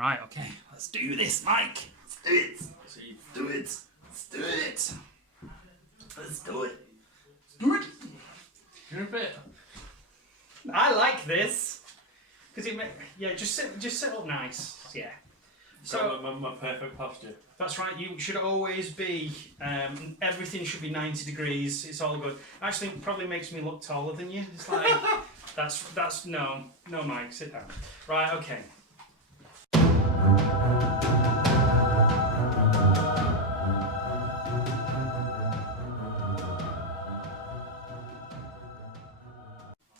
Right, okay, let's do this, Mike. Let's do it. Let's do it. Let's do it. Let's do it. Do it. You're a bit. I like this because just sit up nice. Yeah. So my perfect posture. That's right. You should always be. Everything should be 90 degrees. It's all good. Actually, it probably makes me look taller than you. It's like that's no, Mike. Sit down. Right. Okay.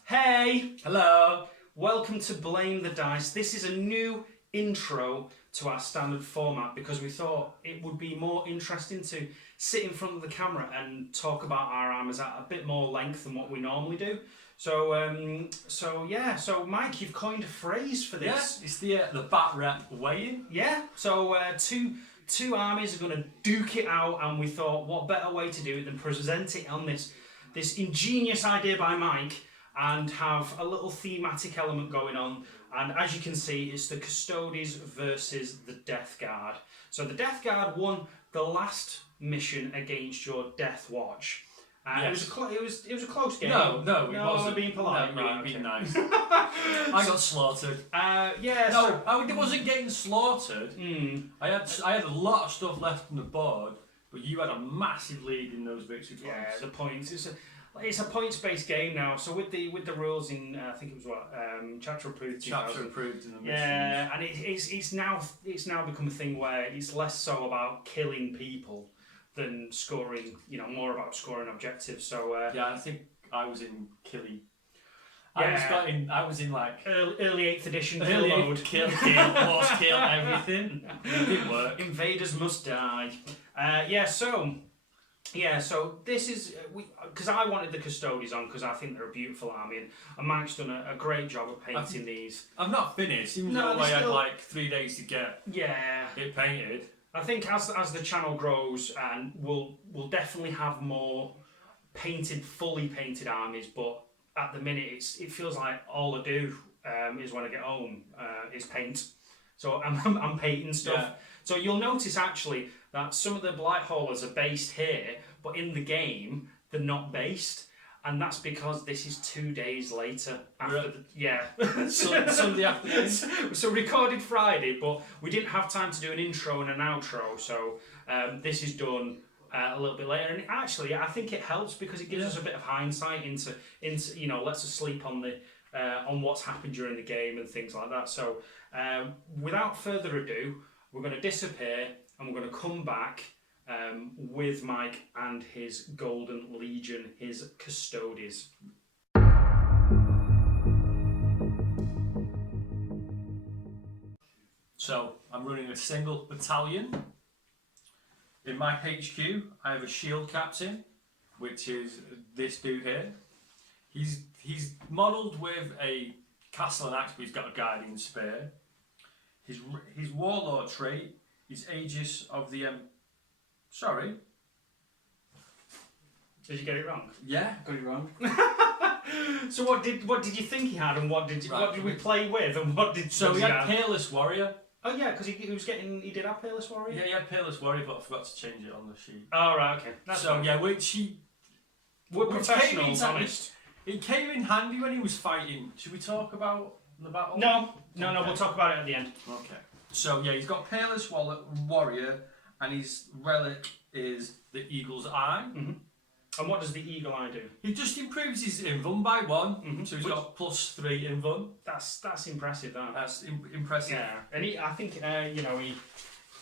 Hey! Hello! Welcome to Blame the Dice. This is a new intro to our standard format because we thought it would be more interesting to sit in front of the camera and talk about our armours at a bit more length than what we normally do. So Mike, you've coined a phrase for this. Yeah, it's the bat rep weigh-in. Yeah, so two armies are going to duke it out, and we thought what better way to do it than present it on this ingenious idea by Mike and have a little thematic element going on. And as you can see, it's the Custodes versus the Death Guard. So the Death Guard won the last mission against your Death Watch. Yes. It was a close game. No, it wasn't. I'm being polite. No, Right, you're being okay. nice. I got slaughtered. It wasn't getting slaughtered. I had a lot of stuff left on the board, but you had a massive lead in those victory points. Yeah, the points. It's a points-based game now. So with the rules in I think it was chapter approved. Chapter approved in the mission. Yeah, and it's now become a thing where it's less so about killing people than scoring. More about scoring objectives. So I think I was in killing. Yeah. I was in like early 8th edition early mode. kill, horse kill, everything. It didn't work. Invaders must die. So this is because I wanted the Custodes on because I think they're a beautiful army, and Mike's done a great job of painting these. I've not finished. Even though I had like 3 days to get it painted. I think as the channel grows, and we'll definitely have more fully painted armies. But at the minute, it feels like all I do is when I get home is paint. So I'm painting stuff. Yeah. So you'll notice actually that some of the blight haulers are based here, but in the game they're not based, and that's because this is 2 days later. Sunday afternoon. So recorded Friday, but we didn't have time to do an intro and an outro, so this is done a little bit later. And actually, I think it helps because it gives us a bit of hindsight into lets us sleep on the on what's happened during the game and things like that. So without further ado, we're going to disappear and we're going to come back with Mike and his Golden Legion, his Custodes. So I'm running a single battalion. In my HQ, I have a shield captain, which is this dude here. He's modelled with a castle and axe, but he's got a guardian spear. His warlord trait is Aegis of the Sorry. Did you get it wrong? Yeah, got it wrong. So what did you think he had, and what did we play with, and what did he had Peerless Warrior. Oh yeah, because he did have Peerless Warrior. Yeah, he had Peerless Warrior, but I forgot to change it on the sheet. Oh right, okay. That's fine. We're professionals, honest. It came in handy when he was fighting. Should we talk about the battle? No, we'll talk about it at the end. Okay. So yeah, he's got Peerless Warrior, and his relic is the Eagle's Eye. Mm-hmm. And what does the Eagle Eye do? He just improves his invuln by 1, so he's got +3 invuln. That's impressive. That's impressive. Yeah, and I think he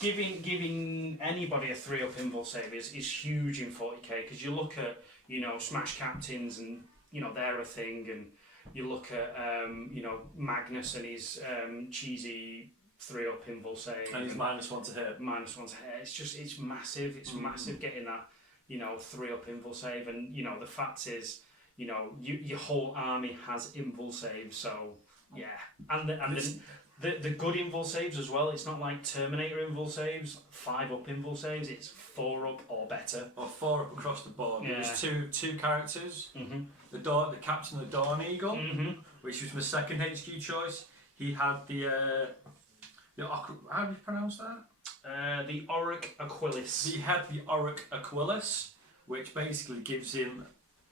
giving anybody a 3-up invul save is huge in 40k, because you look at Smash Captains and they're a thing, and you look at Magnus and his cheesy 3-up invul save and his -1 to hit. -1 to hit. It's massive. It's massive getting that 3-up invul save, and the fact is your whole army has invul saves. So yeah, and the good invul saves as well. It's not like Terminator invul saves, 5-up invul saves. It's 4-up or better. Or 4-up across the board. Yeah. There's two characters. The captain of the Dawn Eagle, which was my second HQ choice. He had the How do you pronounce that? The Auric Aquilis. He had the Auric Aquilis, which basically gives him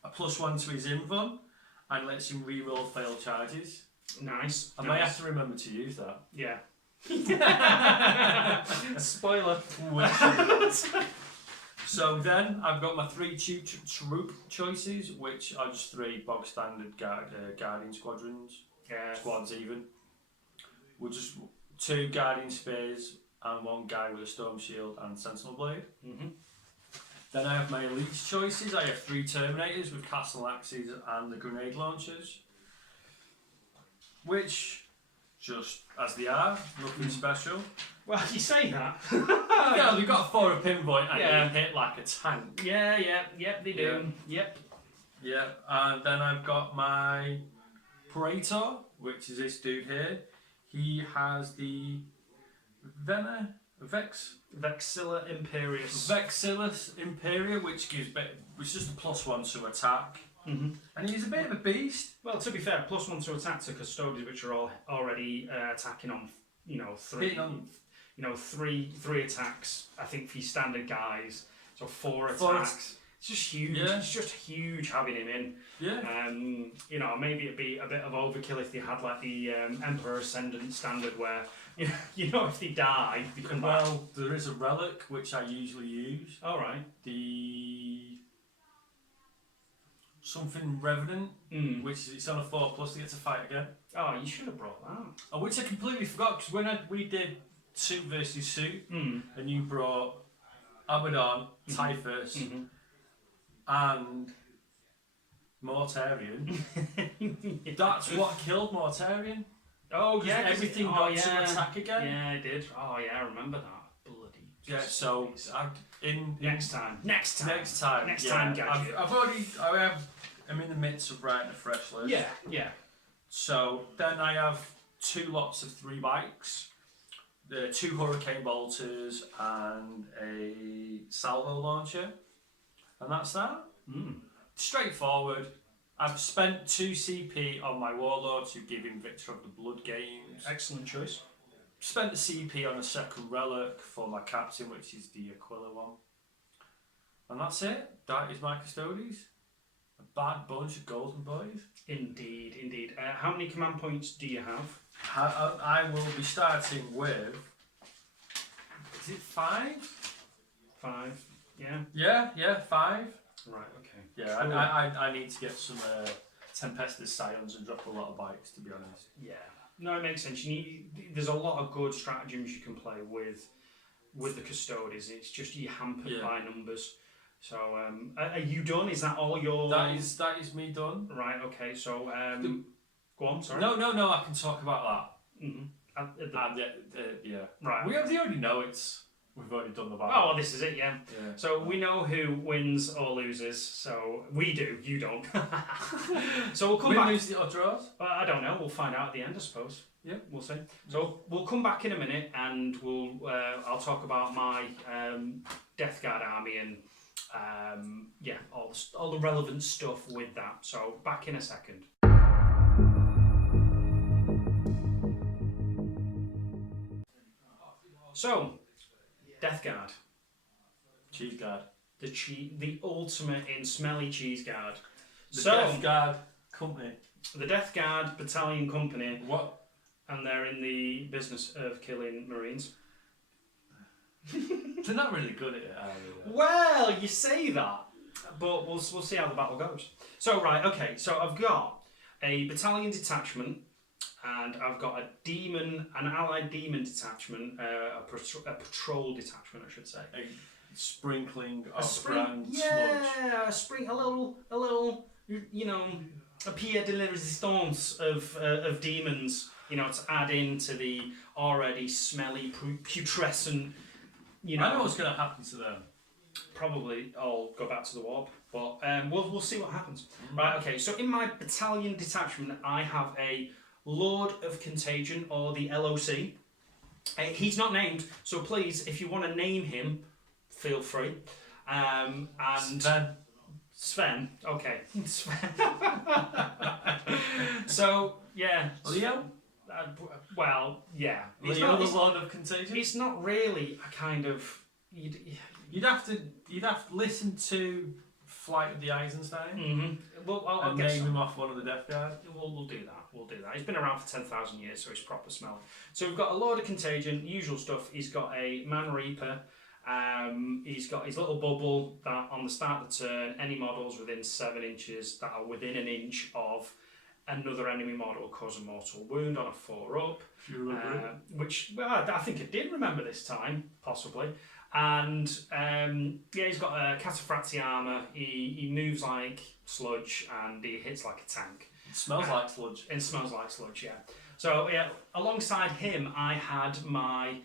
a +1 to his invuln and lets him reroll failed charges. Nice. I may have to remember to use that. Yeah. Spoiler. So then I've got my 3 troop choices, which are just 3 bog standard guardian squadrons. Yeah. Squads even. We'll just 2 guardian spears and 1 guy with a storm shield and sentinel blade. Mm-hmm. Then I have my elite choices. I have 3 terminators with castle axes and the grenade launchers, which just as they are, nothing special. Well, you say that. Yeah, they've got 4 of pinpoint and Yeah. they hit like a tank. Yeah, they do. Yep. Yeah, and then I've got my Praetor, which is this dude here. He has the Vexilla Imperius. Vexillus Imperia, which gives which is just a +1 to attack. Mm-hmm. And he's a bit of a beast. Well, to be fair, +1 to attack to Custodes, which are all already attacking on, 3. Hitting on- three attacks. I think for your standard guys, so 4 attacks. 4 attacks. It's just huge. Yeah. It's just huge having him in. Yeah. Maybe it'd be a bit of overkill if they had like the Emperor Ascendant standard, where if they die, they come back. Well, there is a relic which I usually use. All right. The something Revenant, which is it's on a 4+, they get to fight again. Oh, you should have brought that. Oh, which I completely forgot because when we did suit versus suit, and you brought Abaddon, Typhus, and Mortarion. That's what killed Mortarion. Oh yeah, everything got to attack again. Yeah, it did. Oh yeah, I remember that. Bloody. Yeah. So next time, yeah. I'm in the midst of writing a fresh list. Yeah. So then I have 2 lots of 3 bikes, the 2 hurricane bolters, and a salvo launcher, and that's that. Straightforward. I've spent 2 CP on my warlord to give him Victor of the Blood Games. Excellent choice. Spent the CP on a second relic for my captain, which is the Aquila one. And that's it. That is my Custodes. A bad bunch of golden boys. Indeed. How many command points do you have? I will be starting with... Is it 5? 5. Yeah. Yeah, 5. Right. Okay. Yeah, Cool. I need to get some Tempestus Scions and drop a lot of bikes, to be honest. Yeah. No, it makes sense. There's a lot of good stratagems you can play with the Custodes. It's just you're hampered by numbers. So, are you done? Is that all your... That is me done. Right, okay. So, go on, sorry. No, I can talk about that. Yeah. Right. They already know we've already done the battle. Oh, well, this is it, yeah. So we know who wins or loses. So we do, you don't. So we'll come back. Lose or draws? I don't know. We'll find out at the end, I suppose. Yeah, we'll see. So we'll come back in a minute, and I'll talk about my Death Guard army and all the relevant stuff with that. So back in a second. So, Death Guard. Cheese Guard. The ultimate in smelly cheese guard. The Death Guard Company. The Death Guard Battalion Company. What? And they're in the business of killing Marines. They're not really good at it, are they? Well, you say that, but we'll see how the battle goes. So, right, okay, so I've got a battalion detachment, and I've got an allied demon detachment, a patrol detachment, I should say. A sprinkling of brown smudge. Yeah, a little, a pied de resistance of demons, to add into the already smelly, putrescent. I know what's going to happen to them. Probably I'll go back to the warp, but we'll see what happens. Right, okay, so in my battalion detachment, I have a Lord of Contagion, or the LOC. He's not named, so please, if you want to name him, feel free. And Sven, okay. Sven. So, yeah. Leo? Well, yeah. The other Lord of Contagion. It's not really a kind of. You'd have to listen to Flight of the Eisenstein Well, I'll and get name some. him off one of the Death Guard. We'll do that. We'll do that. He's been around for 10,000 years, so he's proper smell. So we've got a Lord of Contagion, usual stuff. He's got a Man Reaper. He's got his little bubble that on the start of the turn, any models within 7 inches that are within an inch of another enemy model cause a mortal wound on a 4-up. If you remember it. Which, well, I think I did remember this time, possibly. And he's got a Cataphractii armour. He moves like sludge and he hits like a tank. It smells like sludge. It smells like sludge, yeah. So, yeah, alongside him, I had my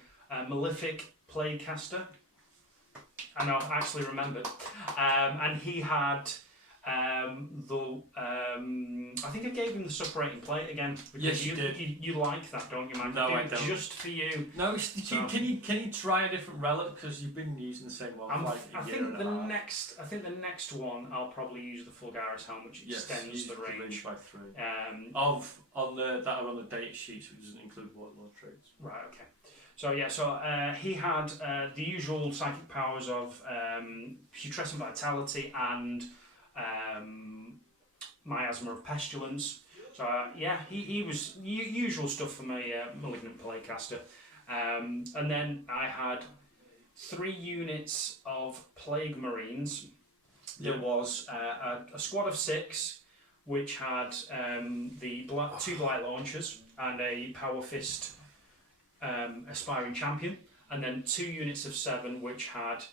Malefic Plaguecaster. And I actually remembered. And he had I think I gave him the separating plate again. Yes, you did. You like that, don't you, man? No, I don't. Just for you. No, can you try a different relic because you've been using the same one? I think the next one I'll probably use the Fulgaris helm, which extends the range by 3. That are on the data sheets, which doesn't include Warlord traits. Right. Okay. So he had the usual psychic powers of putrescent vitality and miasma of pestilence. So he was usual stuff for my malignant playcaster. And then I had 3 units of plague marines. There was a squad of 6, which had the 2 blight launchers and a power fist. Aspiring champion, and then 2 units of 7 which had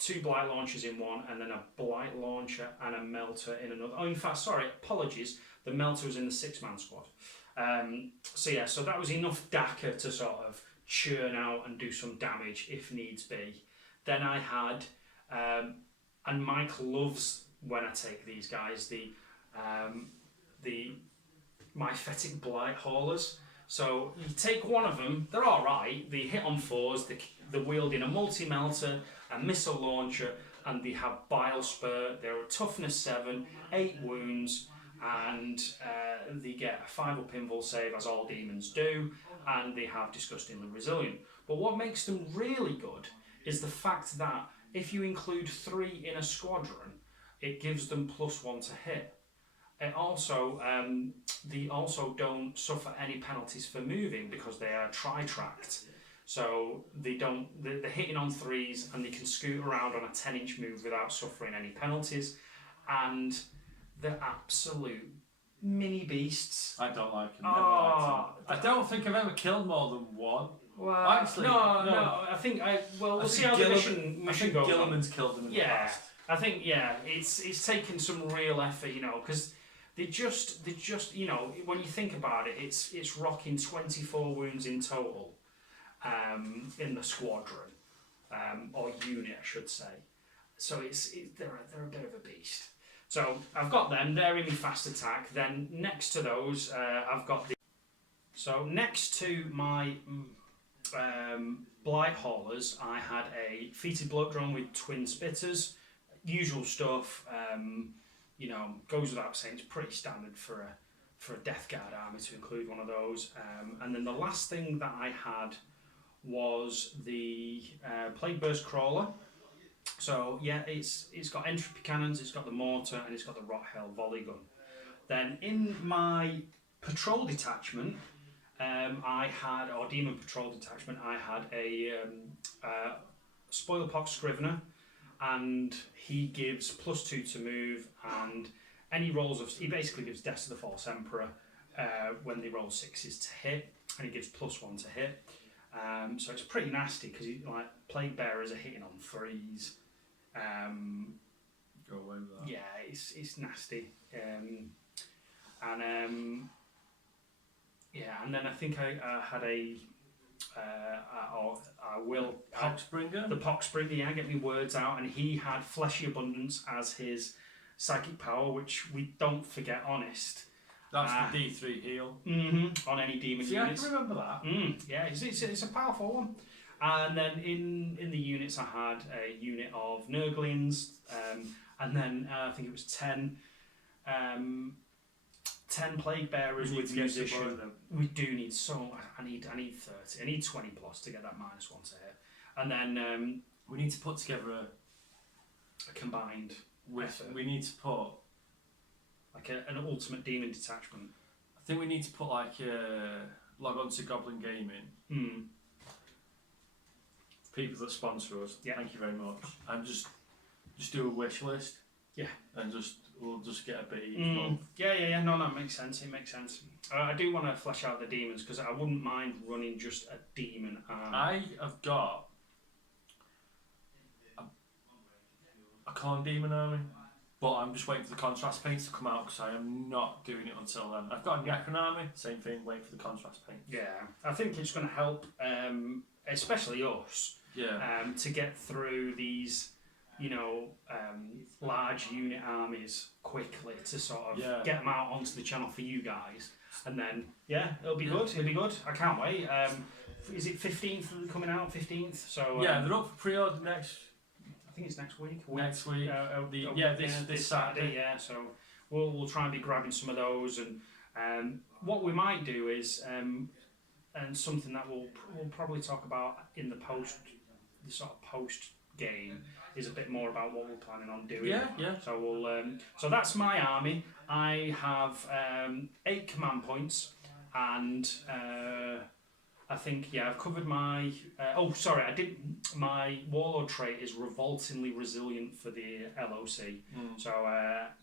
2 blight launchers in one, and then a blight launcher and a melter in another. Oh, in fact, sorry, apologies. The melter was in the 6-man squad. So that was enough DACA to sort of churn out and do some damage if needs be. Then I had, and Mike loves when I take these guys, the Myphetic Blight Haulers. So you take one of them, they're alright, they hit on 4s, they're wielding a multi-melter, a missile launcher, and they have bile spurt. They're a toughness 7, 8 wounds, and they get a 5-up invul save, as all demons do, and they have disgustingly resilient. But what makes them really good is the fact that if you include 3 in a squadron, it gives them +1 to hit. It also, they also don't suffer any penalties for moving because they are tri-tracked. So they're hitting on 3s and they can scoot around on a 10-inch move without suffering any penalties. And they're absolute mini beasts. I don't like them. I don't think I've ever killed more than 1. Well, actually, no. I think we'll see how the mission goes. Gilliman's killed them in the past. I think it's taken some real effort, because they just when you think about it, it's rocking 24 wounds in total in the squadron or unit, I should say. So they're a bit of a beast. So I've got them. They're in my fast attack. Then next to those, I've got next to my blight haulers, I had a feated blood drone with twin spitters. Usual stuff. Goes without saying, it's pretty standard for a Death Guard army to include one of those. And then the last thing that I had was the Plague Burst Crawler. So it's got entropy cannons, it's got the mortar, and it's got the Rot Hail volley gun. Then in my patrol detachment, Demon patrol detachment, I had a Spoilpox Scrivener, and he gives +2 to move, and any rolls he basically gives Death to the False Emperor when they roll 6s to hit, and he gives +1 to hit. So it's pretty nasty because Plague Bearers are hitting on 3s. Go away with that. Yeah, it's nasty. And then I think I had Poxbringer? The Poxbringer, get me words out, and he had Fleshy Abundance as his psychic power, which we don't forget, honest. That's the D3 heal. On any demon See, units. I can remember that. Yeah, it's a powerful one. And then in the units I had a unit of Nurglings, and then I think it was 10 10 plague bearers We need with to get musician. support them. We do need I need 30. I need 20 plus to get that -1 to hit. And then We need to put together a combined effort. we need to put. Like an ultimate demon detachment. I think we need to put like log on to Goblin Gaming. People that sponsor us. Yeah. Thank you very much. And just do a wish list. Yeah. And we'll just get a bit each month. Yeah. No, that makes sense. It makes sense. I do want to flesh out the demons because I wouldn't mind running just a demon army. I have got a Corn Demon army, but I'm just waiting for the contrast paints to come out because I am not doing it until then. I've got a Necron army, same thing, waiting for the contrast paint. Yeah, I think it's going to help, especially us, to get through these, large unit armies quickly to sort of get them out onto the channel for you guys. And then, it'll be good. It'll be good. I can't wait. Is it 15th coming out? 15th? So they're up for pre-order next. I think it's next week. Next week. This Saturday. Yeah, so we'll try and be grabbing some of those, and what we might do is, and something that we'll probably talk about in the sort of post game, is a bit more about what we're planning on doing. Yeah. So we'll. So that's my army. I have 8 command points, and I think I've covered my. I didn't. My warlord trait is revoltingly resilient for the LOC. So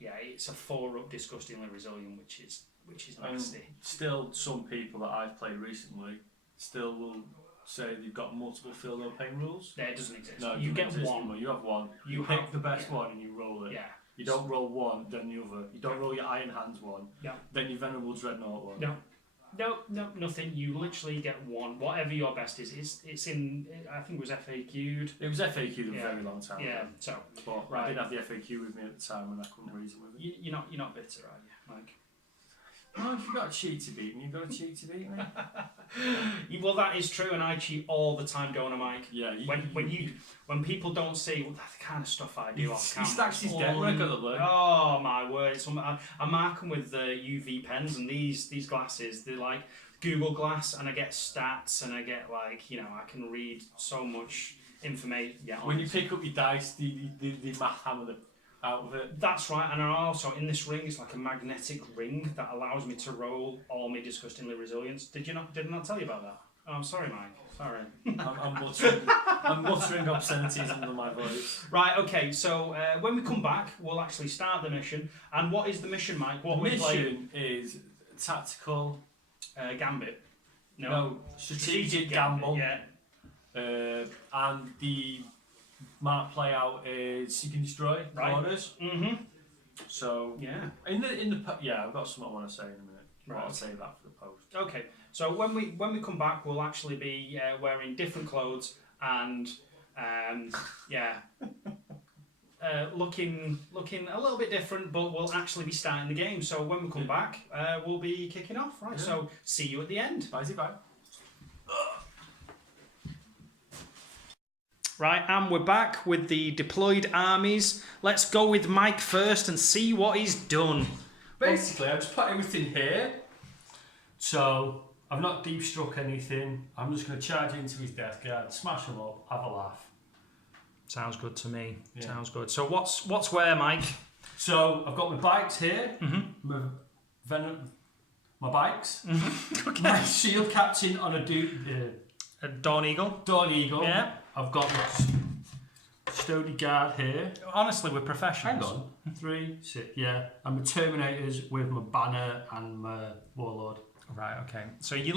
it's a 4-up disgustingly resilient, which is nasty. Still, some people that I've played recently still will say they've got multiple feel no pain rules. There, it doesn't exist. No, you get one. Anymore. You have one. You pick the best one and you roll it. Yeah. You don't roll one, then the other. You don't roll your Iron Hands one. Yeah. Then your Venerable Dreadnought one. No, nothing. You literally get one. Whatever your best is. It's in. I think it was FAQ'd. It was FAQ'd a very long time ago. Yeah. So. But I didn't have the FAQ with me at the time and I couldn't reason with it. You're not bitter, are you, Mike? No, if you've got a cheat to beat me, you've got a cheat to beat me. Well, that is true, and I cheat all the time, don't I, Mike? Yeah. When people don't see the kind of stuff I do off camera. He stacks his deck regularly. Oh my word! I mark them with the UV pens, and these glasses, they're like Google Glass, and I get stats, and I get I can read so much information. Yeah. When you pick up your dice, the math hammer out of it. That's right, and also in this ring it's like a magnetic ring that allows me to roll all my disgustingly resilience. Did I not tell you about that? Oh, I'm sorry, Mike. Sorry. I'm muttering obscenities under my voice. Right, okay, so when we come back, we'll actually start the mission. And what is the mission, Mike? What the mission is tactical... Gambit. No, strategic gamble. Yeah. And the map layout is seek and destroy orders. Mm-hmm. So in the I've got something I want to say in a minute. Right. I'll save that for the post. Okay. So when we come back, we'll actually be wearing different clothes and looking a little bit different, but we'll actually be starting the game. So when we come back, we'll be kicking off. Right. Yeah. So see you at the end. Bye. Right, and we're back with the deployed armies. Let's go with Mike first and see what he's done. Basically, I just put everything here. So, I've not deep struck anything. I'm just going to charge into his death guard, smash them up, have a laugh. Sounds good to me. Yeah. Sounds good. So what's where, Mike? So, I've got my bikes here. Mm-hmm. My bikes. Okay. My shield captain on a Dawn Eagle. Dawn Eagle. Yeah. I've got my Custode guard here. Honestly, we're professionals. Hang on. 3, 6. Yeah. And my Terminators with my banner and my Warlord. Right. Okay. So you're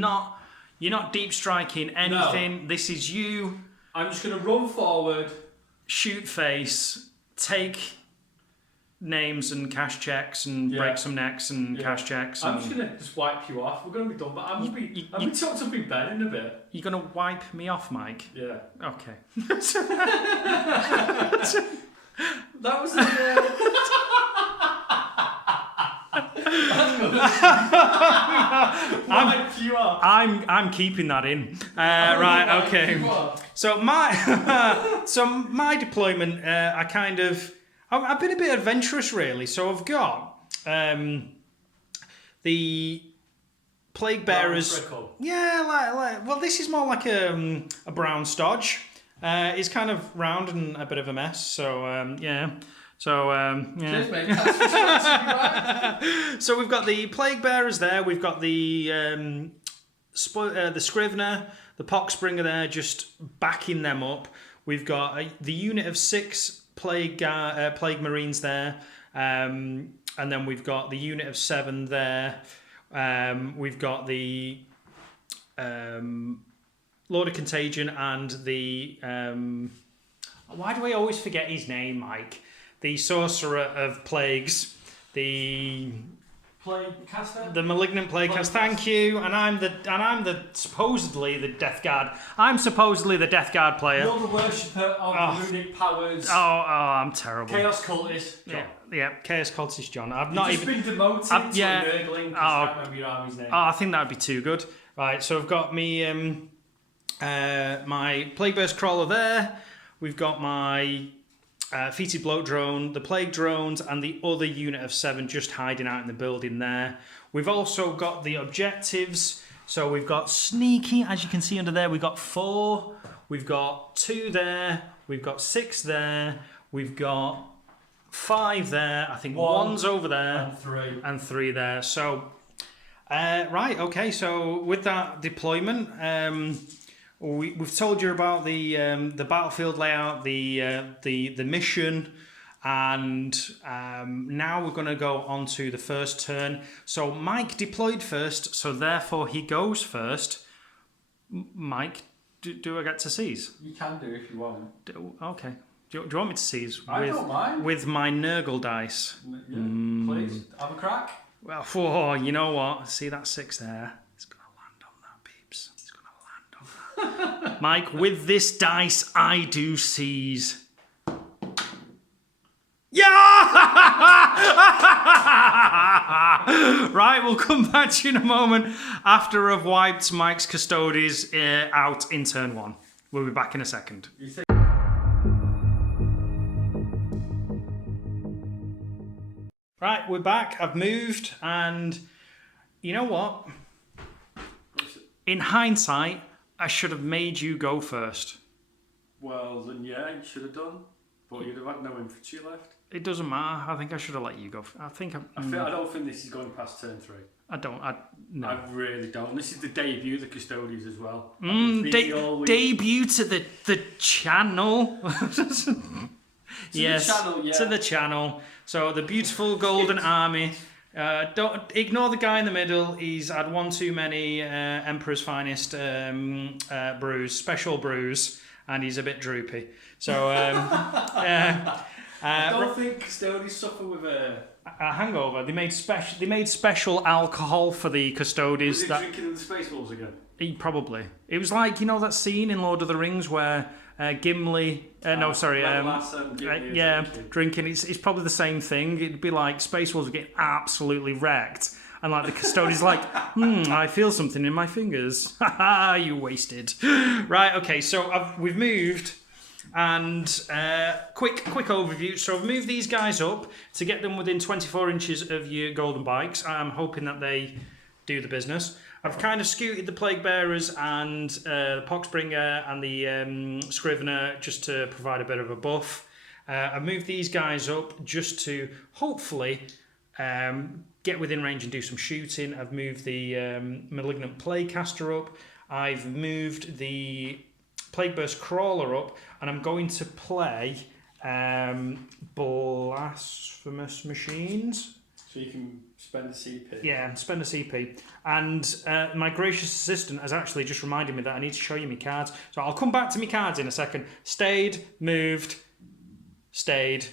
not deep striking anything. No. This is you. I'm just gonna run forward, shoot face, take names and cash checks and break some necks and cash checks. I'm just gonna wipe you off. We're gonna be done, but I'm gonna be tucked up in bed in a bit. You're gonna wipe me off, Mike? Yeah. Okay. That was wipe you off. I'm keeping that in. Right. Okay. So my deployment, I've been a bit adventurous really. So I've got the plague bearers. Yeah, well, this is more like a brown stodge. It's kind of round and a bit of a mess. So yeah. So yeah. Cheers, mate. Right. So we've got the plague bearers there. We've got the Scrivener, the Poxbringer there, just backing them up. We've got the unit of 6 plague marines there, and then we've got the unit of 7 there. We've got the Lord of Contagion and the why do I always forget his name, Mike? The Sorcerer of Plagues, the Plague caster. the Malignant Plague Caster. Thank you. And I'm the supposedly the Death Guard. I'm supposedly the Death Guard player. You're the worshipper of runic powers. Oh, I'm terrible. Chaos cultist. John. Yeah, Chaos Cultist John. I've You've not just even been demoted to a nurgling. I can't remember your army's name. I think that'd be too good. Right, so I've got me my Plague Burst Crawler there. We've got my Feated Bloat Drone, the Plague Drones, and the other unit of 7 just hiding out in the building there. We've also got the objectives. So we've got Sneaky, as you can see under there. We've got 4. We've got 2 there. We've got 6 there. We've got 5 there. I think 1's over there. And 3 there. So, right, okay. So with that deployment, we've told you about the battlefield layout, the mission, and now we're going to go on to the first turn. So Mike deployed first, so therefore he goes first. Mike, do I get to seize? You can do if you want. Okay. Do you want me to seize? I don't mind. With my Nurgle dice. Yeah, please. Have a crack. Well, whoa, you know what? See that 6 there? It's going to land on that, peeps. It's going to land on that. Mike, with this dice, I do seize. Yeah! Right, we'll come back to you in a moment after I've wiped Mike's Custodes out in turn 1. We'll be back in a second. Right, we're back. I've moved, and you know what? In hindsight, I should have made you go first. Well, then yeah, you should have done. But you'd have had no infantry left. It doesn't matter. I think I should have let you go. I don't think this is going past turn 3. No. I really don't. This is the debut of the Custodes as well. Debut to the channel. Yes, to the channel. So the beautiful golden army. Don't ignore the guy in the middle. He's had one too many Emperor's Finest brews, special brews, and he's a bit droopy. So I don't think Custodes suffer with a hangover. They made special alcohol for the Custodes. Was he drinking in the Space Wolves again? Probably. It was like, you know that scene in Lord of the Rings where Gimli, drinking. It's probably the same thing. It'd be like Space Wolves are getting absolutely wrecked, and like the Custodes like, I feel something in my fingers. Ha you wasted. Right, okay, so we've moved, and quick overview. So I've moved these guys up to get them within 24 inches of your golden bikes. I'm hoping that they do the business. I've kind of scooted the Plague Bearers and the Poxbringer and the Scrivener just to provide a bit of a buff. I've moved these guys up just to hopefully get within range and do some shooting. I've moved the Malignant Plague Caster up. I've moved the Plague Burst Crawler up, and I'm going to play Blasphemous Machines. So you can spend a CP. Yeah, spend a CP. And my gracious assistant has actually just reminded me that I need to show you my cards. So I'll come back to my cards in a second. Stayed, moved, stayed.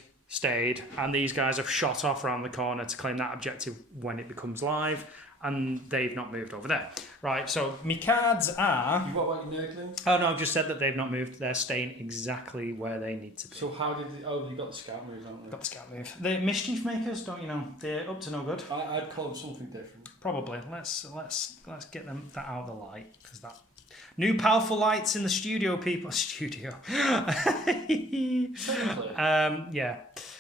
And these guys have shot off around the corner to claim that objective when it becomes live. And they've not moved over there. Right, so my cards are... What about your Nurglings? Oh, no, I've just said that they've not moved. They're staying exactly where they need to be. So how did... you got the scout moves, haven't you? Got the scout move. The mischief makers, don't you know? They're up to no good. I'd call them something different. Probably. Let's get them that out of the light, because that... New powerful lights in the studio, people. Studio. Yeah.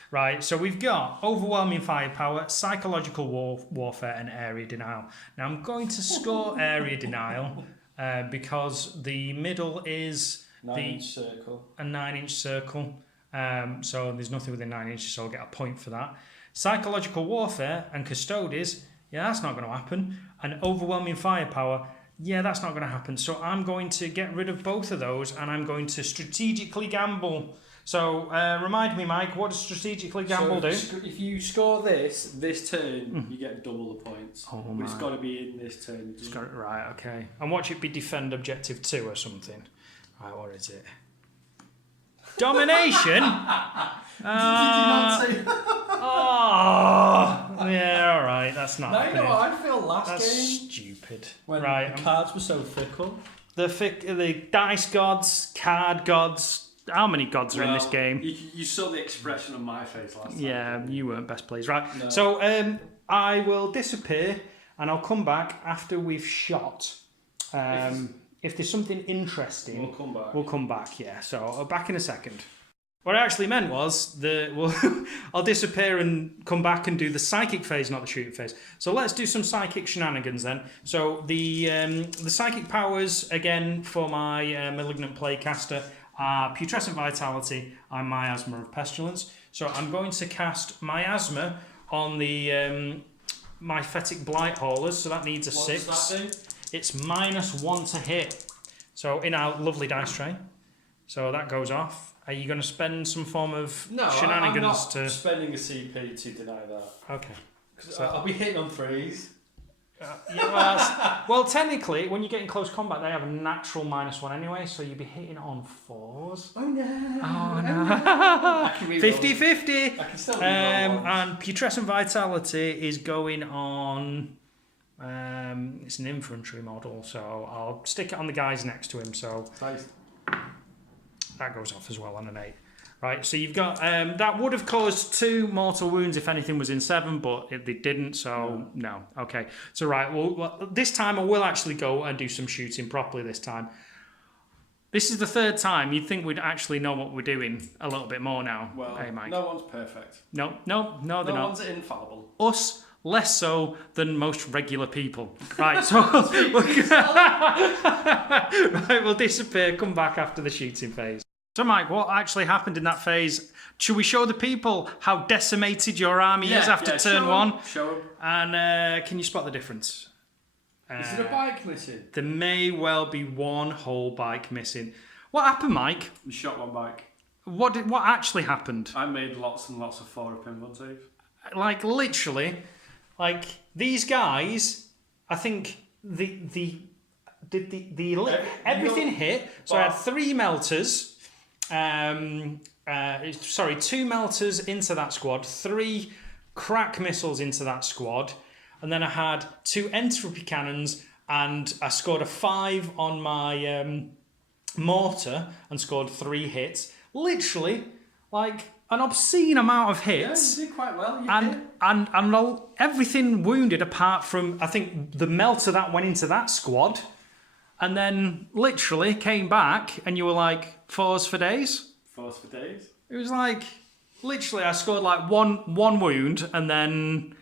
Right, so we've got overwhelming firepower, psychological warfare, and area denial. Now I'm going to score area denial because the middle is 9-inch circle. a 9-inch circle. So there's nothing within 9 inches, so I'll get a point for that. Psychological warfare and Custodes, yeah, that's not going to happen. And overwhelming firepower, yeah, that's not going to happen. So I'm going to get rid of both of those, and I'm going to strategically gamble. So remind me, Mike, what does strategically gamble do? If you score this turn, you get double the points. Oh, but it's my. got to be in this turn. It's got it right, okay. And watch it be defend objective 2 or something. Right, what is it? Domination? Did you not say that? Oh, yeah, all right. That's not No, you happening. know what I feel last That's game stupid. when Right, the cards were so fickle. the dice gods, card gods. How many gods are in this Well, game? You saw the expression on my face last time. Yeah, you weren't best pleased, right? No. So I will disappear, and I'll come back after we've shot. If there's something interesting, We'll come back. We'll come back, yeah. So I'll back in a second. What I actually meant was I'll disappear and come back and do the psychic phase, not the shooting phase. So let's do some psychic shenanigans then. So the psychic powers again for my malignant plague caster are putrescent vitality and miasma of pestilence. So I'm going to cast miasma on the my Phetic blight haulers. So that needs a What 6. does that do? It's -1 to hit. So in our lovely dice tray. So that goes off. Are you going to spend some form of No, shenanigans I'm not to? spending a CP to deny that. Okay. Because So- I'll be hitting on 3s. Well, technically, when you get in close combat, they have a natural -1 anyway, so you'll be hitting on 4s. Oh no! Oh no! I can reroll. 50-50. I can still reroll ones. And putrescent vitality is going on. It's an infantry model, so I'll stick it on the guys next to him. So Nice. that goes off as well on an 8. Right, so you've got that would have caused 2 mortal wounds if anything was in 7, but they didn't. So no. Okay. So right, well, this time I will actually go and do some shooting properly. This time. This is the 3rd time. You'd think we'd actually know what we're doing a little bit more now. Well, hey, Mike. no one's perfect. No, they're No not. one's infallible. Us less so than most regular people. Right, so right, we'll disappear, come back after the shooting phase. So Mike, what actually happened in that phase? Should we show the people how decimated your army is after turn 1? Show 'em. And can you spot the difference? Is there a bike missing? There may well be one whole bike missing. What happened, Mike? You shot one bike. What actually happened? I made lots and lots of 4-up in one save. Like literally, like these guys, I think everything hit. So I had 3 melters. 2 melters into that squad, 3 crack missiles into that squad, and then I had 2 entropy cannons, and I scored a 5 on my mortar and scored 3 hits. Literally, like an obscene amount of hits. Yeah, you did quite well. You did. And everything wounded apart from, I think, the melter that went into that squad. And then literally came back and you were like, 4s for days? 4s for days. It was like, literally I scored like one wound and then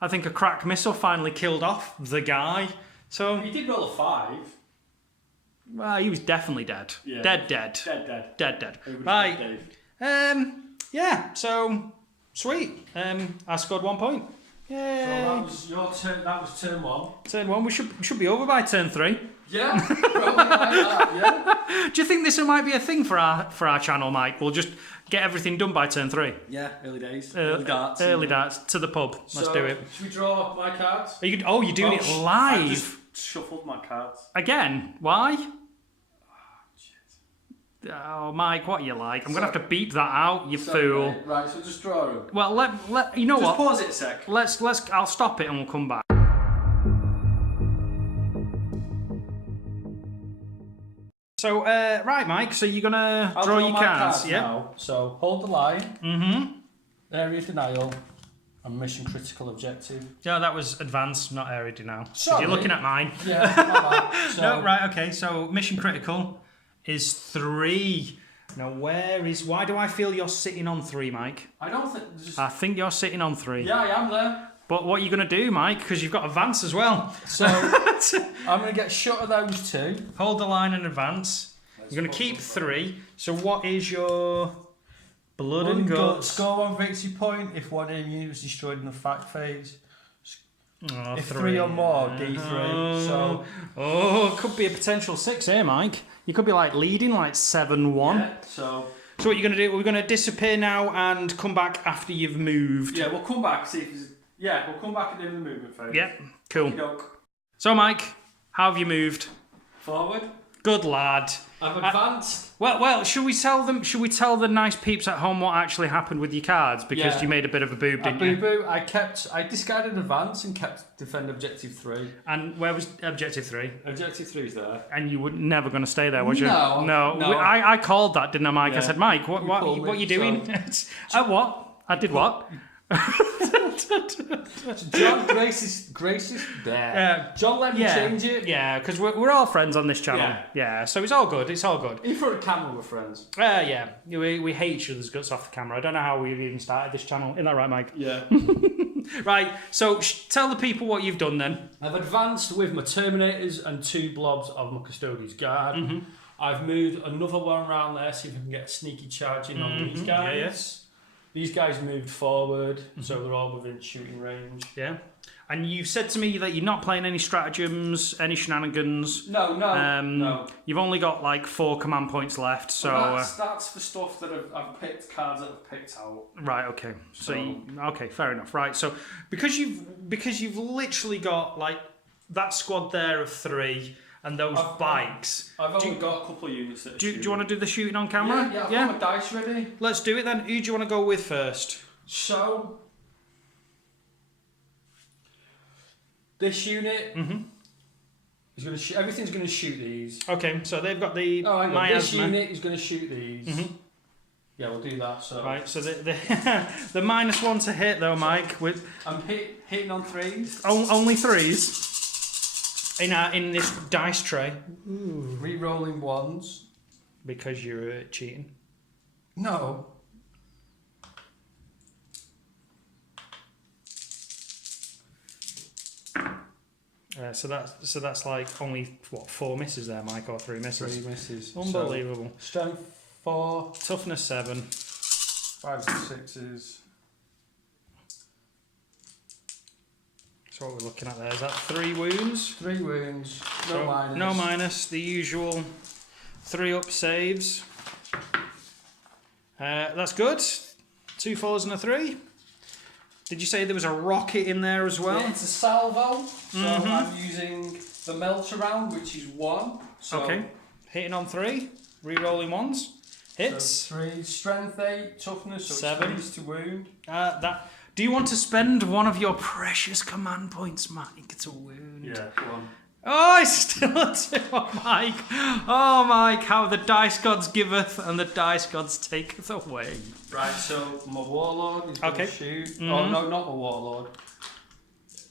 I think a crack missile finally killed off the guy. So, You did roll a 5. well, he was definitely dead. Yeah. Dead. Dead. Dead. It was Right. Dave. Yeah, so, sweet. I scored 1 point. So Yay. that was your turn. That was turn 1. Turn 1, we should be over by turn 3. Yeah, probably like that. Yeah. Do you think this might be a thing for our channel, Mike? We'll just get everything done by turn 3. Yeah, early days. Early darts. Early darts to the pub. Let's So, do it. Should we draw my cards? You're doing it I live just shuffled my cards. again. Why? Oh, Mike, what are you like? I'm gonna have to beep that out, you fool. Right, so just draw them. Well, let you know Just what? pause it a sec. Let's. I'll stop it and we'll come back. So, right, Mike. So you're gonna I'll draw your my cards, yeah? now. So hold the line. Mm-hmm. Area denial. And mission critical objective. Yeah, that was advanced, not area denial. 'Cause Sorry. you're looking at mine. Yeah, my bad. So, No, right, okay. So mission critical is 3. Now, why do I feel you're sitting on 3, Mike? I don't think. I think you're sitting on 3. Yeah, I am there. But what are you going to do, Mike? Because you've got advance as well. So I'm going to get shot of those 2. Hold the line and advance. You're going to keep 3. So what is your blood and guts? Score 1 victory point if one enemy was destroyed in the fact phase. Oh, If 3 or more, D3. So it could be a potential 6 here, Mike. You could be like leading like 7-1. yeah, so So what you're going to do? We're going to disappear now and come back after you've moved. Yeah, we'll come back. See if there's. Yeah, we'll come back at the end of the movement phase. Yep. Cool. Okey-doke. So, Mike, how have you moved? Forward. Good lad. I've advanced. Well, should we tell them? Should we tell the nice peeps at home what actually happened with your cards? Because Yeah. you made a bit of a boob, didn't you? Boo-boo, I discarded advance and kept defend objective 3. And where was objective 3? Objective 3's there. And you were never going to stay there, was you? No, no. I called that, didn't I, Mike? I Yeah. said, Mike, what called are me, you doing? What? I did what? John Grace is there. John let me change it. Yeah, because we're all friends on this channel. Yeah. So it's all good. It's all good. In front of camera, we're friends. Yeah. We hate each other's guts off the camera. I don't know how we even started this channel. Isn't that right, Mike? Yeah. Right. So tell the people what you've done then. I've advanced with my Terminators and 2 blobs of my Custodes guard. I've moved another one around there, see if I can get a sneaky charge in on these guys. Yeah. These guys moved forward, so they're all within shooting range. Yeah. And you've said to me that you're not playing any stratagems, any shenanigans. No. You've only got like 4 command points left, so... That's for stuff that I've picked, cards that I've picked out. Right, okay. Okay, fair enough. Right, so because you've literally got like that squad there of 3 and those bikes. I've only got a couple of units that Do you want to do the shooting on camera? Yeah, I've got my dice ready. Let's do it then. Who do you want to go with first? So, this unit is going to shoot. Everything's going to shoot these. Okay, so they've got the This miasma. unit is going to shoot these. Yeah, we'll do that. So Right, so the -1 to hit though, Mike. With I'm hitting on 3s. only 3s in this dice tray Re-rolling 1s. because you're cheating. No. So that's like only what 4 misses there, Mike, or 3 misses. 3 misses. Unbelievable. So, strength 4, Toughness 7. 5s and 6s. So what we're looking at there is that 3 wounds. 3 wounds. No So, minus. No minus. The usual 3 up saves. That's good. 2 4s and a 3. Did you say there was a rocket in there as well? Yeah, it's a salvo. So I'm using the melt around, which is 1. So Okay. Hitting on 3. Re-rolling 1s. Hits. So 3. Strength 8. Toughness. So 7. 3s to wound. Do you want to spend one of your precious command points, Mike, to wound? Yeah, go on. Oh, it's still a 2. Oh, Mike. Oh, Mike, how the dice gods giveth and the dice gods taketh away. Right, so my warlord is going to shoot. Oh, no, not my warlord.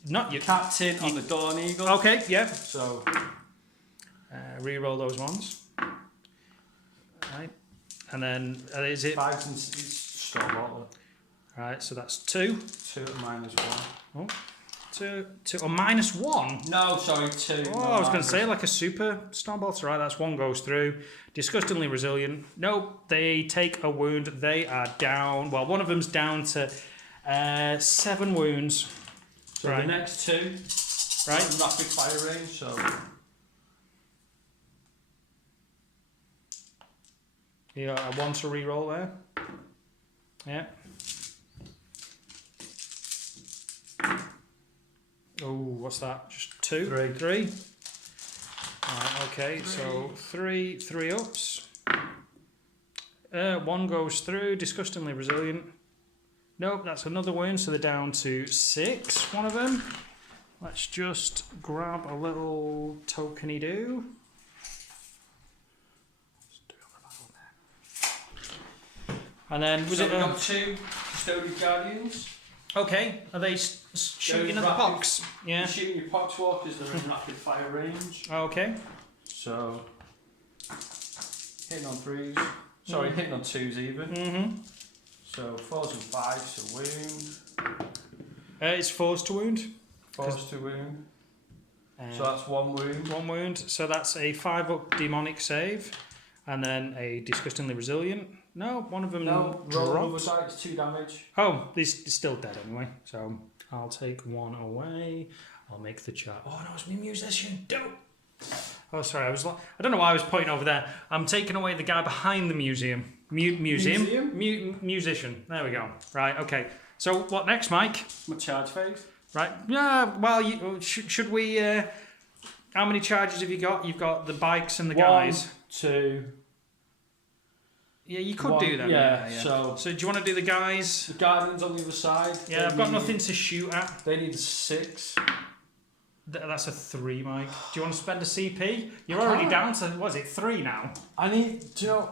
Not your Captain on the Dawn Eagle. Okay, yeah. So, Re-roll those ones. Right. And then, is it... 5s and 6s. Storm bottle. Right, so that's 2. 2 at -1. Oh, 2 or -1? No, sorry, 2. Oh, I was going to say like a super Stormbolter. Right, that's 1 goes through. Disgustingly resilient. Nope, they take a wound. They are down. Well, one of them's down to 7 wounds. So right. the next 2, Right. rapid fire range. So You got a 1 to re-roll there. Yeah. Oh, what's that? Just 2? 3. Right, okay, so 3 ups. 1 goes through, disgustingly resilient. Nope, that's another wound, so they're down to 6, one of them. Let's just grab a little tokeny do. And then, was so it... we've got 2 Custodian Guardians. Okay, are they shooting at the pox? Yeah. You're shooting your poxwalkers, they're in rapid fire range. Okay. So, hitting on 3s. Sorry, hitting on 2s even. Mm-hmm. So 4s and 5s to wound. It's 4s to wound. 4s to wound. Uh, So that's 1 wound. 1 wound. So that's a 5-up demonic save. And then a disgustingly resilient. No, one of them No, roll another dropped. side, it's 2 damage. Oh, he's still dead anyway. So I'll take 1 away. I'll make the chart. Oh no, it's me musician. Don't. Oh, sorry. I don't know why I was pointing over there. I'm taking away the guy behind the museum. Musician. There we go. Right. Okay. So what next, Mike? My charge phase. Right. Yeah. Well, should we? How many charges have you got? You've got the bikes and the guys. 1, 2. Yeah, you could 1, do that. Yeah. So do you want to do the guys? The guardians on the other side. Yeah, I've got nothing to shoot at. They need a 6. That's a 3, Mike. Do you want to spend a CP? You're already down to, what is it, 3 now? I need. Do you know?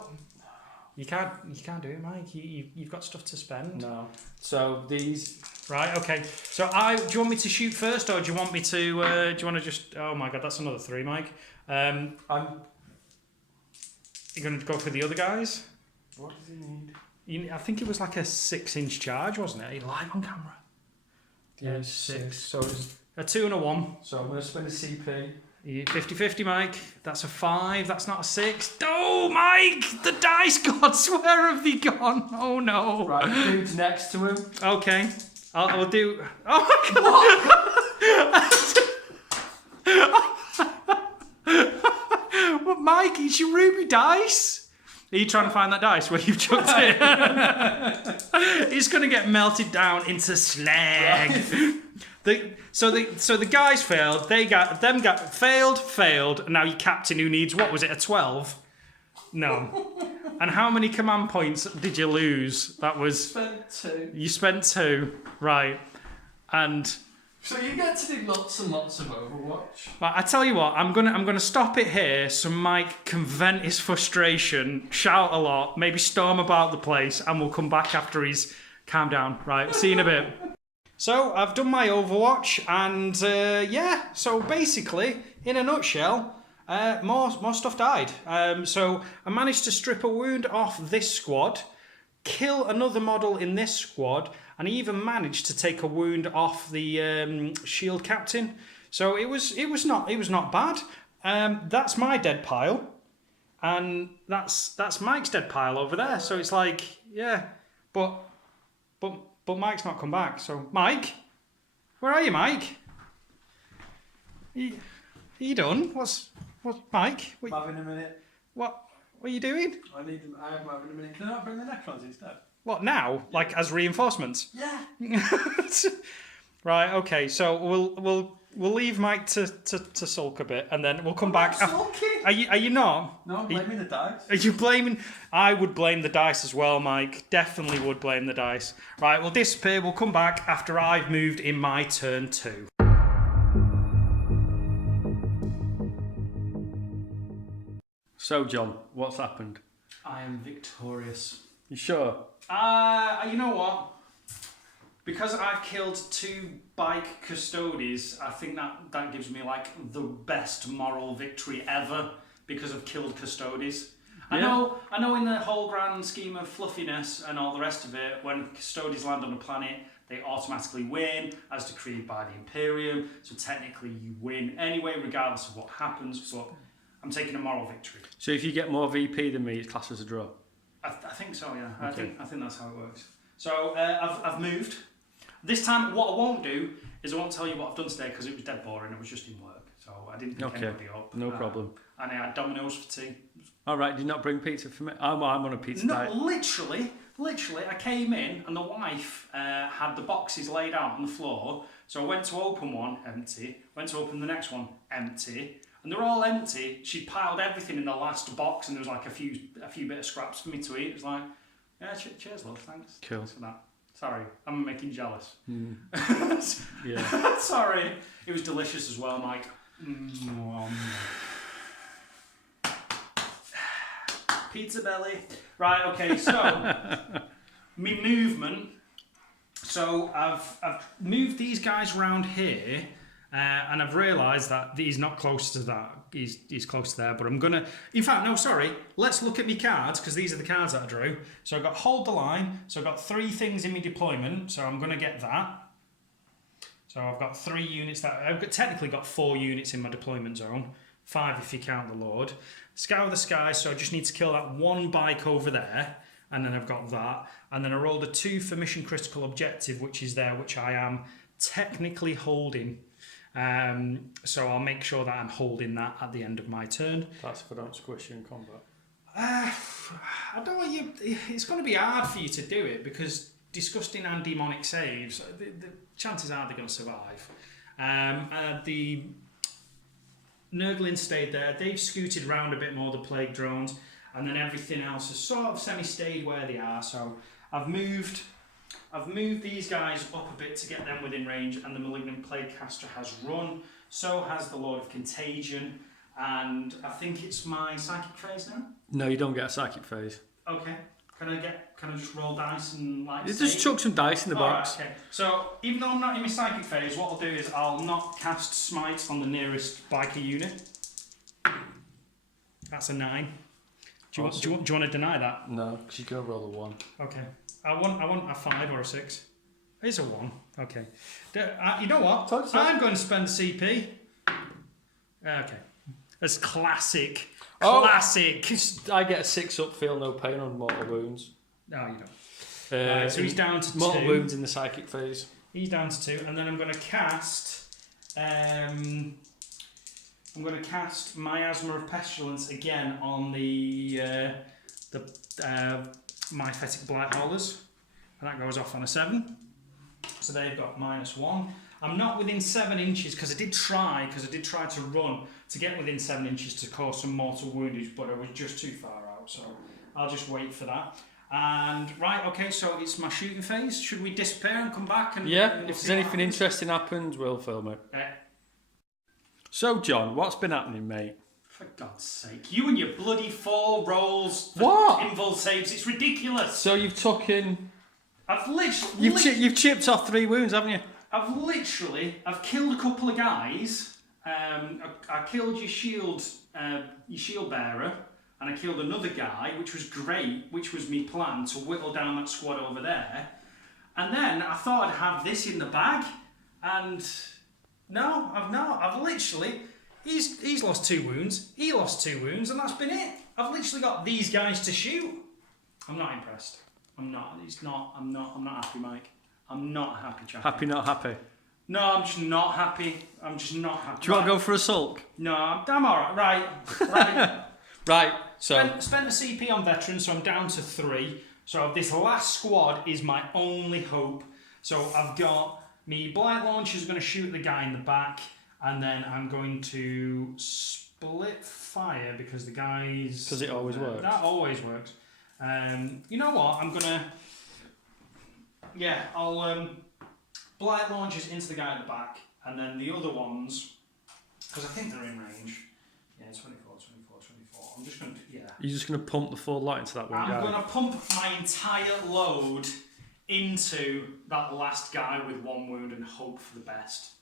You can't do it, Mike. You've got stuff to spend. No. So these. Right. Okay. So do you want me to shoot first, or do you want me to? Do you want to just? Oh my God, that's another 3, Mike. I'm. You're going to go for the other guys? What does he need? I think it was like a 6-inch charge, wasn't it? Live on camera. Yeah, 6. So it's. A 2 and a 1. So I'm going to spend a CP. 50-50, Mike. That's a 5. That's not a 6. Oh, Mike! The dice gods, where have they gone? Oh, no. Right, dude's next to him. Okay. I'll do... Oh, my God! What, Mike? It's your ruby dice? Are you trying to find that dice where you've chucked it? It's going to get melted down into slag. So the guys failed. Failed. And now your captain who needs, what was it, a 12? No. And how many command points did you lose? That was. Spent 2. You spent 2, right? And. So you get to do lots and lots of Overwatch. Right, I tell you what, I'm gonna stop it here so Mike can vent his frustration, shout a lot, maybe storm about the place, and we'll come back after he's calmed down. Right, see you in a bit. So I've done my Overwatch, and yeah. So basically, in a nutshell, more stuff died. So I managed to strip a wound off this squad, kill another model in this squad, and I even managed to take a wound off the shield captain. So it was not bad. That's my dead pile, and that's Mike's dead pile over there. So it's like, yeah, but Mike's not come back. So Mike, where are you, Mike? Are you done? What's Mike? I'm having a minute. What are you doing? I'm having a minute. Can I not bring the Necrons instead? What now? Like as reinforcements? Yeah. Right. Okay. So we'll leave Mike to sulk a bit, and then we'll come back. Sulking. Are you not? No, I'm blaming the dice. Are you blaming? I would blame the dice as well, Mike. Definitely would blame the dice. Right. We'll disappear. We'll come back after I've moved in my turn 2. So John, what's happened? I am victorious. You sure? You know what? Because I've killed 2 bike Custodes, I think that gives me like the best moral victory ever because I've killed Custodes. Yeah. I know in the whole grand scheme of fluffiness and all the rest of it, when Custodes land on a planet, they automatically win, as decreed by the Imperium. So technically you win anyway, regardless of what happens, but I'm taking a moral victory. So if you get more VP than me, it's classed as a draw. I think so, yeah. Okay. I think that's how it works. So I've moved. This time, what I won't do is I won't tell you what I've done today because it was dead boring. It was just in work, so I didn't pick anybody up. No problem. And I had Domino's for tea. All right, did you not bring pizza for me? I'm on a pizza No, diet. literally, I came in and the wife had the boxes laid out on the floor. So I went to open one, empty. Went to open the next one, empty. And they're all empty. She'd piled everything in the last box, and there was like a few bit of scraps for me to eat. It was like, yeah, cheers, love, thanks. Cool. Thanks for that. Sorry, I'm making you jealous. Yeah. Sorry. It was delicious as well, Mike. Pizza belly. Right, okay, so me movement. So I've moved these guys around here, And I've realised that he's not close to that. He's close to there, but I'm gonna. In fact, no, sorry. Let's look at my cards because these are the cards that I drew. So I've got hold the line. So I've got 3 things in my deployment. So I'm gonna get that. So I've got 3 units that I've technically got 4 units in my deployment zone. 5 if you count the Lord. Scour the sky. So I just need to kill that 1 bike over there, and then I've got that. And then I rolled a 2 for mission critical objective, which is there, which I am technically holding. So I'll make sure that I'm holding that at the end of my turn. That's if I don't squish you in combat. I don't want you. It's going to be hard for you to do it because disgusting and demonic saves. The chances are they're going to survive. The Nurgling stayed there. They've scooted round a bit more, the plague drones, and then everything else has sort of semi-stayed where they are. So I've moved these guys up a bit to get them within range, and the Malignant Plague Caster has run. So has the Lord of Contagion, and I think it's my psychic phase now. No, you don't get a psychic phase. Okay. Can I just roll dice and like? You just chuck some dice in the box. Right, okay. So even though I'm not in my psychic phase, what I'll do is I'll not cast smite on the nearest biker unit. That's a 9. Do you want to deny that? No, because you're going to roll a 1. Okay. I want a 5 or a 6. It's a 1. Okay. You know what? I'm going to spend the CP. Okay. That's classic. Classic. I get a 6 up, feel no pain on mortal wounds. No, you don't. Right, so he's down to 2. Mortal wounds in the psychic phase. He's down to 2, and then I'm going to cast. I'm going to cast Miasma of Pestilence again on the Myphetic Blightholders, and that goes off on a 7. So they've got -1. I'm not within 7 inches because I did try to run to get within 7 inches to cause some mortal woundage, but I was just too far out. So I'll just wait for that. And right, okay, so it's my shooting phase. Should we disappear and come back? And yeah, if there's anything interesting happens, we'll film it. So, John, what's been happening, mate? For God's sake, you and your bloody 4 rolls for invul saves, it's ridiculous. So you've taken... I've literally... You've chipped off 3 wounds, haven't you? I've killed a couple of guys. I killed your shield bearer, and I killed another guy, which was great, which was my plan, to whittle down that squad over there. And then I thought I'd have this in the bag, and no, I've not. I've literally... He's lost 2 wounds, he lost 2 wounds, and that's been it. I've literally got these guys to shoot. I'm not impressed. I'm not happy, Mike. I'm not happy, chap. Happy, not happy? No, I'm just not happy. Do you want to go for a sulk? No, I'm alright. Right. Right, so... Spent a CP on veterans, so I'm down to 3. So this last squad is my only hope. So I've got me Blight Launcher's going to shoot the guy in the back, and then I'm going to split fire because the guys... Because it always works. That always works. You know what? I'm going to... Yeah, I'll Blight Launchers into the guy at the back, and then the other ones, because I think they're in range. Yeah, 24. I'm just going to, You're just going to pump the full lot into that one guy? I'm going to pump my entire load into that last guy with 1 wound and hope for the best.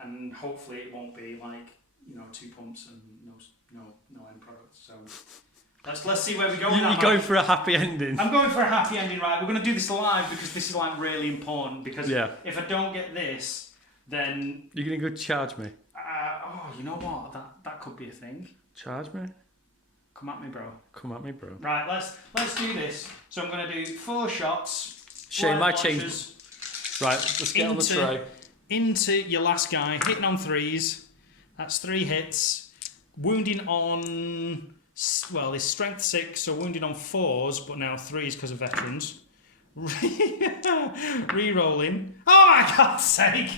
And hopefully it won't be like, 2 pumps and no end product. So let's see where we go with that. You're going for a happy ending. I'm going for a happy ending, right? We're going to do this live because this is like really important. Because if I don't get this, then you're going to go charge me. You know what? That could be a thing. Charge me. Come at me, bro. Come at me, bro. Right, let's do this. So I'm going to do 4 shots. Shane, my change. Right, let's get on the tray. Into your last guy, hitting on 3s. That's 3 hits. Wounding on... Well, his strength 6, so wounded on 4s, but now 3s because of veterans. Re-rolling. Oh my God's sake!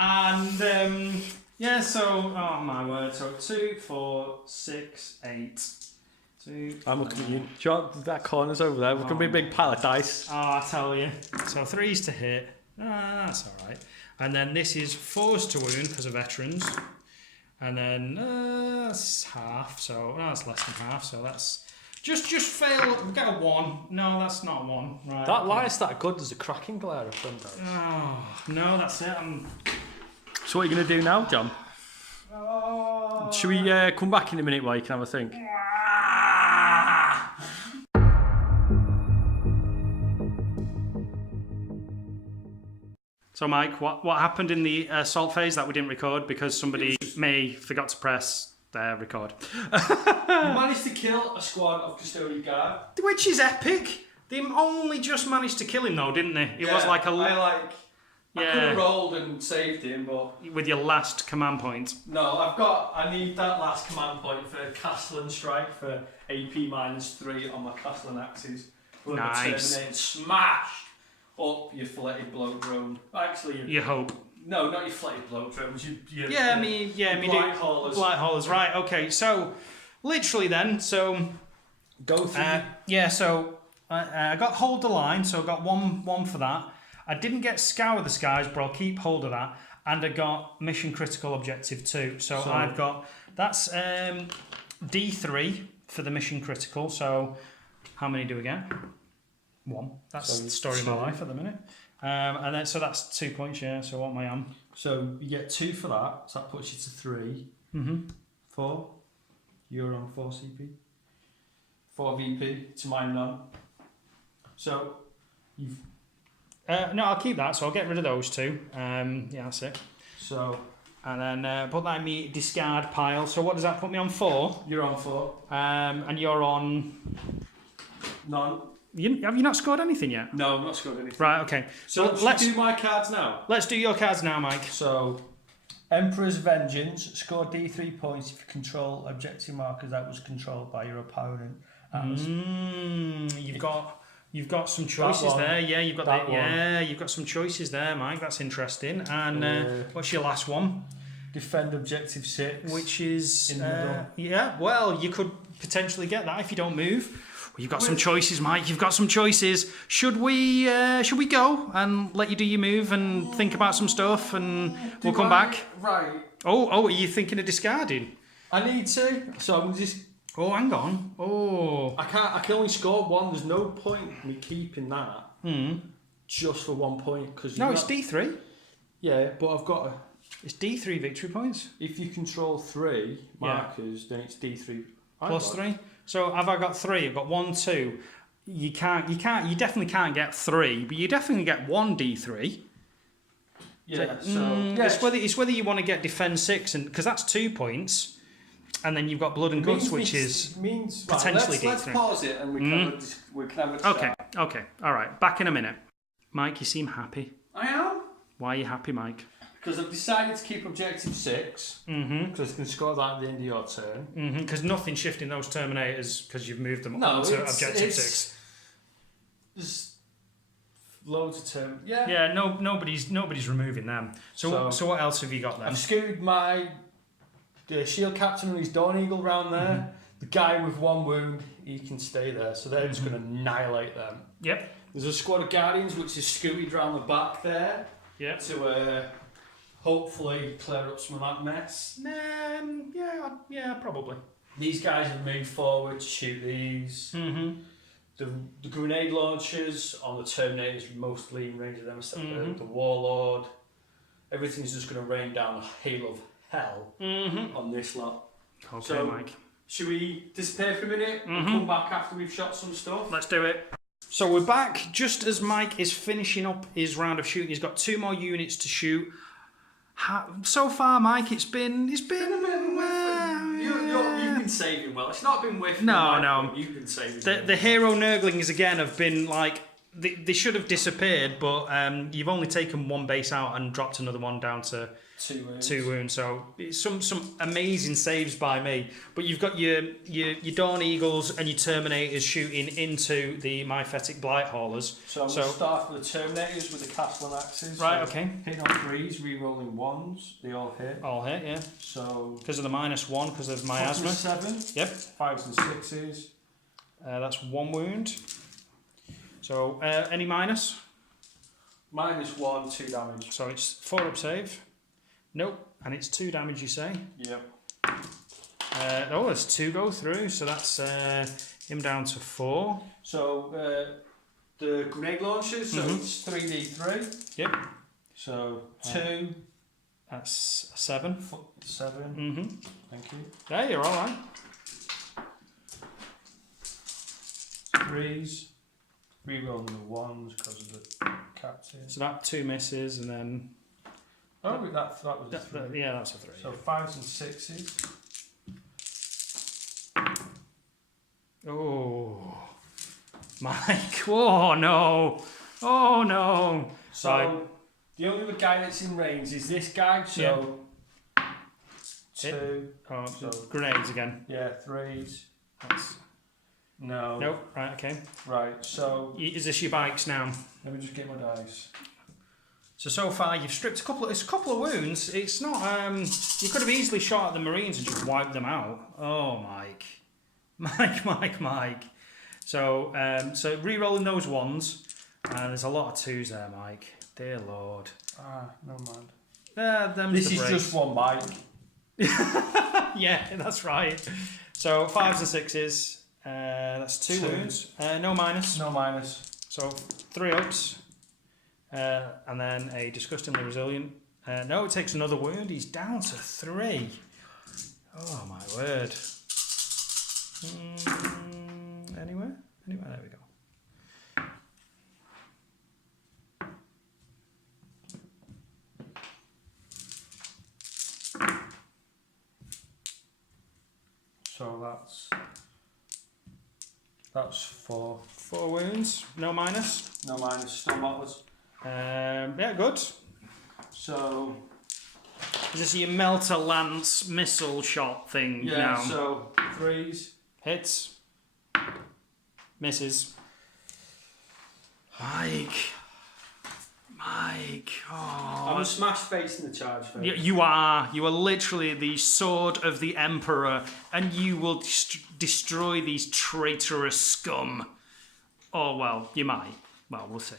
And oh my word. So 2, 4, 6, 8. 2. I'm looking at you. John, that corner's over there. We're going to be a big pile of dice. Oh, I tell you. So 3s to hit. That's all right. And then this is 4s to wound because of veterans. And then that's half, so that's less than half, so that's just fail. We get a 1. No, that's not 1. Right. That light's that good. There's a cracking glare of them. Oh no, that's it. I'm So what are you going to do now, John? Should we come back in a minute while you can have a think? So, Mike, what happened in the assault phase that we didn't record because somebody forgot to press their record? You managed to kill a squad of Custodian Guard. Which is epic. They only just managed to kill him, though, didn't they? It was like a... I could have rolled and saved him, but... With your last command point. No, I need that last command point for Castellan Strike for AP -3 on my Castellan axes. Nice. Terminated, smashed up your fletted bloat drone. Actually, You hope. no, not your fletted bloat drones. Your Blight haulers. Blight haulers, right, okay. So, literally then, Go through. So I got hold the line, so I got one for that. I didn't get Scour the Skies, but I'll keep hold of that. And I got Mission Critical Objective 2. So I've got, that's D3 for the Mission Critical. So how many do we get? 1. That's the story of my life at the minute. And then, so that's 2 points, yeah. So what am I on? So you get 2 for that, so that puts you to 3. Mm-hmm. 4. You're on 4 CP. 4 VP to mine none. So you've... No, I'll keep that, so I'll get rid of those 2. Yeah, that's it. So... And then put that in my discard pile. So what does that put me on 4? You're on 4. And you're on... None. Have you not scored anything yet? No, I've not scored anything. Right, okay. So let's do my cards now. Let's do your cards now, Mike. So, Emperor's Vengeance. Score D3 points if you control objective markers that was controlled by your opponent. You've got some choices there. Yeah, you've got That one. you've got some choices there, Mike. That's interesting. And what's your last one? Defend objective 6. Which is in the middle. Yeah. Well, you could potentially get that if you don't move. You've got some choices, Mike. You've got some choices. Should we go and let you do your move and think about some stuff, and we'll come back? Right. Oh, are you thinking of discarding? I need to. So I'm just. Oh, hang on. Oh. I can only score 1. There's no point me keeping that. Just for 1 point because. No, it's D3. Yeah, but I've got. It's D3 victory points. If you control 3 markers, then it's D3 plus 3. So have I got 3? I've got 1, 2. You definitely can't get 3, but you definitely get 1 D3. Yeah. It's whether you want to get defend 6, and because that's 2 points, and then you've got blood and guts, which is potentially D3. Let's pause it and we can have a chat. Okay. All right. Back in a minute. Mike, you seem happy. I am. Why are you happy, Mike? Because I've decided to keep objective 6. Because I can score that at the end of your turn. Because nothing's shifting those Terminators because you've moved them up to objective 6. There's loads of turn. Yeah. Yeah. Nobody's removing them. So what else have you got then? I've screwed the shield captain and his Dawn Eagle round there. The guy with 1 wound, he can stay there. So they're just going to annihilate them. Yep. There's a squad of Guardians which is scooted round the back there. Yep. To hopefully clear up some of that mess. Yeah, probably. These guys have moved forward to shoot these. The grenade launchers on the Terminators, mostly in range of them, except the Warlord. Everything's just going to rain down a hail of hell on this lot. Okay, so, Mike. Should we disappear for a minute and come back after we've shot some stuff? Let's do it. So we're back just as Mike is finishing up his round of shooting. He's got 2 more units to shoot. So far, Mike, it's been a bit. You've been saving well. It's not been whiffing. No. You've been saving. The hero Nurglings again have been like they should have disappeared, but you've only taken 1 base out and dropped another one down to 2 wounds. So it's some amazing saves by me. But you've got your Dawn Eagles and your Terminators shooting into the Myphetic Blight Haulers. So I'm going to start with the Terminators with the Castellan axes. Right, so okay. Hitting on 3s, re-rolling 1s. They all hit. All hit, yeah. So because of the -1, because of miasma. 7. Yep. 5s and 6s. That's 1 wound. So any minus? -1, 2 damage. So it's 4 up save. Nope. And it's 2 damage, you say? Yep. There's 2 go through, so that's him down to 4. So the grenade launchers, so it's 3d3. Yep. So 2, That's a 7. 7. Mm-hmm. Thank you. Yeah, you're all right. 3s. Rerolling the 1s because of the captain. So that 2 misses, and then Oh, that was a 3. yeah, that's a 3. So 5s and 6s. Oh, Mike! Oh no! Oh no! So Right. the only other guy that's in range is this guy. So 2. Oh, So grenades again. yeah, 3s. That's... No. Nope. Right. Okay. Right. So Is this your bikes now? let me just get my dice. So far you've stripped it's a couple of wounds. It's not. You could have easily shot at the Marines and just wiped them out. Oh, Mike. So re-rolling those 1s. There's a lot of 2s there, Mike. Dear Lord. No mind. This This is just one bike. Yeah, that's right. So 5s and 6s. That's 2 wounds. No minus. No minus. So 3 ups. And then a disgustingly resilient. No, it takes another wound. He's down to 3. Oh my word. Anywhere? There we go. So that's 4. 4 wounds. No minus. No minus. Stone bottles. Yeah, good. So Is this your Melter Lance missile shot thing yeah. now? So 3s. Hits. Misses. Mike. Oh. I'm a smash face in the charge phase. You are literally the sword of the Emperor, and you will destroy these traitorous scum. Oh, well, you might. Well, we'll see.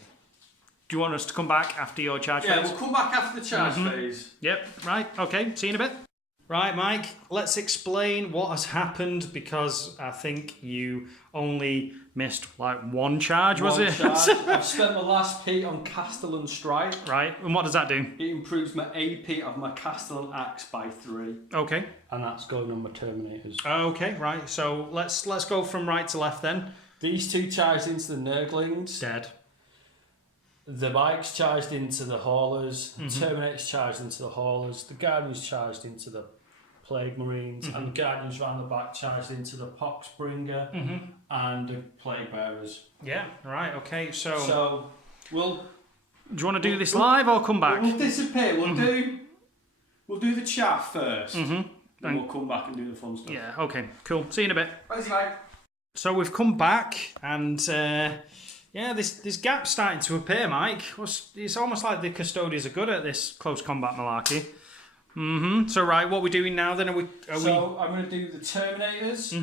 Do you want us to come back after your charge phase? Yeah, we'll come back after the charge phase. Yep, right, okay, see you in a bit. Right, Mike, let's explain what has happened, because I think you only missed like 1 charge, was it? Charge. I've spent my last P on Castellan Strike. Right, and what does that do? It improves my AP of my Castellan Axe by 3. Okay. And that's going on my Terminators. Okay, right, so let's go from right to left then. These 2 charged into the Nurglings. Dead. The bikes charged into the Haulers. The Terminators charged into the Haulers. The Guardians charged into the Plague Marines. And the Guardians round the back charged into the Poxbringer and the Plague Bearers. Yeah, right, okay, So we'll... do you want to do this live or come back? We'll disappear. We'll do the chat first. Then we'll come back and do the fun stuff. Yeah, okay, cool. See you in a bit. Thanks, mate. So we've come back, and yeah, this gap's starting to appear, Mike. It's almost like the Custodes are good at this close combat malarkey. So right, what are we doing now then? I'm going to do the Terminators.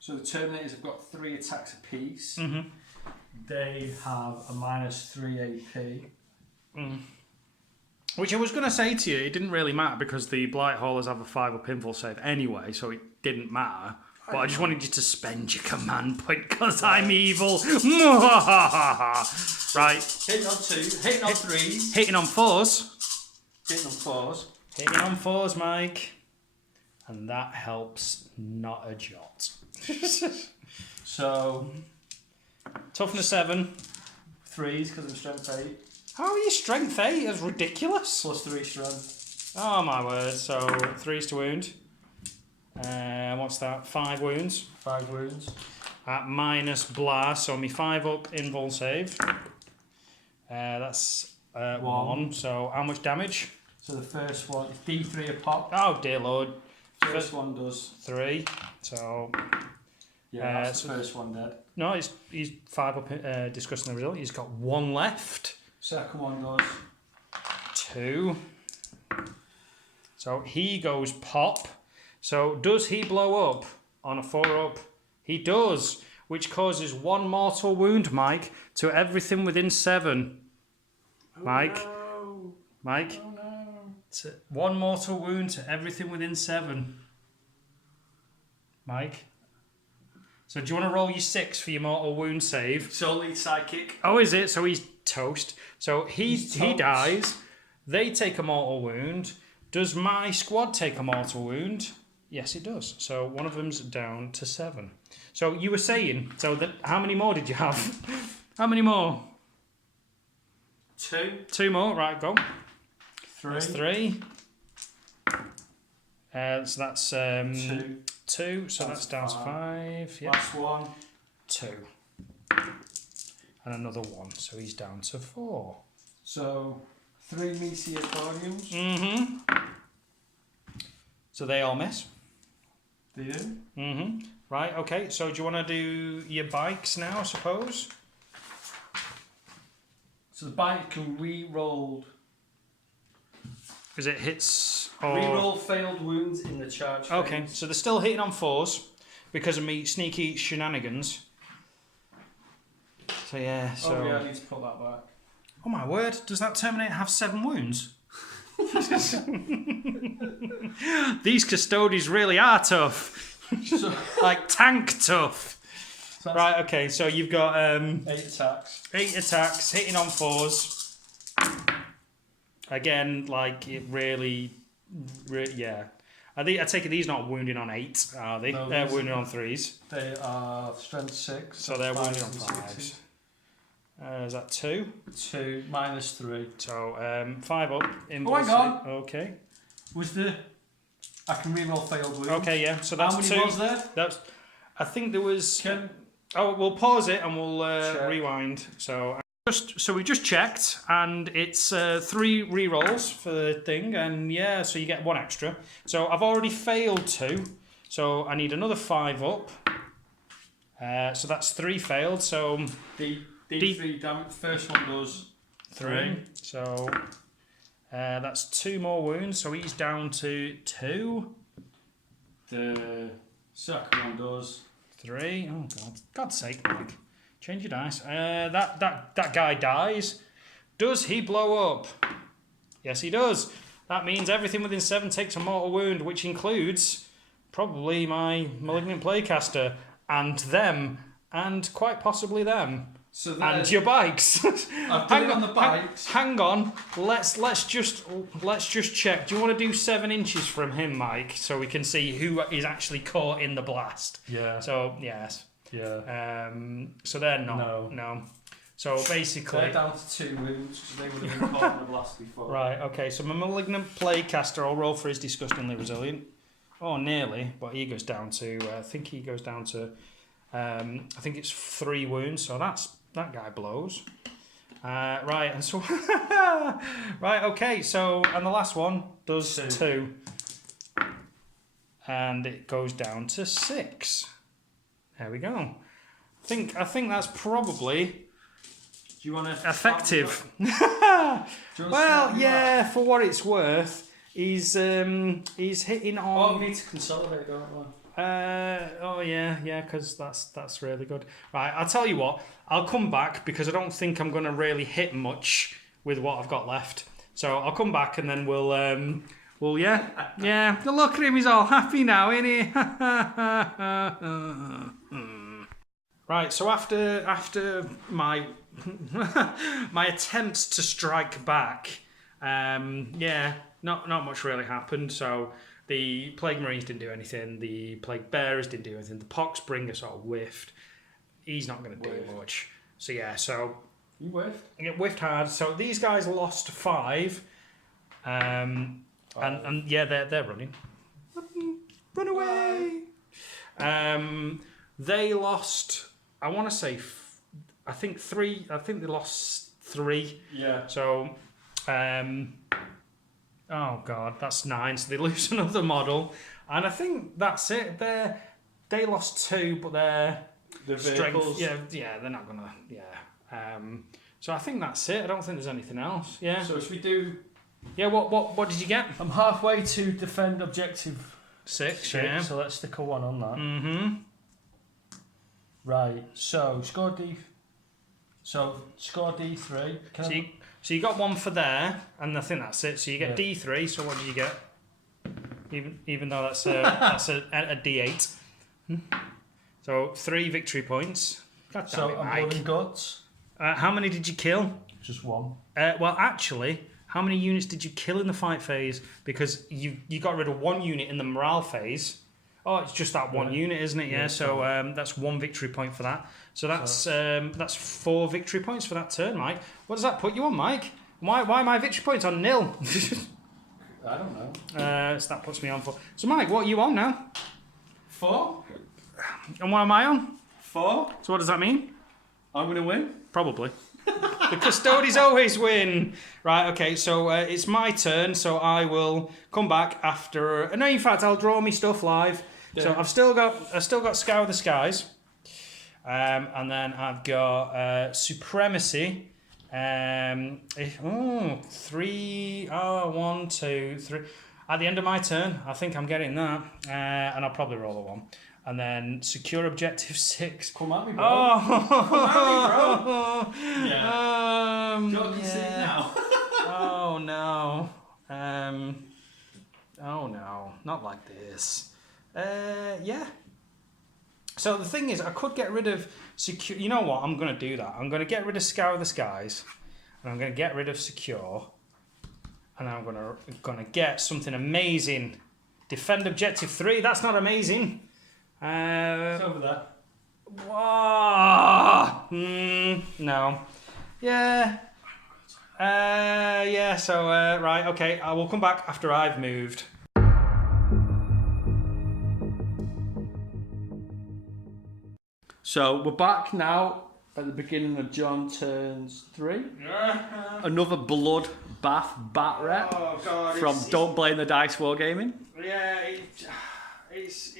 So the Terminators have got 3 attacks apiece. They have a -3 AP. Which I was going to say to you, it didn't really matter because the Blight Haulers have a 5 up invul save anyway, so it didn't matter. But I just wanted you to spend your command point because I'm evil. Right. Hitting on 2, hitting on 3s. Hitting on 4s. Hitting on 4s. Hitting on 4s, Mike. And that helps not a jot. So, Toughness 7. 3s because I'm strength 8. How are you strength 8? That's ridiculous. +3 strength. Oh my word. So 3s to wound. What's that? 5 wounds. 5 wounds. At minus blast, so me 5 up invul save. That's 1. So how much damage? So the first one is D3 a pop. Oh dear lord. First one does 3. So yeah, that's the first one dead. no, he's 5 up. Discussing the result. He's got 1 left. Second one does 2. So he goes pop. So does he blow up on a 4 up? He does, which causes 1 mortal wound, Mike, to everything within 7. Mike. No. Mike. Oh no. 1 mortal wound to everything within 7. Mike. So do you want to roll your 6 for your mortal wound save? Solely psychic. Oh, is it? So he's toast. So he He's toast. dies. They take a mortal wound. Does my squad take a mortal wound? Yes, it does. So one of them's down to 7. So you were saying, so that how many more did you have? How many more? 2. 2 more, right, go. 3. That's 3. So that's 2. 2, so that's down to 5. Yep. Last one. 2. And another 1, so he's down to 4. So 3 meteor podiums. Mm-hmm. So they all miss. They do. Mm-hmm. Right, okay, so do you want to do your bikes now, I suppose? So the bike can re-roll. Because it hits... Or... Re-roll failed wounds in the charge Okay, phase. so they're still hitting on 4s because of me sneaky shenanigans. So yeah, so... Oh yeah, I need to put that back. Oh my word, does that Terminator have 7 wounds? These Custodes really are tough. So, Like tank tough. so Right, okay, so you've got 8 attacks. 8 attacks, hitting on 4s. Again, like it really, yeah. I take it these not wounding on 8, are they? No, They're these- wounding on 3s. They are strength 6. So they're wounding on 5s 5s. Is that 2? 2 minus 3. So 5 up. In Oh, hang on. Okay. Was the... I can re-roll failed wounds. Okay, yeah. So that's How many 2. was there? That's. I think there was. Can... Oh, we'll pause it and we'll Check. rewind. So we just checked, and it's 3 re-rolls for the thing, and yeah, so you get 1 extra. So I've already failed 2, so I need another 5 up. So that's 3 failed. So D3 damage. First one does 3. So that's 2 more wounds. So he's down to 2. The second one does 3. Oh God! God's sake, Mike. Change your dice. That guy dies. Does he blow up? Yes, he does. That means everything within 7 takes a mortal wound, which includes probably my malignant playcaster and them, and quite possibly them. So And your bikes. I've done it on the bikes. Hang on. Let's just check. Do you want to do 7 inches from him, Mike, so we can see who is actually caught in the blast? Yeah. So yes. Yeah. So they're not. No. So basically. They're down to 2 wounds because they would have been caught in the blast before. Right. Okay. So my malignant playcaster, I'll roll for his disgustingly resilient. Oh, nearly, but he goes down to. I think he goes down to. I think it's 3 wounds. So that guy blows. Right, and so right, okay, so and the last one does 2. And it goes down to 6. There we go. I think that's probably Do you want to effective. Well, yeah, for what it's worth, he's hitting on. Oh, we need to consolidate, don't we? Oh yeah, because that's really good. Right, I'll tell you what. I'll come back because I don't think I'm going to really hit much with what I've got left. So I'll come back and then we'll yeah. Look at him, he's all happy now, isn't he? Right, so after my my attempts to strike back, not much really happened. So. The Plague Marines didn't do anything. The Plague Bearers didn't do anything. The Poxbringer sort of whiffed. He's not going to do much. So yeah, so You whiffed? I get whiffed hard. So these guys lost 5. And yeah, they're running. Run away. They lost. I want to say. I think 3. I think they lost 3. Yeah. So. Oh God, that's 9. So they lose another model, and I think that's it. They lost 2, but their vehicles. strength, yeah, they're not gonna, So I think that's it. I don't think there's anything else. Yeah. So should we do? Yeah. What did you get? I'm halfway to defend objective 6. Yeah. So let's stick a 1 on that. Mm-hmm. Right. So score D3. So you got 1 for there, and I think that's it. So you get Yeah. D3. So what did you get? Even though that's a D8. So 3 victory points. God damn So it, I'm Mike. blood and guts. How many did you kill? Just 1. Well, actually, how many units did you kill in the fight phase? Because you got rid of 1 unit in the morale phase. Oh, it's just that 1 unit, isn't it? Yeah. So that's 1 victory point for that. So that's 4 victory points for that turn, Mike. What does that put you on, Mike? Why are my victory points on 0? I don't know. So that puts me on 4. So, Mike, what are you on now? 4? And what am I on? 4? So what does that mean? I'm going to win. Probably. The Custodes always win. Right, okay, so it's my turn, so I will come back after... No, in fact, I'll draw me stuff live. Yeah. So I've still got Scour the Skies. And then I've got Supremacy. 1, 2, 3. At the end of my turn, I think I'm getting that. And I'll probably roll a 1. And then secure objective 6. Come at me, bro. Oh, Come at me, bro. Yeah. Do you want to see it now? Oh no. Oh no. Not like this. Yeah. So the thing is, I could get rid of secure. You know what? I'm going to do that. I'm going to get rid of Scour the Skies, and I'm going to get rid of secure, and I'm going to get something amazing. Defend objective 3. That's not amazing. It's over there. No. Yeah. Yeah, so, right, okay. I will come back after I've moved. So we're back now at the beginning of John turns 3. Another blood bath bat rep from Don't Blame the Dice Wargaming. Yeah, it's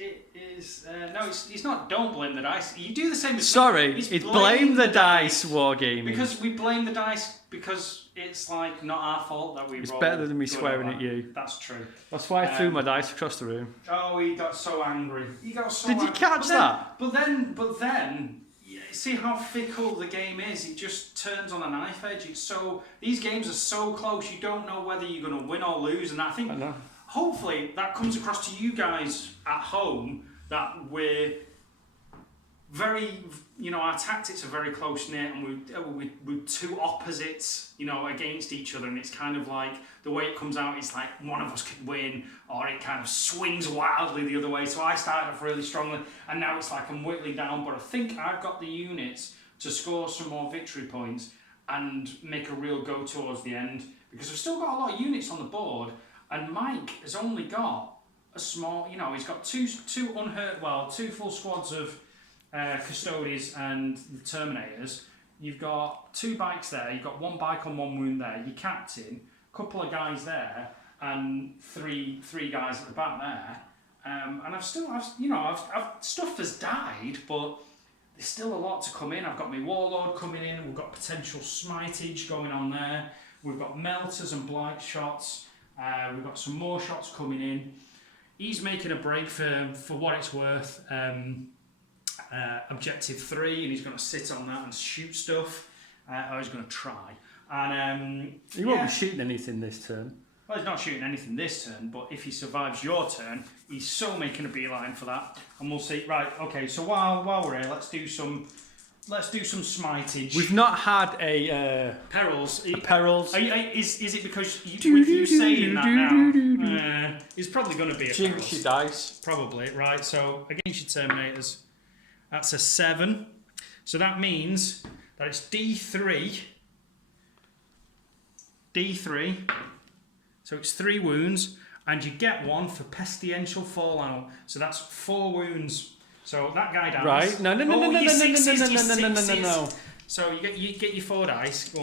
not Don't Blame the Dice. You do the same as Sorry, it's Blame the Dice Wargaming. Because we blame the dice because it's like not our fault that we It's roll better than me good swearing or at bad. you. That's true. That's why I threw my dice across the room. Oh, he got so angry. He got so Did you angry. catch that? But then, see how fickle the game is. It just turns on a knife edge. These games are so close. You don't know whether you're going to win or lose. And I think hopefully that comes across to you guys at home that we're very, our tactics are very close knit, and we're two opposites, against each other, and it's kind of like the way it comes out, it's like one of us could win, or it kind of swings wildly the other way. So I started off really strongly, and now it's like I'm whittling down, but I think I've got the units to score some more victory points and make a real go towards the end, because I've still got a lot of units on the board, and Mike has only got a small, he's got two full squads of Custodes and the Terminators. You've got 2 bikes there, you've got 1 bike on 1 wound there, your captain, a couple of guys there, and three guys at the back there. And I've stuff has died, but there's still a lot to come in. I've got my Warlord coming in, we've got potential smitage going on there, we've got melters and blight shots, we've got some more shots coming in. He's making a break for what it's worth. Objective 3, and he's going to sit on that and shoot stuff. Or he's going to try. And he won't be shooting anything this turn. Well, he's not shooting anything this turn, but if he survives your turn, he's so making a beeline for that. And we'll see. Right, okay. So while we're here, let's do some smitage. We've not had a perils. Perils. Is it because with you saying that now? It's probably going to be a jinx your dice. Probably right. So against your Terminators. That's a 7. So that means that it's D3. D3. So it's 3 wounds, and you get 1 for Pestilential Fallout. So that's 4 wounds. So that guy dies. Right. No. So you get your 4 dice. Go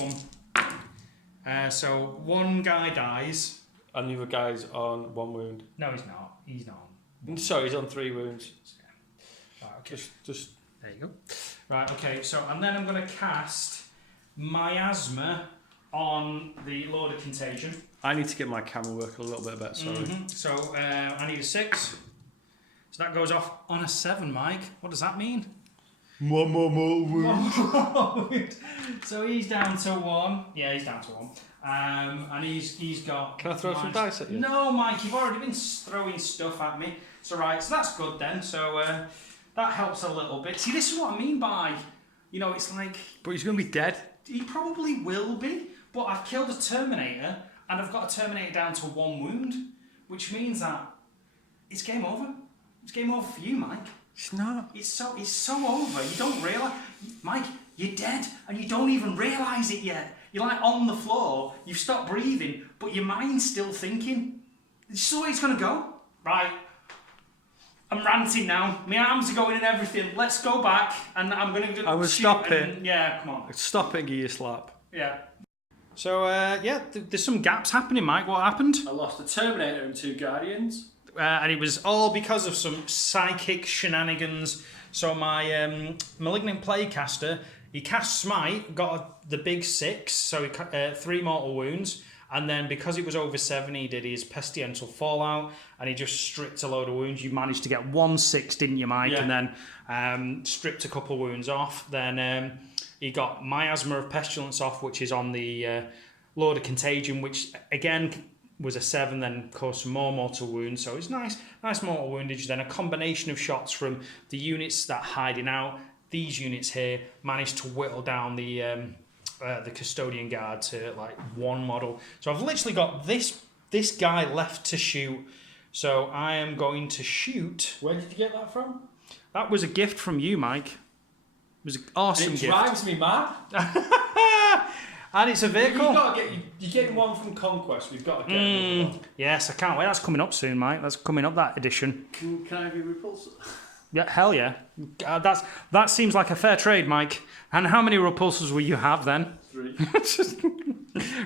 on. So 1 guy dies. And the other guy's on 1 wound. No, he's not. He's not. Sorry, he's on 3 wounds. Right, okay. Just there you go. Right, okay, so and then I'm going to cast Miasma on the Lord of Contagion. I need to get my camera working a little bit better, sorry. So I need a 6. So that goes off on a 7, Mike. What does that mean? One more wound. So he's down to 1. Yeah, he's down to 1. And he's got... Can I throw some dice at you? No, Mike, you've already been throwing stuff at me. So right, so that's good then. So that helps a little bit. See, this is what I mean by, it's like... But he's going to be dead. He probably will be, but I've killed a Terminator, and I've got a Terminator down to 1 wound, which means that it's game over. It's game over for you, Mike. It's not. It's so over. You don't realise, Mike. You're dead, and you don't even realise it yet. You're like on the floor. You've stopped breathing, but your mind's still thinking. This is the way it's gonna go. Right. I'm ranting now. My arms are going and everything. Let's go back, and I'm gonna. I will stop it. Yeah, come on. Stop it and give you a slap. Yeah. So there's some gaps happening, Mike. What happened? I lost a Terminator and 2 Guardians. And it was all because of some psychic shenanigans. So my malignant playcaster, he cast Smite, got the big 6, so he 3 mortal wounds, and then because it was over 7, he did his Pestilential Fallout, and he just stripped a load of wounds. You managed to get 1/6, didn't you, Mike? Yeah. And then stripped a couple of wounds off. Then he got Miasma of Pestilence off, which is on the Lord of Contagion, which again was a 7, then caused some more mortal wounds. So it's nice mortal woundage. Then a combination of shots from the units that are hiding out. These units here managed to whittle down the Custodian Guard to like 1 model. So I've literally got this guy left to shoot. So I am going to shoot. Where did you get that from? That was a gift from you, Mike. It was an awesome It gift. drives me mad. And it's a vehicle. You're getting one from Conquest. We've got to get another one. Yes, I can't wait. That's coming up soon, Mike. That's coming up, that edition. Can I have your repulsor? Yeah, hell yeah. That seems like a fair trade, Mike. And how many repulsors will you have then? 3.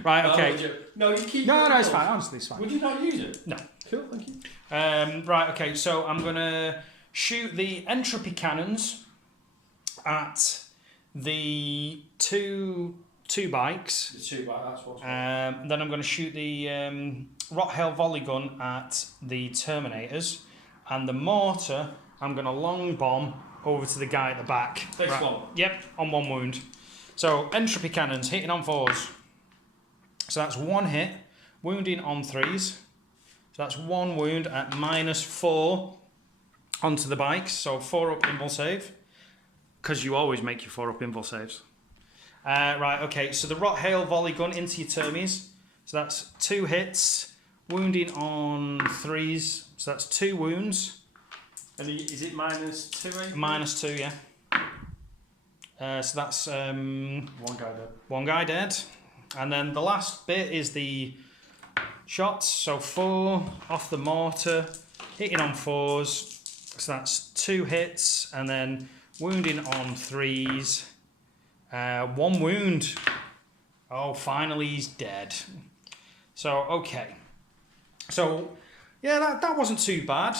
Right, okay. No, you keep. No, your it's repulsor. fine. Honestly, it's fine. Would you not use it? No. Cool, thank you. Right, okay. So I'm going to shoot the entropy cannons at the two bikes. The 2 by that's what's Then I'm going to shoot the Rot Hail volley gun at the Terminators. And the mortar, I'm going to long bomb over to the guy at the back. Next one. Yep, on 1 wound. So, entropy cannons hitting on 4s. So that's 1 hit, wounding on 3s. So that's 1 wound at -4 onto the bikes. So 4 up invul save. Because you always make your 4 up invul saves. Right, okay, so the Rot Hail volley gun into your Termies. So that's 2 hits, wounding on 3s. So that's 2 wounds. And is it -2? -2, yeah. So that's 1 guy dead. 1 guy dead. And then the last bit is the shots. So 4 off the mortar, hitting on 4s. So that's 2 hits, and then wounding on 3s. 1 wound. Oh, finally he's dead. So, okay. So, yeah, that wasn't too bad.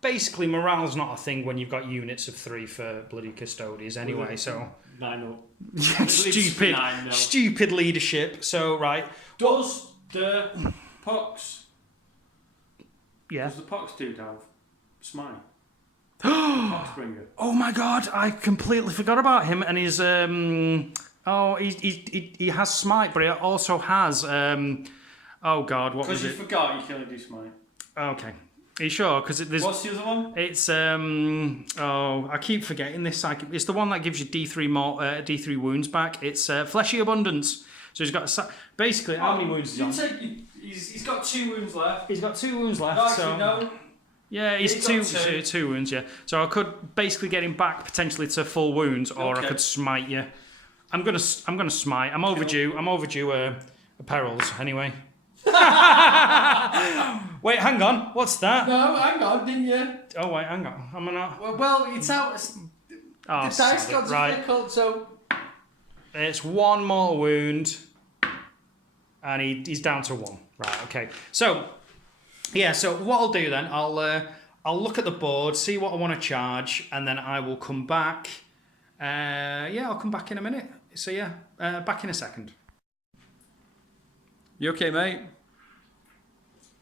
Basically, morale's not a thing when you've got units of 3 for bloody Custodes anyway, so... 9-0. Yeah, stupid leadership. So, right. Does the Pox... Yeah. Does the Pox dude have Smite? Poxbringer. Oh my god, I completely forgot about him and his... he has Smite, but he also has... oh god, what was it? Because you forgot you can only do Smite. Okay. Are you sure? Because there's... What's the other one? It's I keep forgetting this. It's the one that gives you D3 wounds back. It's Fleshy Abundance. So he's got basically how many wounds is he on? He's got 2 wounds left. He's got 2 wounds left. No, actually, no. Yeah, he's got two wounds. Yeah, so I could basically get him back potentially to full wounds, or I could smite you. I'm gonna smite. I'm overdue. I'm overdue a perils anyway. Wait, hang on. What's that? No, hang on, didn't you? Oh wait, hang on. I'm not. Well, it's out. The dice got right. difficult, so. It's 1 mortal wound, and he's down to 1. Right. Okay. So, yeah. So what I'll do then, I'll look at the board, see what I want to charge, and then I will come back. I'll come back in a minute. So yeah, back in a second. You okay, mate?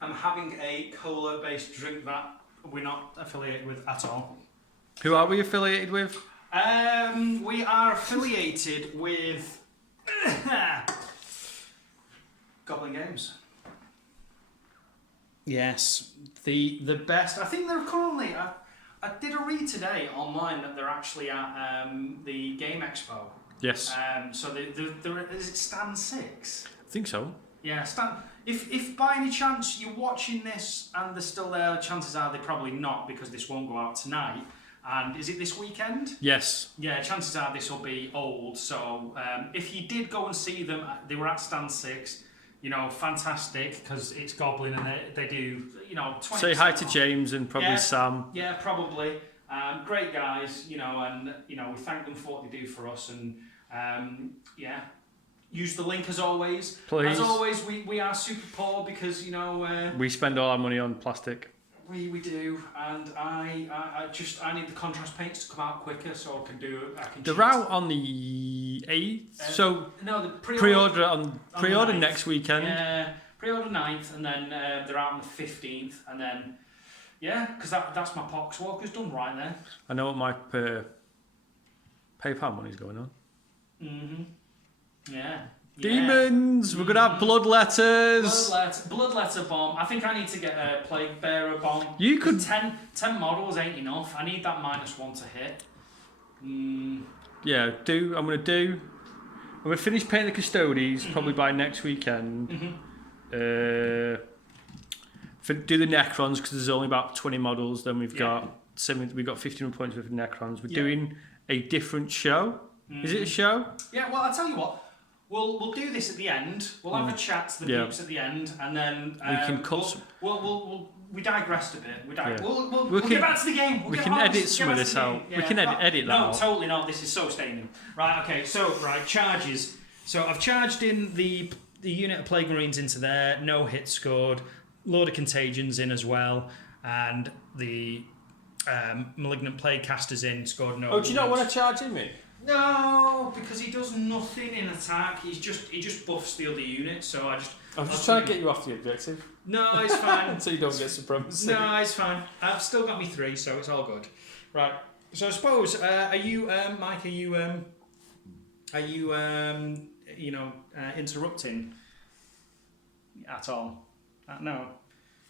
I'm having a cola-based drink that we're not affiliated with at all. Who are we affiliated with? We are affiliated with Goblin Games. Yes, the best. I think they're currently. I did a read today online that they're actually at the Game Expo Yes. So is it stand 6? I think so. Yeah, stand. If by any chance you're watching this and they're still there, chances are they're probably not because this won't go out tonight. And is it this weekend? Yes. Yeah, chances are this will be old. So if you did go and see them, they were at stand 6. You know, fantastic because it's Goblin and they do, you know, 20%. Say hi to James and probably Yeah. Sam. Yeah, probably. Great guys, you know, and you know we thank them for what they do for us, and yeah, use the link as always. Please. As always, we are super poor because you know We spend all our money on plastic. we do, and I need the contrast paints to come out quicker so I can do. They're cheat. out on the 8th, so No, the pre-order the next weekend. Yeah, pre-order 9th, and then they're out on the 15th, and then. Yeah, because that's my Poxwalkers done right there. I know what my PayPal money's going on. Yeah. Demons! We're going to have blood letters! Blood letter bomb. I think I need to get a plague bearer bomb. You could... 10 models ain't enough. I need that -1 to hit. Yeah, I'm going to finish painting the Custodes probably by next weekend. Do the Necrons because there's only about 20 models. Then we've got 15 points worth of Necrons. We're doing a different show. Is it a show? Yeah. Well, I'll tell you what. We'll do this at the end. We'll have a chat to the peeps at the end, and then we can cut. We digressed a bit. Yeah. We'll get back to the game. We can edit some of this out. Yeah. We can edit that out. No, totally not. This is so staying in. Right. Okay. So charges. So I've charged in the unit of Plague Marines into there. No hits scored. Load of contagions in as well, and the malignant plague casters in, scored no. Oh, do you not want to charge him in? No, because he does nothing in attack. He just buffs the other unit. So I'm just trying to get you off the objective. No, it's fine. So you don't get supremacy. No, it's fine. I've still got me 3, so it's all good. Right. So I suppose are you Mike? Are you interrupting at all? No.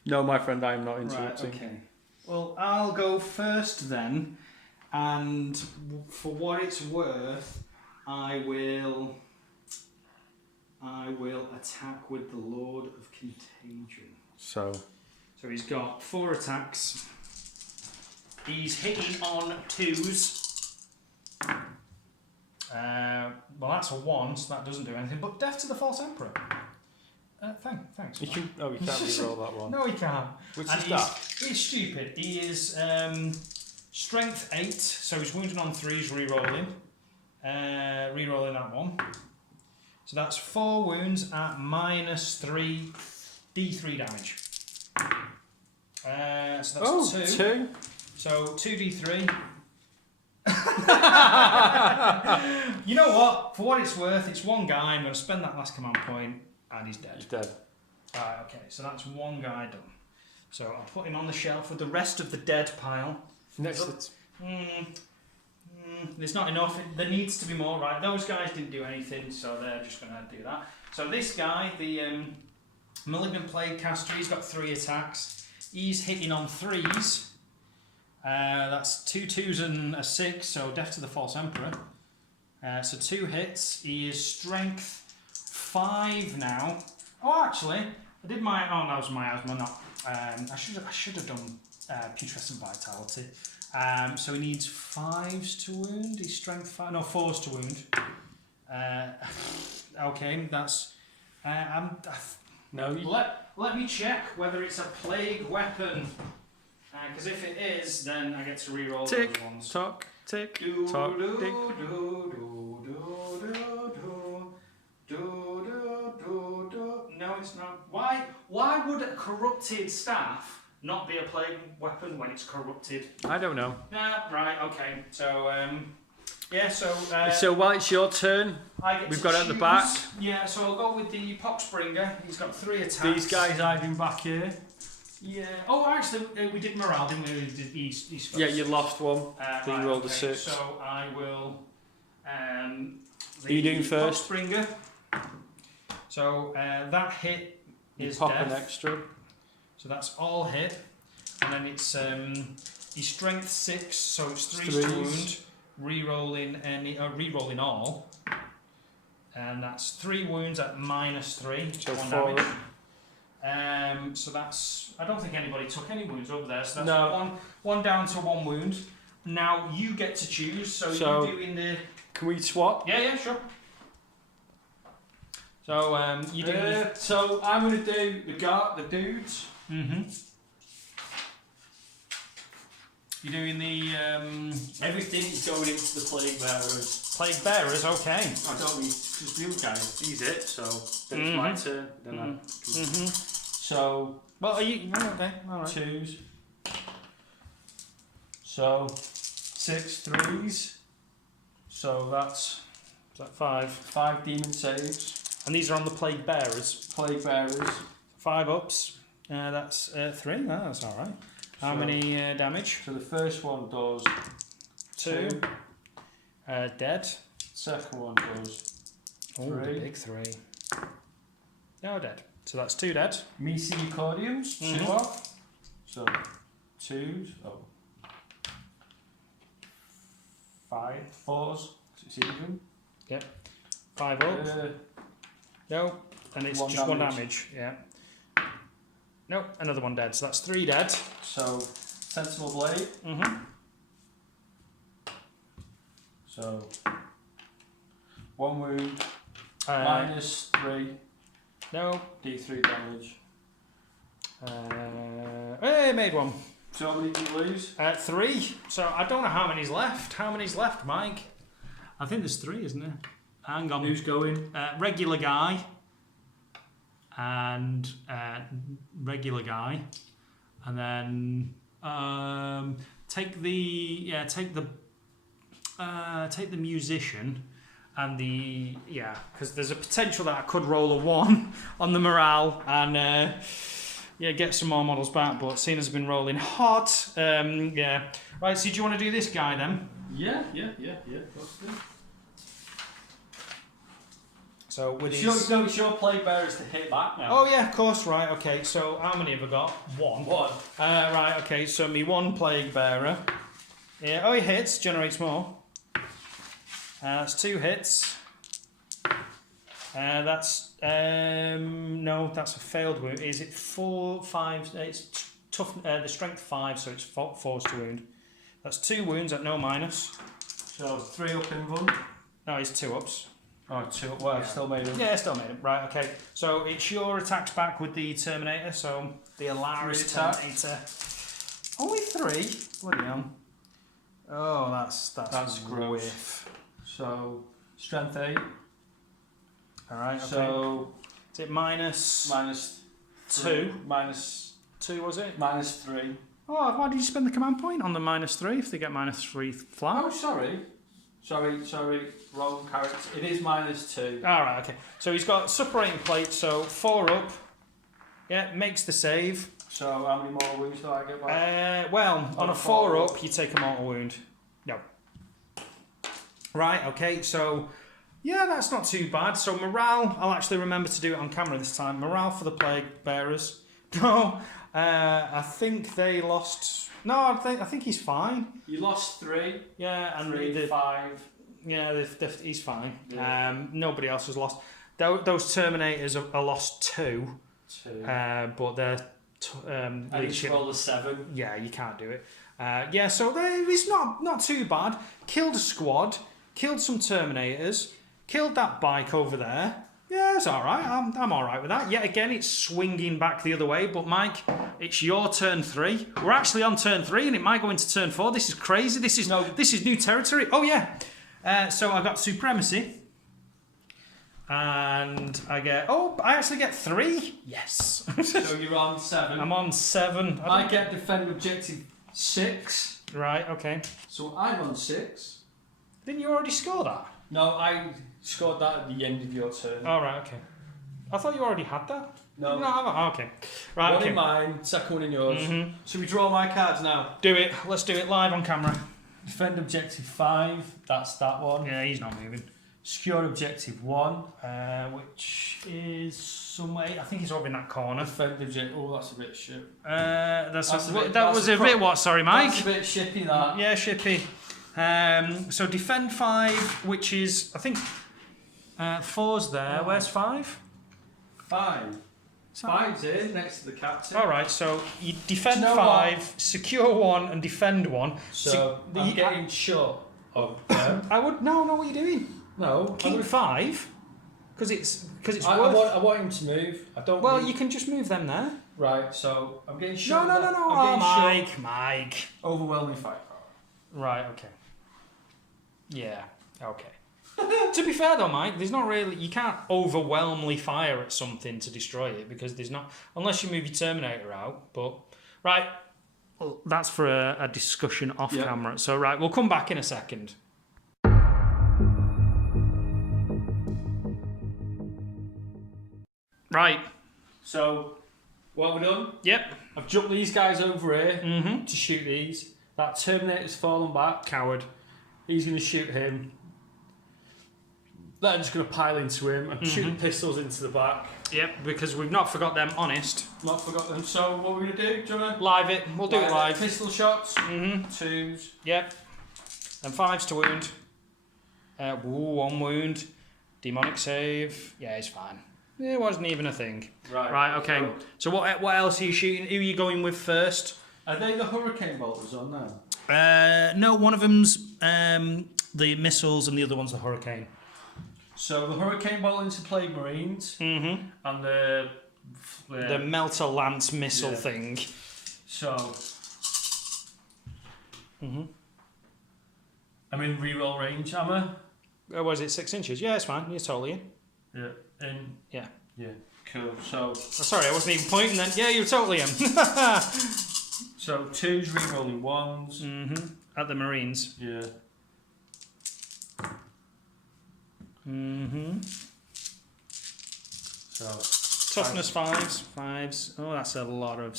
No, my friend, I am not interrupting. Right, okay. Well, I'll go first then, and for what it's worth, I will attack with the Lord of Contagion. So he's got 4 attacks. He's hitting on 2s. Well, that's a 1, so that doesn't do anything. But Death to the False Emperor. Thanks. You can't re-roll that one. No, he can't. Which And is that? He's stupid. He is strength 8, so he's wounded on 3s, re-rolling. Re-rolling that one. So that's 4 wounds at -3 D3 damage. So that's 2. So 2d3. You know what? For what it's worth, it's one guy. I'm going to spend that last command point, and he's dead. He's dead. Right, okay, so that's one guy done. So I'll put him on the shelf with the rest of the dead pile. Next, There's not enough. There needs to be more. Right, those guys didn't do anything, so they're just going to do that. So this guy, the Malignant Plague Caster, he's got 3 attacks. He's hitting on 3s. That's 2 2s and a 6, so Death to the False Emperor. So 2 hits. He is strength 5 now. Oh, actually, I did my. Oh, that was my asthma. Not. I should have done putrescent vitality. So he needs 5s to wound. He's strength 5. No, 4s to wound. Okay, that's. Let me check whether it's a plague weapon. Because if it is, then I get to reroll those ones. Tock, tick, Do, tock, do, tick. do, do, do, do, do, do, do. No, it's not. Why would a corrupted staff not be a plague weapon when it's corrupted? I don't know. Right, okay. So, So while it's your turn, we've got it at the back. Yeah, so I'll go with the Poxbringer. He's got 3 attacks. These guys hiding back here. Yeah. Oh, actually, we did morale, didn't we? He's first. Yeah, you lost one. Right, you rolled a okay. 6. So I will. Are you doing first? Poxbringer. So that hit is pop death. an extra. So that's all hit, and then it's he's strength 6, so it's 3 to Threes. wound. re-rolling re-rolling all, and that's 3 wounds at -3, So one 4 damage. So that's. I don't think anybody took any wounds over there. So that's No. one down to 1 wound. Now you get to choose. So So- you're doing the. Can we swap? Yeah, sure. So you do. So I'm going to do the dudes. You're doing the Everything is going into the plague bearers. plague bearers. Okay. I don't mean because the other guy he's it. So then it's my turn. Then I. So Well, are you okay? All right. 2s. So 6 3s. So that's Is that 5? 5 demon saves. And these are on the plague bearers. Plague bearers. 5 ups. That's 3. Oh, that's all right. How So- many damage? So the first one does 2. 2. Dead. Second one does Oh, the 3. big 3. No, dead. So that's 2 dead. Misericordiums, 2 Mhm. off. So 2s. Oh. 5 4s. Succeeding. 5 up. No. And it's 1 just 1 damage. damage. Yeah. No, another 1 dead. So that's 3 dead. So sensible blade. So 1 wound. -3 No. d3 damage. Hey, made 1. So how many do you lose? 3. So I don't know how many's left. How many's left, Mike? I think there's 3, isn't there? Hang on. Who's going? Regular guy. And regular guy. And then take the musician and the because there's a potential that I could roll a 1 on the morale and get some more models back, but seeing as I've been rolling hot, right. So do you want to do this guy then? Yeah. So with It's your plague bearers to hit back now. oh yeah, of course, right. Okay, so how many have I got? 1. 1. Right, okay, so me 1 plague bearer. Yeah, oh, he hits, generates more. That's 2 hits. That's no, that's a failed wound. Is it 4, 5? It's tough. The strength 5, so it's forced to wound. That's 2 wounds at no minus. So 3 up in 1. No, he's 2 ups. Oh, 2 up. Well, I've still made him. Yeah, still made it. Right, okay. So it's your attacks back with the Terminator. So the Alaris 3 attack. Terminator. Only 3. Bloody hell. Oh, that's gross. whiff. So strength 8. All right. Okay. So is it minus -2. 2? Was it? -3. Oh, why did you spend the command point on the -3 if they get -3 flat? Oh, sorry. Wrong character. It is -2. All right. Okay. So he's got suppurating plate. So 4 up. Yeah, makes the save. So how many more wounds do I get back? Well, on a 4 4 up, you take a mortal wound. No. Right. Okay. So. Yeah, that's not too bad. So morale, I'll actually remember to do it on camera this time. Morale for the plague bearers. No, I think they lost. No, I think he's fine. You lost 3. Yeah, and 3, 5. yeah, he's fine. Yeah. Nobody else has lost. Those Terminators are lost 2, 2. but they're I need to leadership. roll a 7. Yeah, you can't do it. So it's not too bad. Killed a squad. Killed some Terminators. Killed that bike over there. Yeah, it's all right. I'm all right with that. Yet again, it's swinging back the other way. But Mike, it's your turn 3. We're actually on turn 3, and it might go into turn 4. This is crazy. This is new territory. Oh yeah. So I got supremacy, and I actually get 3. Yes. So you're on 7. I'm on 7. I get defend objective 6. Right. Okay. So I'm on 6. Didn't you already score that? No, I scored that at the end of your turn. Oh, right, okay. I thought you already had that. No. Oh, okay. Right, One okay. in mine, second one in yours. Mhm. Should we draw my cards now? Do it. Let's do it live on camera. Defend objective 5, that's that one. Yeah, he's not moving. Secure objective 1. Which is somewhere. I think he's over in that corner. Defend objective. Oh, that's a bit shit. That That's was a bit- a bit what? Sorry, Mike. That's a bit shippy, that. Yeah, shippy. So defend 5, which is, I think, 4's there. Where's 5? 5. 5's here, next to the captain. All right, so you defend Do you know 5, secure 1, and defend 1. So I'm getting short of. I would know what you're doing. No, Keep 5, because it's worth. I want him to move. I don't. Well, need- you can just move them there. Right, so I'm getting short. No. I'm Oh, getting short. Mike. Overwhelming firepower. Right. Okay. Yeah. Okay. To be fair though, Mike, there's not really. You can't overwhelmingly fire at something to destroy it because there's not, unless you move your Terminator out. But right, well, that's for a discussion off camera. So right, we'll come back in a second. Right. So, what have we done? Yep. I've jumped these guys over here Mm-hmm. to shoot these. That Terminator's fallen back. Coward. He's going to shoot him. Then I'm just going to pile into him and shoot the pistols into the back. Yep. Because we've not forgot them. Honest. Not forgot them. So, what we're going to do? Do you want to Live it. We'll do it live. Pistol shots. Mm-hmm. 2s. Yep. And 5's to wound. 1 wound. Demonic save. Yeah, it's fine. It wasn't even a thing. Right, okay. So what else are you shooting? Who are you going with first? Are they the hurricane bolters on now? No, one of them's the missiles and the other one's the hurricane. So the hurricane bolt into Plague Marines Mm-hmm. and the The Melter Lance missile Yeah. thing. So Mm-hmm. I'm in reroll range. Am I? Was it 6 inches? Yeah, it's fine. You're totally in. Yeah. In. Yeah. Yeah. Cool. So Oh, sorry, I wasn't even pointing then. Yeah, you're totally in. 2s rerolling 1s. Mm-hmm. At the Marines. Yeah. Mm-hmm. So Toughness 5s. Oh, that's a lot of.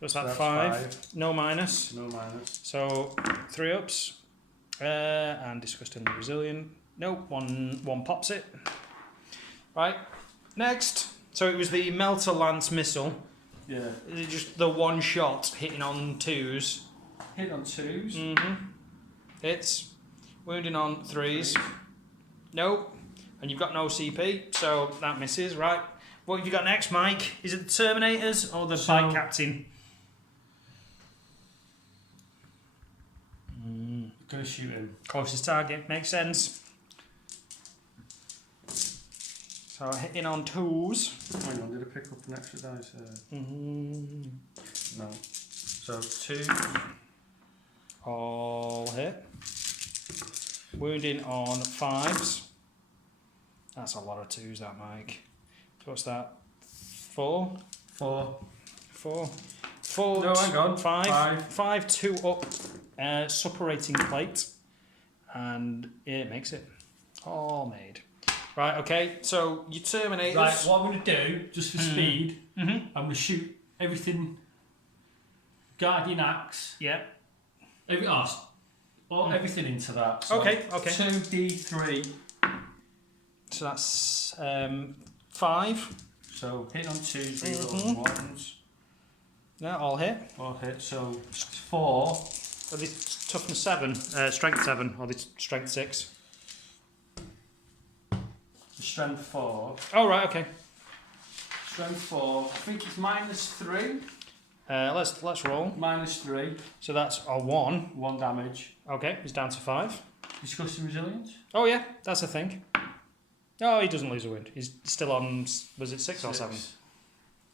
What's that? that's 5? No minus. No minus. So 3 ups. And disgustingly resilient. Nope. One pops it. Right. Next. So it was the Melter Lance missile. Yeah. Just the one shot hitting on 2s. Hit on 2s. Mm-hmm. Hits. Wounding on 3s. Nope. And you've got no CP, so that misses, right? What have you got next, Mike? Is it the Terminators or the bike captain? Gonna shoot him. Closest target, makes sense. So hitting on 2s. Hang on, did I pick up an extra dice? Mm-hmm. No. So 2. All hit. Wounding on 5s. That's a lot of 2s, that, Mike. So what's that? 4? 4. 4. No, hang on. 5. 5, 2 up. Suppurating plate. And it makes it. All made. Right, okay. So you Terminators. Right, what I'm going to do, just for speed, Mm-hmm. I'm going to shoot everything. Guardian Axe. Yeah. Everything into that. So Okay. 2d3. So that's 5. So hit on 2s, reroll 1s. Yeah, all hit. All hit. So 4. Are they toughness 7? Strength 7, or the strength 6? Strength 4. Oh, right, okay. Strength 4. I think it's -3. Let's roll. -3. So that's a 1. 1 damage. Okay, he's down to 5. Disgusting resilience. Oh, yeah, that's a thing. Oh, he doesn't lose a wound. He's still on, was it 6 or 7?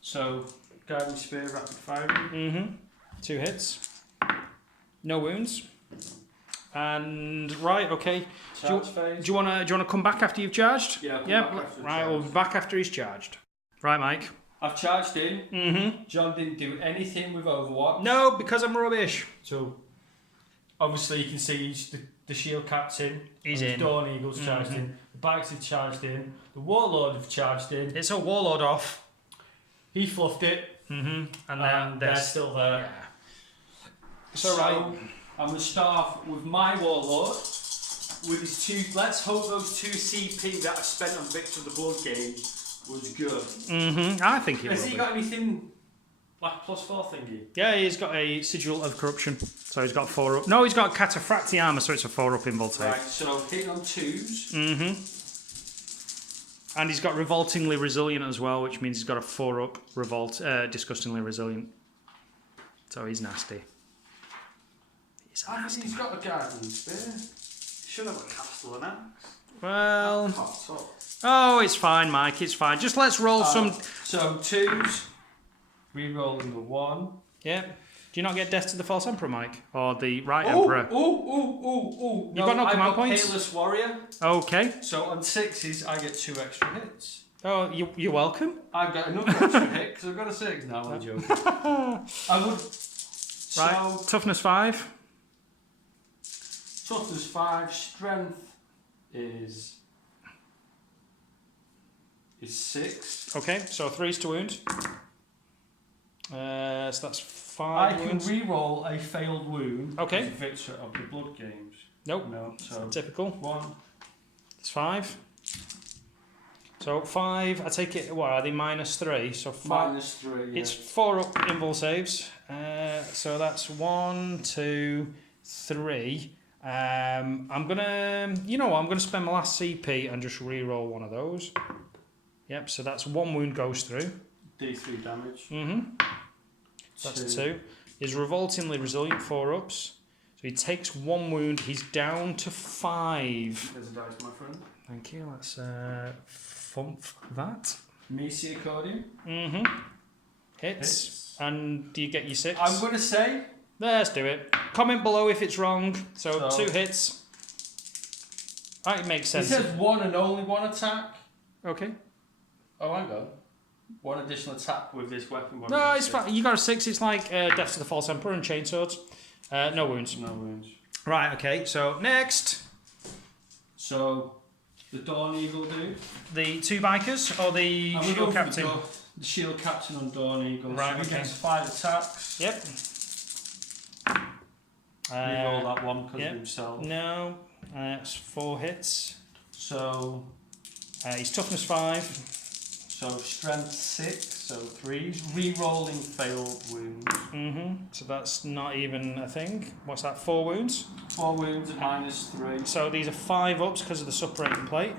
So, Guiding Spear, Rapid Fire. Mm-hmm. 2 hits. No wounds. And, right, okay. Charge phase. Do you wanna come back after you've charged? Yeah, I'll come Yeah, back after right, charge. we'll be back after he's charged. Right, Mike. I've charged in. Mm-hmm. John didn't do anything with Overwatch. No, because I'm rubbish. So, obviously you can see the Shield Captain. He's and in. The Dawn Eagle's charged in. The Bikes have charged in. The Warlord have charged in. It's a Warlord off. He fluffed it. Mm-hmm. And And they're still there. Yeah. So, I'm going to start off with my Warlord. With his 2, let's hope those 2 CP that I spent on Victor of the Blood game was good. Mm-hmm. I think he Has will he be. got anything Black +4 thingy. Yeah, he's got a sigil of corruption. So he's got 4 up. No, he's got cataphracti armor, so it's a 4 up invul save. Right, so hitting on 2s. And he's got revoltingly resilient as well, which means he's got a 4 up disgustingly resilient. So he's nasty. I think he's got a guardian spear. He should have a castle and axe. Well, Pops up. oh, it's fine, Mike. It's fine. Just let's roll some. So 2s. Rerolling the 1. Yeah. Do you not get Death to the False Emperor, Mike, or the Right Oh, Emperor? oh. You got no command points? Payless Warrior. Okay. So on 6s, I get 2 extra hits. Oh, you're welcome. I've got another extra hit because I've got a 6 now. I'm joking. I would. Right. So Toughness 5. toughness 5, strength is 6. Okay. So 3's to wound. So that's 5 I can wounds. re-roll a failed wound. Okay. As a victor of the blood games. Nope. No. So Typical. 1. It's 5. So 5. I take it. What are they? -3. So 5. -3. Yeah. It's 4 up invul saves. So that's 1, 2, 3. I'm gonna, you know what? I'm gonna spend my last CP and just re-roll one of those. Yep. So that's 1 wound goes through. D3 damage. That's 2. He's revoltingly resilient, 4 ups. So he takes 1 wound. He's down to 5. There's a dice, my friend. Thank you. Let's thump that. Mesi accordion. Hits. And do you get your 6? I'm going to say. Let's do it. Comment below if it's wrong. So 2 hits. Right, it makes It sense. says 1 and only 1 attack. Okay. Oh, hang on. 1 additional attack with this weapon. No, it's fine. You got a 6. It's like Death to the False Emperor and Chainswords. No wounds. No wounds. Right, okay. So next. So, the Dawn Eagle dude. The 2 bikers or the I'm shield going captain? The shield captain on Dawn Eagle. Right, so he okay. gets 5 attacks. Yep. Reroll that one because yep. of himself. No. It's 4 hits. So, He's toughness 5. so strength 6. So 3s. Rerolling failed wounds. So that's not even a thing. What's that? 4 wounds. 4 wounds at -3. So these are 5 ups because of the suppurating plate.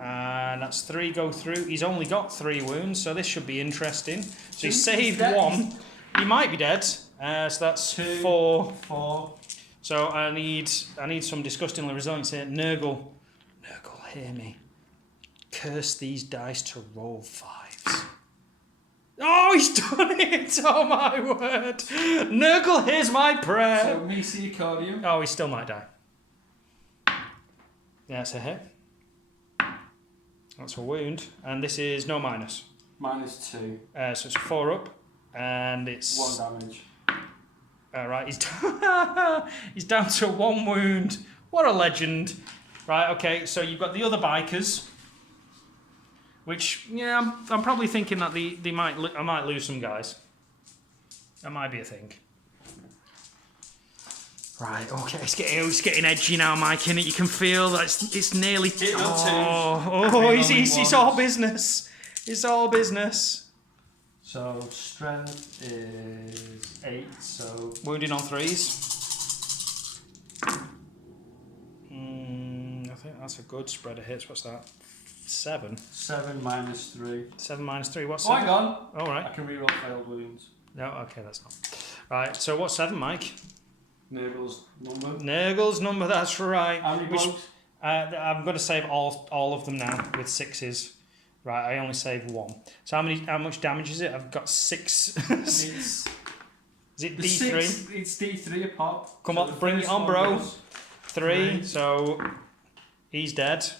And that's 3 go through. He's only got 3 wounds, so this should be interesting. So he saved 1. He might be dead. So that's 2, 4. 4. So I need some disgustingly resilient here. Nurgle, hear me. Curse these dice to roll 5s. Oh, he's done it! Oh my word! Nurgle, here's my prayer. So Mesi accordion. Oh, he still might die. Yeah, that's a hit. That's a wound, and this is no minus. -2. So it's 4 up, and it's 1 damage. Right, he's down to 1 wound. What a legend! Right, okay. So you've got the other bikers, which I'm probably thinking that I might lose some guys. That might be a thing. Right, okay. It's getting edgy now, Mike. Innit? You can feel that it's nearly. It's all business. It's all business. So strength is 8. So Wounding on 3s. I think that's a good spread of hits. What's that? 7. 7 -3. 7 minus 3. What's Oh, 7? hang on. All right. I can reroll failed wounds. No, okay, that's not. Right, so what's 7, Mike? Nurgle's number. Nurgle's number, that's right. How many blows? I'm going to save all of them now with 6s. Right, I only saved 1. So how much damage is it? I've got 6. Is it D3? It's D3 a pop. Come So on, the bring it first on, one bro. goes- 3, so he's dead.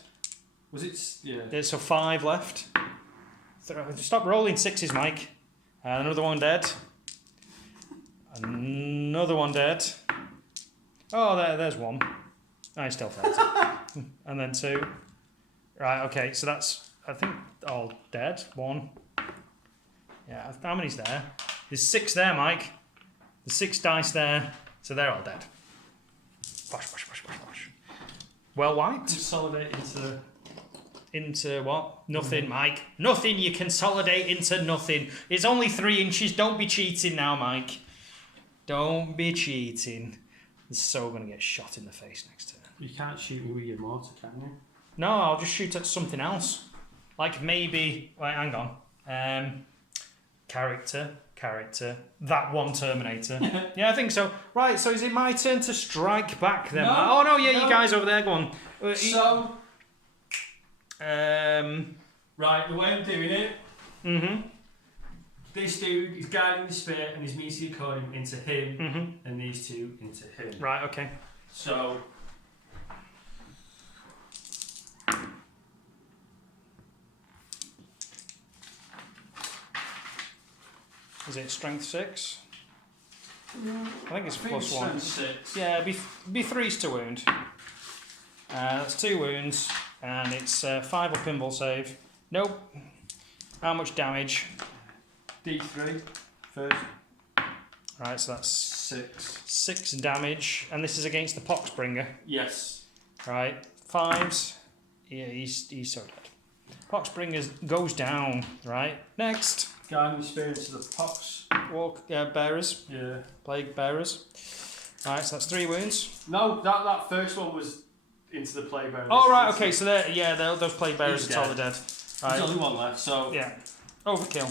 Was it? Yeah. There's so 5 left. Stop rolling 6s, Mike. Another one dead. Another one dead. Oh, there's 1. I still failed it. And then 2. Right, okay, so that's, I think, all dead. 1. Yeah, how many's there? There's 6 there, Mike. There's 6 dice there, so they're all dead. Bosh, bosh, bosh, bosh, bosh. Well wiped. Consolidate into what? Nothing, Mike. Nothing. You consolidate into nothing. It's only 3 inches. Don't be cheating now, Mike. Don't be cheating. You're so going to get shot in the face next turn. You can't shoot me with your mortar, can you? No, I'll just shoot at something else. Like maybe... Wait, hang on. Character. That one Terminator. Yeah, I think so. Right, so is it my turn to strike back then? No, Oh, no, yeah, no. you guys over there, go on. So, Um... right, the way I'm doing it, Mm-hmm. this dude is guiding the spear and his meteor coding into him, Mm-hmm. and these two into him. Right, okay. So, Is it strength 6? I think it's I think plus it's 1. strength 6. Yeah, be 3's to wound. That's 2 wounds, and it's 5 up pinball save. Nope. How much damage? D3 first. Right, so that's 6. 6 damage, and this is against the Poxbringer. Yes. Right, 5s. Yeah, he's so dead. Poxbringer goes down. Right, next. Guiding the spear into the pox. Walk bearers, Yeah. plague bearers. Right, so that's 3 wounds. No, that first one was into the plague bearer. Oh right, okay, so those plague bearers He's are totally dead. There's Right, only one left, so. yeah. Overkill.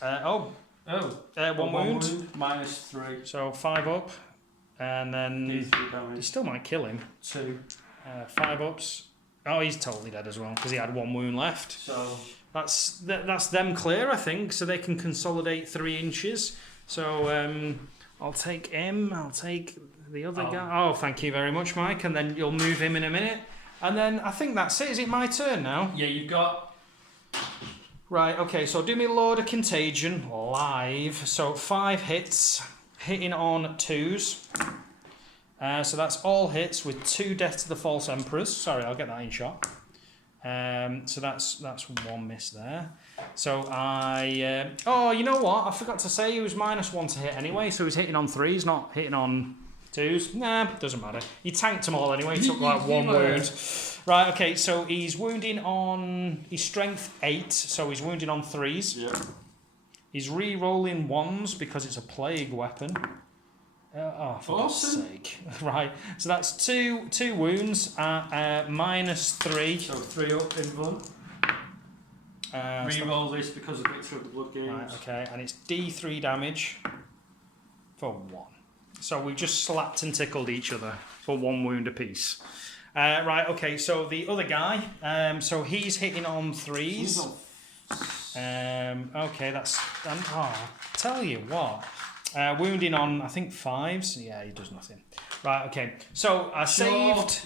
Oh. One wound. Minus 3. So 5 up, and then D3 you damage. still might kill him. 2. 5 ups. Oh, he's totally dead as well because he had 1 wound left. So. That's them clear, I think, so they can consolidate 3 inches. So I'll take him. I'll take the other guy. Oh, thank you very much, Mike. And then you'll move him in a minute. And then I think that's it. Is it my turn now? Yeah, you've got. Right, okay, so do me Lord of Contagion live. So 5 hits, hitting on 2s. So that's all hits with 2 deaths to the False Emperors. Sorry, I'll get that in shot. So that's 1 miss there. So I... oh, you know what? I forgot to say he was -1 to hit anyway, so he was hitting on 3s, not hitting on 2s. Nah, doesn't matter. He tanked them all anyway, he took like 1 wound. Right, okay, so he's wounding on... He's strength 8, so he's wounding on 3s. Yeah. He's re-rolling 1s because it's a plague weapon. For God's sake. Right, so that's two wounds at -3. So 3 up in one. Reroll this because of Victor of the Blood Games. Right, okay, and it's D3 damage for 1. So we just slapped and tickled each other for 1 wound apiece. Right, okay, so the other guy, so he's hitting on 3s. Okay, that's... tell you what. Wounding on, I think, 5s. Yeah, he does nothing. Right, okay. So I saved...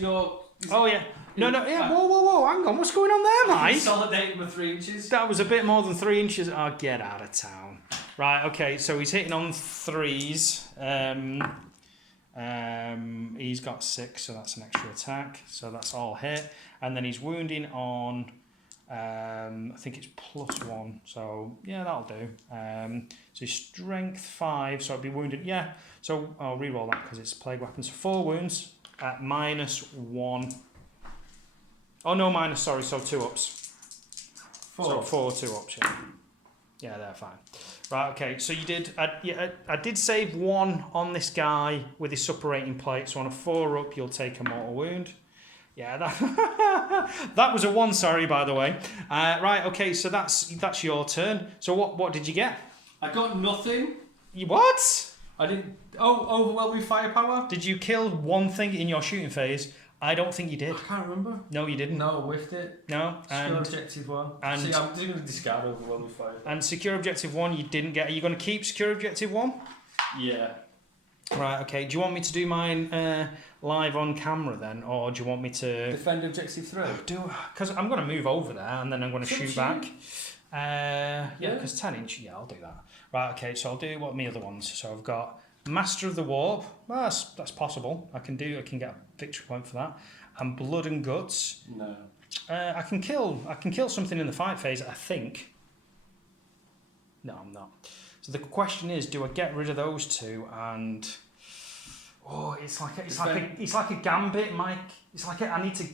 Oh, yeah. No, yeah. Whoa. Hang on. What's going on there, Mike? Consolidating with 3 inches. That was a bit more than 3 inches. Oh, get out of town. Right, okay. So he's hitting on 3s. He's got 6, so that's an extra attack. So that's all hit. And then he's wounding on... I think it's +1, so yeah, that'll do. So strength 5, so it'd be wounded. Yeah, so I'll re-roll that because it's plague weapons. So 4 wounds at -1. Oh no, sorry, so 2 ups. 4. So 4 2 ups. Yeah, they're fine. Right, okay. So you did. I did save 1 on this guy with his suppurating plate. So on a 4 up, you'll take a mortal wound. Yeah, that was a 1. Sorry, by the way. Right, okay. So that's your turn. So what did you get? I got nothing. You what? I didn't. Oh, overwhelming firepower. Did you kill 1 thing in your shooting phase? I don't think you did. I can't remember. No, you didn't. No, I whiffed it. No. Secure objective 1. and- See, I'm just going to discard overwhelming firepower. And secure objective 1, you didn't get. Are you going to keep secure objective 1? Yeah. Right. Okay. Do you want me to do mine live on camera then, or do you want me to Defend objective 3. Because I'm going to move over there and then I'm going to shoot back. Yeah. Because 10 inch. Yeah, I'll do that. Right. Okay. So I'll do what my other ones. So I've got Master of the Warp. Well, that's possible. I can get a victory point for that. And Blood and Guts. No. I can kill something in the fight phase. I think. No, I'm not. So the question is, do I get rid of those 2 and Oh, it's like a gambit, Mike. It's like I need to.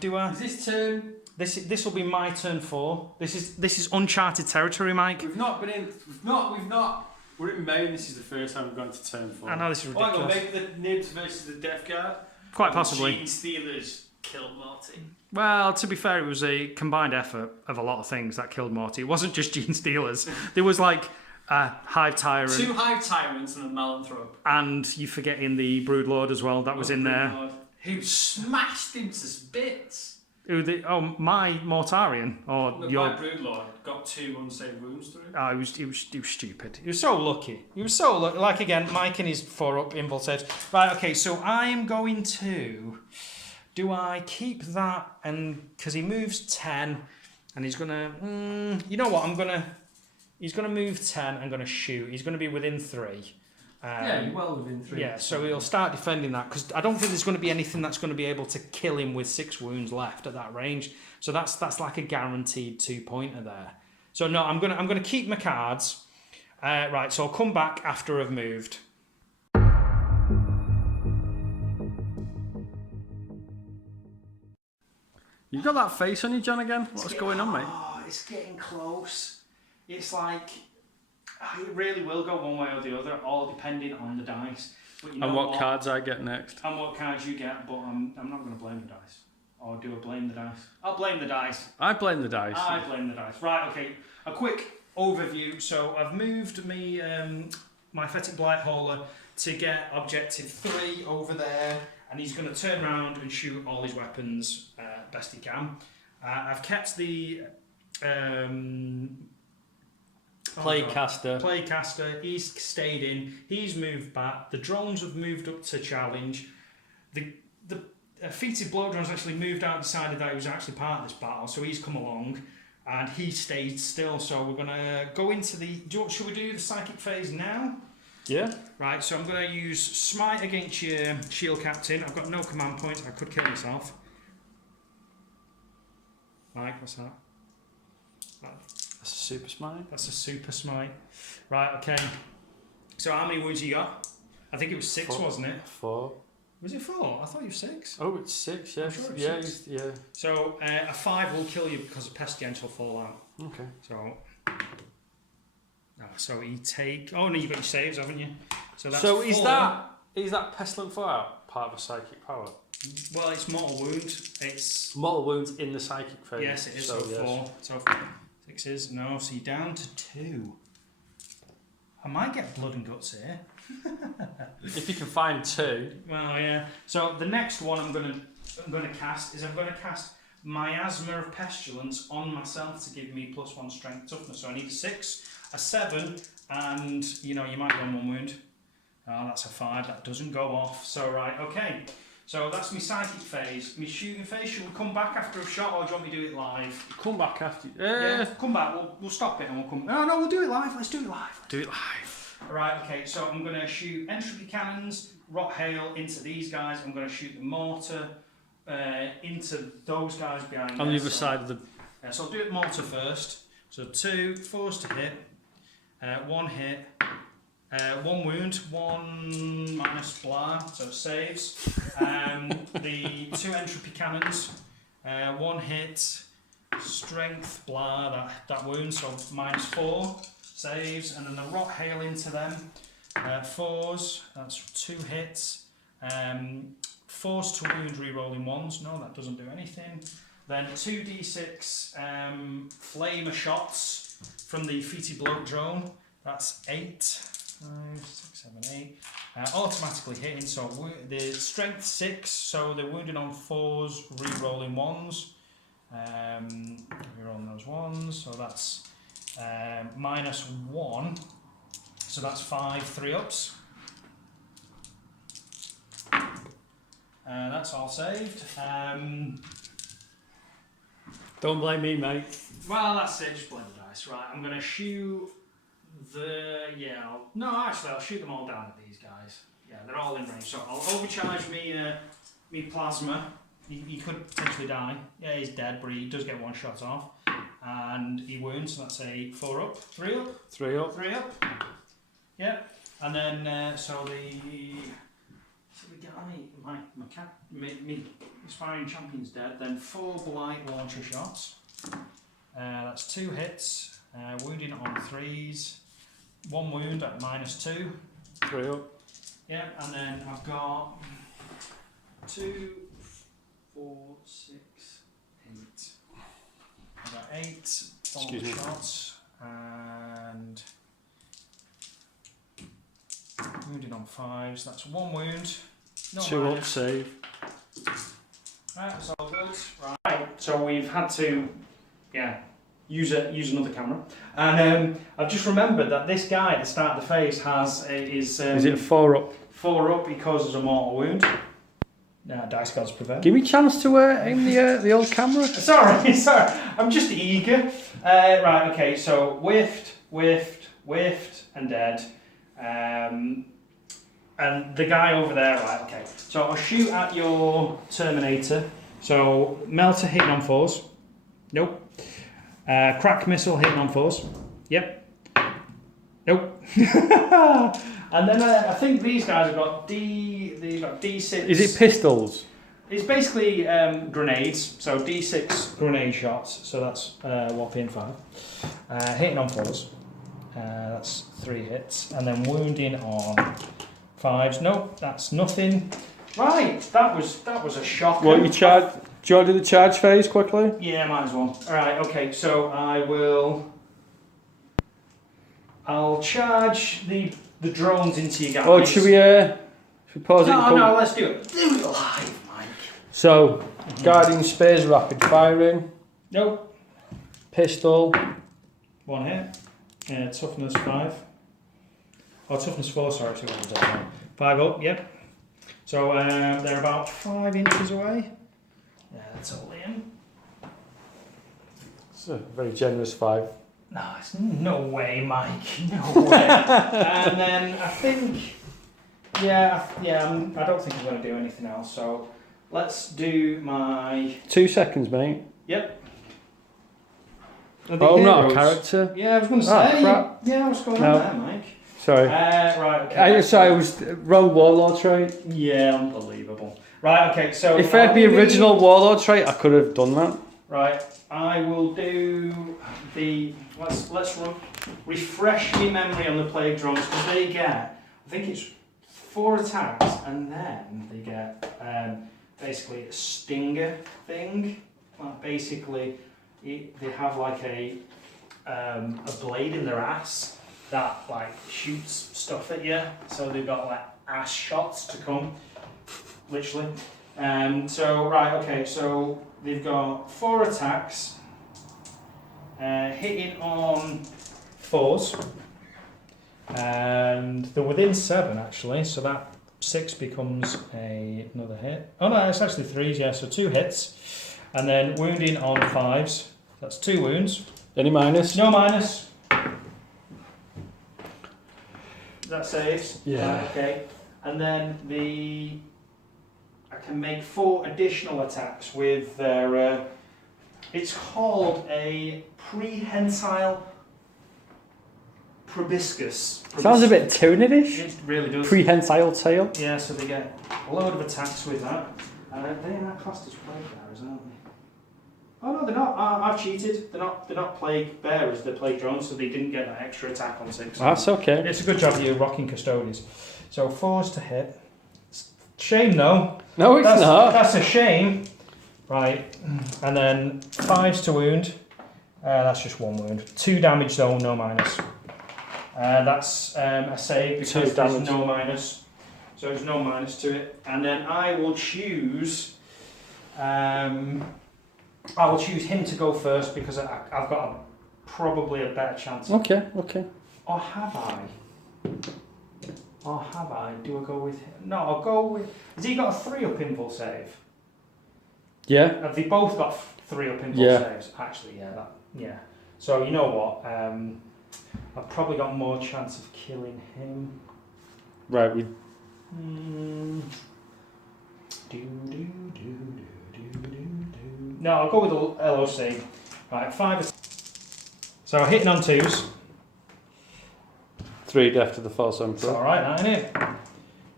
Do I? Is this turn? This will be my turn 4. This is uncharted territory, Mike. We've not been in. We've not. We're in May, and this is the first time we've gone to turn 4. I know this is ridiculous. Oh, maybe the Nibs versus the Death Guard. Quite possibly. Gene Stealers killed Morty. Well, to be fair, it was a combined effort of a lot of things that killed Morty. It wasn't just Gene Stealers. There was like a Hive Tyrant. 2 Hive Tyrants and a Malanthrope. And you forgetting the Broodlord as well. That was in there. Who smashed him to bits. My Mortarian or But your. my Broodlord got 2 unsaved wounds through. Oh, he was stupid. He was so lucky. Like again, Mike and his 4-up invul saves. Right, okay, so I am going to. Do I keep that? And because he moves 10, and he's gonna. You know what? He's gonna move 10. I'm gonna shoot. He's gonna be within 3. Yeah, you're well within 3. Yeah, so he'll start defending that because I don't think there's going to be anything that's going to be able to kill him with 6 wounds left at that range. So that's like a guaranteed 2-pointer there. So no, I'm gonna keep my cards. Right, so I'll come back after I've moved. You've got that face on you, John, again? What's going on, mate? Oh, it's getting close. It's like it really will go one way or the other, all depending on the dice. But you know And what cards I get next? And what cards you get, but I'm not going to blame the dice. Or do I blame the dice? I'll blame the dice. I blame the dice. I blame the dice. Right, okay. A quick overview. So I've moved me my Fetid Blight Hauler to get objective 3 over there, and he's going to turn around and shoot all his weapons best he can. I've kept the Plaguecaster. He's stayed in. He's moved back. The drones have moved up to challenge. The Fetid Blow Drone's actually moved out and decided that he was actually part of this battle, so he's come along and he stayed still. So we're going to go into the... Should we do the psychic phase now? Yeah. Right, so I'm going to use Smite against your Shield Captain. I've got no command points. I could kill myself. Mike, what's that? That's a super smite. That's a super smite. Right, okay. So how many wounds you got? I think it was 6, 4. wasn't it? 4. Was it 4? I thought you were 6. Oh, it's 6, yes. Sure it's yeah, 6. yeah. So a 5 will kill you because a Pestilence will fall out. Okay. So he take... Oh, no, you've got your saves, haven't you? So that's So 4. is that Pestilent Fallout part of a psychic power? Well, it's mortal wound. It's... Mortal wounds in the psychic phase. Yes, it is. So yes. 4. So 6 is... No, so you're down to 2. I might get blood and guts here. If you can find 2. Well, yeah. So the next one I'm gonna cast is Miasma of Pestilence on myself to give me +1 strength toughness. So I need a 6, a 7, and you might go on 1 wound. Oh, that's a 5. That doesn't go off. So right, okay. So that's my psychic phase. My shooting phase. Should we come back after a shot, or do you want me to do it live? Come back after. Yeah, come back. We'll stop it and we'll come. No, we'll do it live. Let's do it live. Do it live. Right, okay, so I'm going to shoot entropy cannons, rot hail into these guys. I'm going to shoot the mortar into those guys behind on the other side of the... so I'll do it mortar first. So 2 4s to hit, 1 hit, 1 wound, 1 minus blah, so saves. The 2 entropy cannons, 1 hit, strength, blah, that wound, so -4. Saves, and then the rot hail into them. 4s, that's 2 hits. 4s to wound re-rolling 1s. No, that doesn't do anything. Then 2d6 flamer shots from the Fetid Bloat Drone. That's 8. 5, 6, 7, 8. Automatically hitting, so the strength 6, so they're wounded on 4s, re-rolling 1s. Re-rolling those 1s, so that's -1, so that's 5 3-ups. That's all saved. Don't blame me, mate. Well, that's it. Just blame the dice, right? I'm gonna shoot I'll shoot them all down at these guys. Yeah, they're all in range. So I'll overcharge me plasma. He could potentially die. Yeah, he's dead, but he does get 1 shot off. And he wounds, so that's a 4-up, 3-up, 3 up. 3-up. Yep. And then so the So the guy, my Aspiring Champion's dead. Then 4 blight launcher shots. That's 2 hits. Wounding on 3s. 1 wound at -2. 3 up. Yeah, and then I've got 2, 4, 6, 8. I've got 8 Excuse me. shots and wounding on 5s. That's 1 wound. No 2 up, minus. save. Right, that's all good. Right, so we've had to, use another camera, and I've just remembered that this guy at the start of the phase is it 4 up? 4 up. He causes a mortal wound. Dice gods prevail. Give me a chance to aim the old camera. Sorry, I'm just eager. Right, okay, so whiffed, and dead. And the guy over there, right, okay. So I'll shoot at your Terminator. So Melter hitting on 4s. Nope. Crack missile hitting on 4s. Yep. Nope. And then I think these guys have got D6. Is it pistols? It's basically grenades, so D6 grenade shots, so that's whopping 5. Hitting on 4s, that's 3 hits, and then wounding on 5s. Nope, that's nothing. Right, that was a shocker. What you charge? Do you want to do the charge phase quickly? Yeah, might as well. All right, okay, so I'll charge the drones into you guys. Oh, should we pause it? No, let's do it. Do it live, Mike. So, guarding space, rapid firing, Nope. pistol. 1 hit. Toughness 5. Oh, toughness 4, sorry. 5 up, yep. So they're about 5 inches away. Yeah, that's all in. It's a very generous 5. No, it's no way, Mike. No way. And then I think, I don't think I'm going to do anything else. So let's do my. 2 seconds, mate. Yep. Oh, I'm not a character. Yeah, I was going to say. Oh, crap. Yeah, what's going No. on there, Mike? Sorry. Right, okay. Sorry, I was wrong warlord trait. Yeah, unbelievable. Right, okay, so. If I had the original warlord trait, I could have done that. Right, I will do the. Let's refresh my memory on the plague drones, because they get, I think it's 4 attacks, and then they get basically a stinger thing. Like basically, they have like a blade in their ass that like shoots stuff at you. So they've got like ass shots to come, literally. So right, okay, so they've got 4 attacks. Hitting on 4s, and they're within 7 actually, so that 6 becomes another hit. Oh no, it's actually 3s, yeah, so 2 hits, and then wounding on 5s, that's 2 wounds. Any minus? No minus. That saves. Yeah. Okay, and then I can make 4 additional attacks with their. It's called a prehensile proboscis. Sounds a bit Tyranidish. It really does. Prehensile tail. Yeah, so they get a load of attacks with that. They are classed as plague bearers, aren't they? Oh no, they're not. I've cheated. They're not plague bearers. They're plague drones, so they didn't get that extra attack on 6. That's okay. It's a good job you're rocking Custodes. So 4s to hit. Shame though. No, it's not. That's a shame. Right, and then 5s to wound. That's just 1 wound. 2 damage though, no minus. That's a save because 2 there's damage. no minus. So there's no minus to it. And then I will choose. I will choose him to go first because I've got probably a better chance. Okay. Or have I? Do I go with him? No, I'll go with. Has he got a 3 up invul save? Yeah. Have they both got 3 up invul saves? Actually, yeah. So you know what? I've probably got more chance of killing him. Right. No, I'll go with the LOC. Right, 5. So hitting on 2s. 3 death to the false It's emperor. all right, that, isn't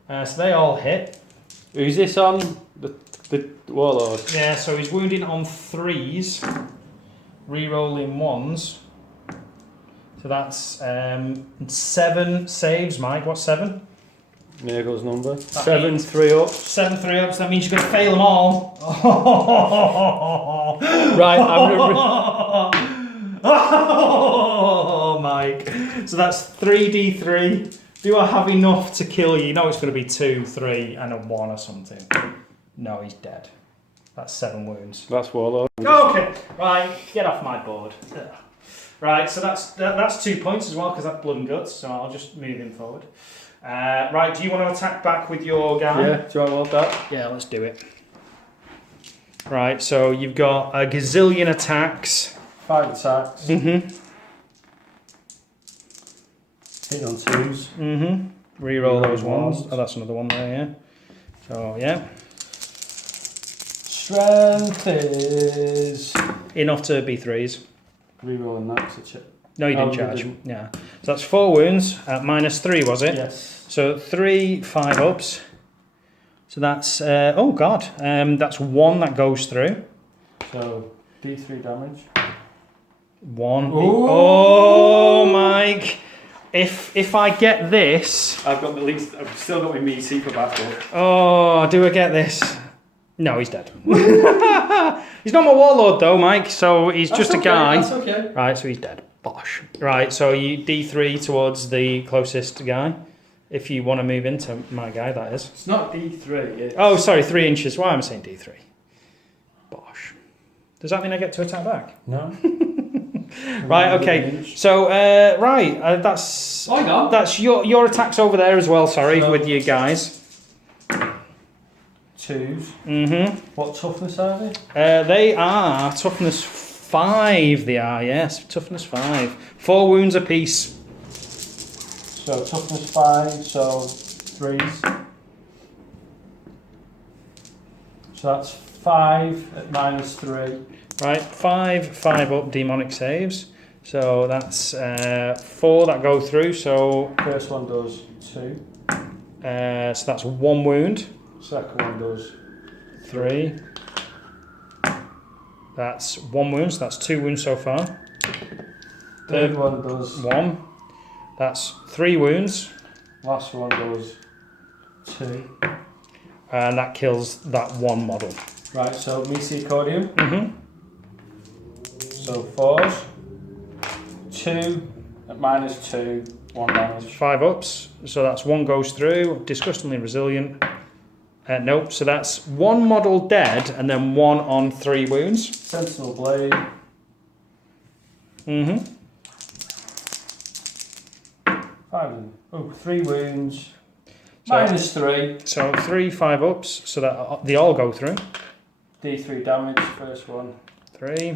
it? So they all hit. Who's this on? The warlord. Yeah, so he's wounding on 3s, re-rolling 1s. So that's 7 saves, Mike. What's 7? Miracle's number. 7, 3 up. 7 3-ups. That means you're going to fail them all. Right, I'm gonna. Oh, Mike. So that's 3d3. Do I have enough to kill you? You know it's going to be 2, 3, and a 1 or something. No, he's dead. That's 7 wounds. That's warlord. Okay, right, get off my board. Right, so that's 2 points as well because that's blood and guts. So I'll just move him forward. Right, do you want to attack back with your guy? Yeah, do you want that? Yeah, let's do it. Right, so you've got a gazillion attacks. 5 attacks. Mm-hmm. Hit on 2s. Mm-hmm. Reroll those ones. Oh, that's another one there, yeah. So, yeah. Strength is. Enough to be 3s. Rerolling that. No, you didn't Oh, charge. you didn't. Yeah. So that's 4 wounds at -3, was it? Yes. So 3 5-ups. So that's, oh God, that's 1 that goes through. So D3 damage. 1. Ooh. Oh, Mike. If I get this, I've still got my meaty for backup. oh, do I get this? No, he's dead. He's not my warlord though, Mike. So he's just a guy. That's okay. Right, so he's dead. Bosh. Right, so you D3 towards the closest guy. If you want to move into my guy, that is. It's not D3. It's... Oh, sorry, 3 inches. Why am I saying D3? Bosh. Does that mean I get to attack back? No. Right, okay. So, that's Oh, hang on. that's your attacks over there as well. Sorry, So- with you guys. 2s. Mm-hmm. What toughness are they? They are toughness 5. They are, yes, toughness 5. 4 wounds apiece. So toughness 5, so 3s. So that's 5 at -3. Right, 5 up demonic saves. So that's 4 that go through. So First one does 2. so that's 1 wound. Second one does 3. That's 1 wound. So that's 2 wounds so far. Third one does 1. That's 3 wounds, last one does 2. and that kills that 1 model. Right, so mesocodium. Mm-hmm. So 4s. 2 at -2, 1 damage. 5 ups. So that's 1 goes through. Disgustingly resilient. Nope. So that's 1 model dead, and then 1 on 3 wounds. Sentinel blade. Mm-hmm. 3 wounds. So- -3. So 3 5 ups. So that they all go through. D3 damage, first one. 3.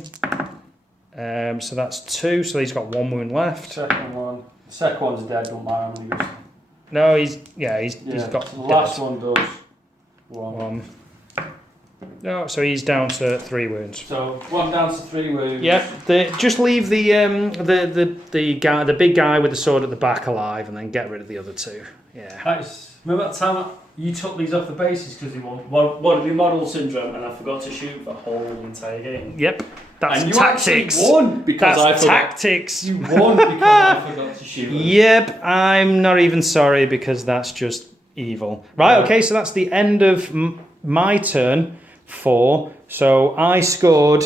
So that's 2. So he's got 1 wound left. Second one. Second one's dead, don't matter how many goes. No, he's got So the last one does 1. 1. No, so he's down to 3 wounds. So 1 down to 3 wounds. Yep. Just leave the guy, the big guy with the sword at the back alive, and then get rid of the other 2. Yeah. Remember that time you took these off the bases because they wanted the model syndrome, and I forgot to shoot the whole entire game. Yep. That's and you tactics. actually won because That's I forgot. tactics. You won because I forgot to shoot them. Yep. I'm not even sorry because that's just evil. Right. Okay. So that's the end of my turn. 4. So I scored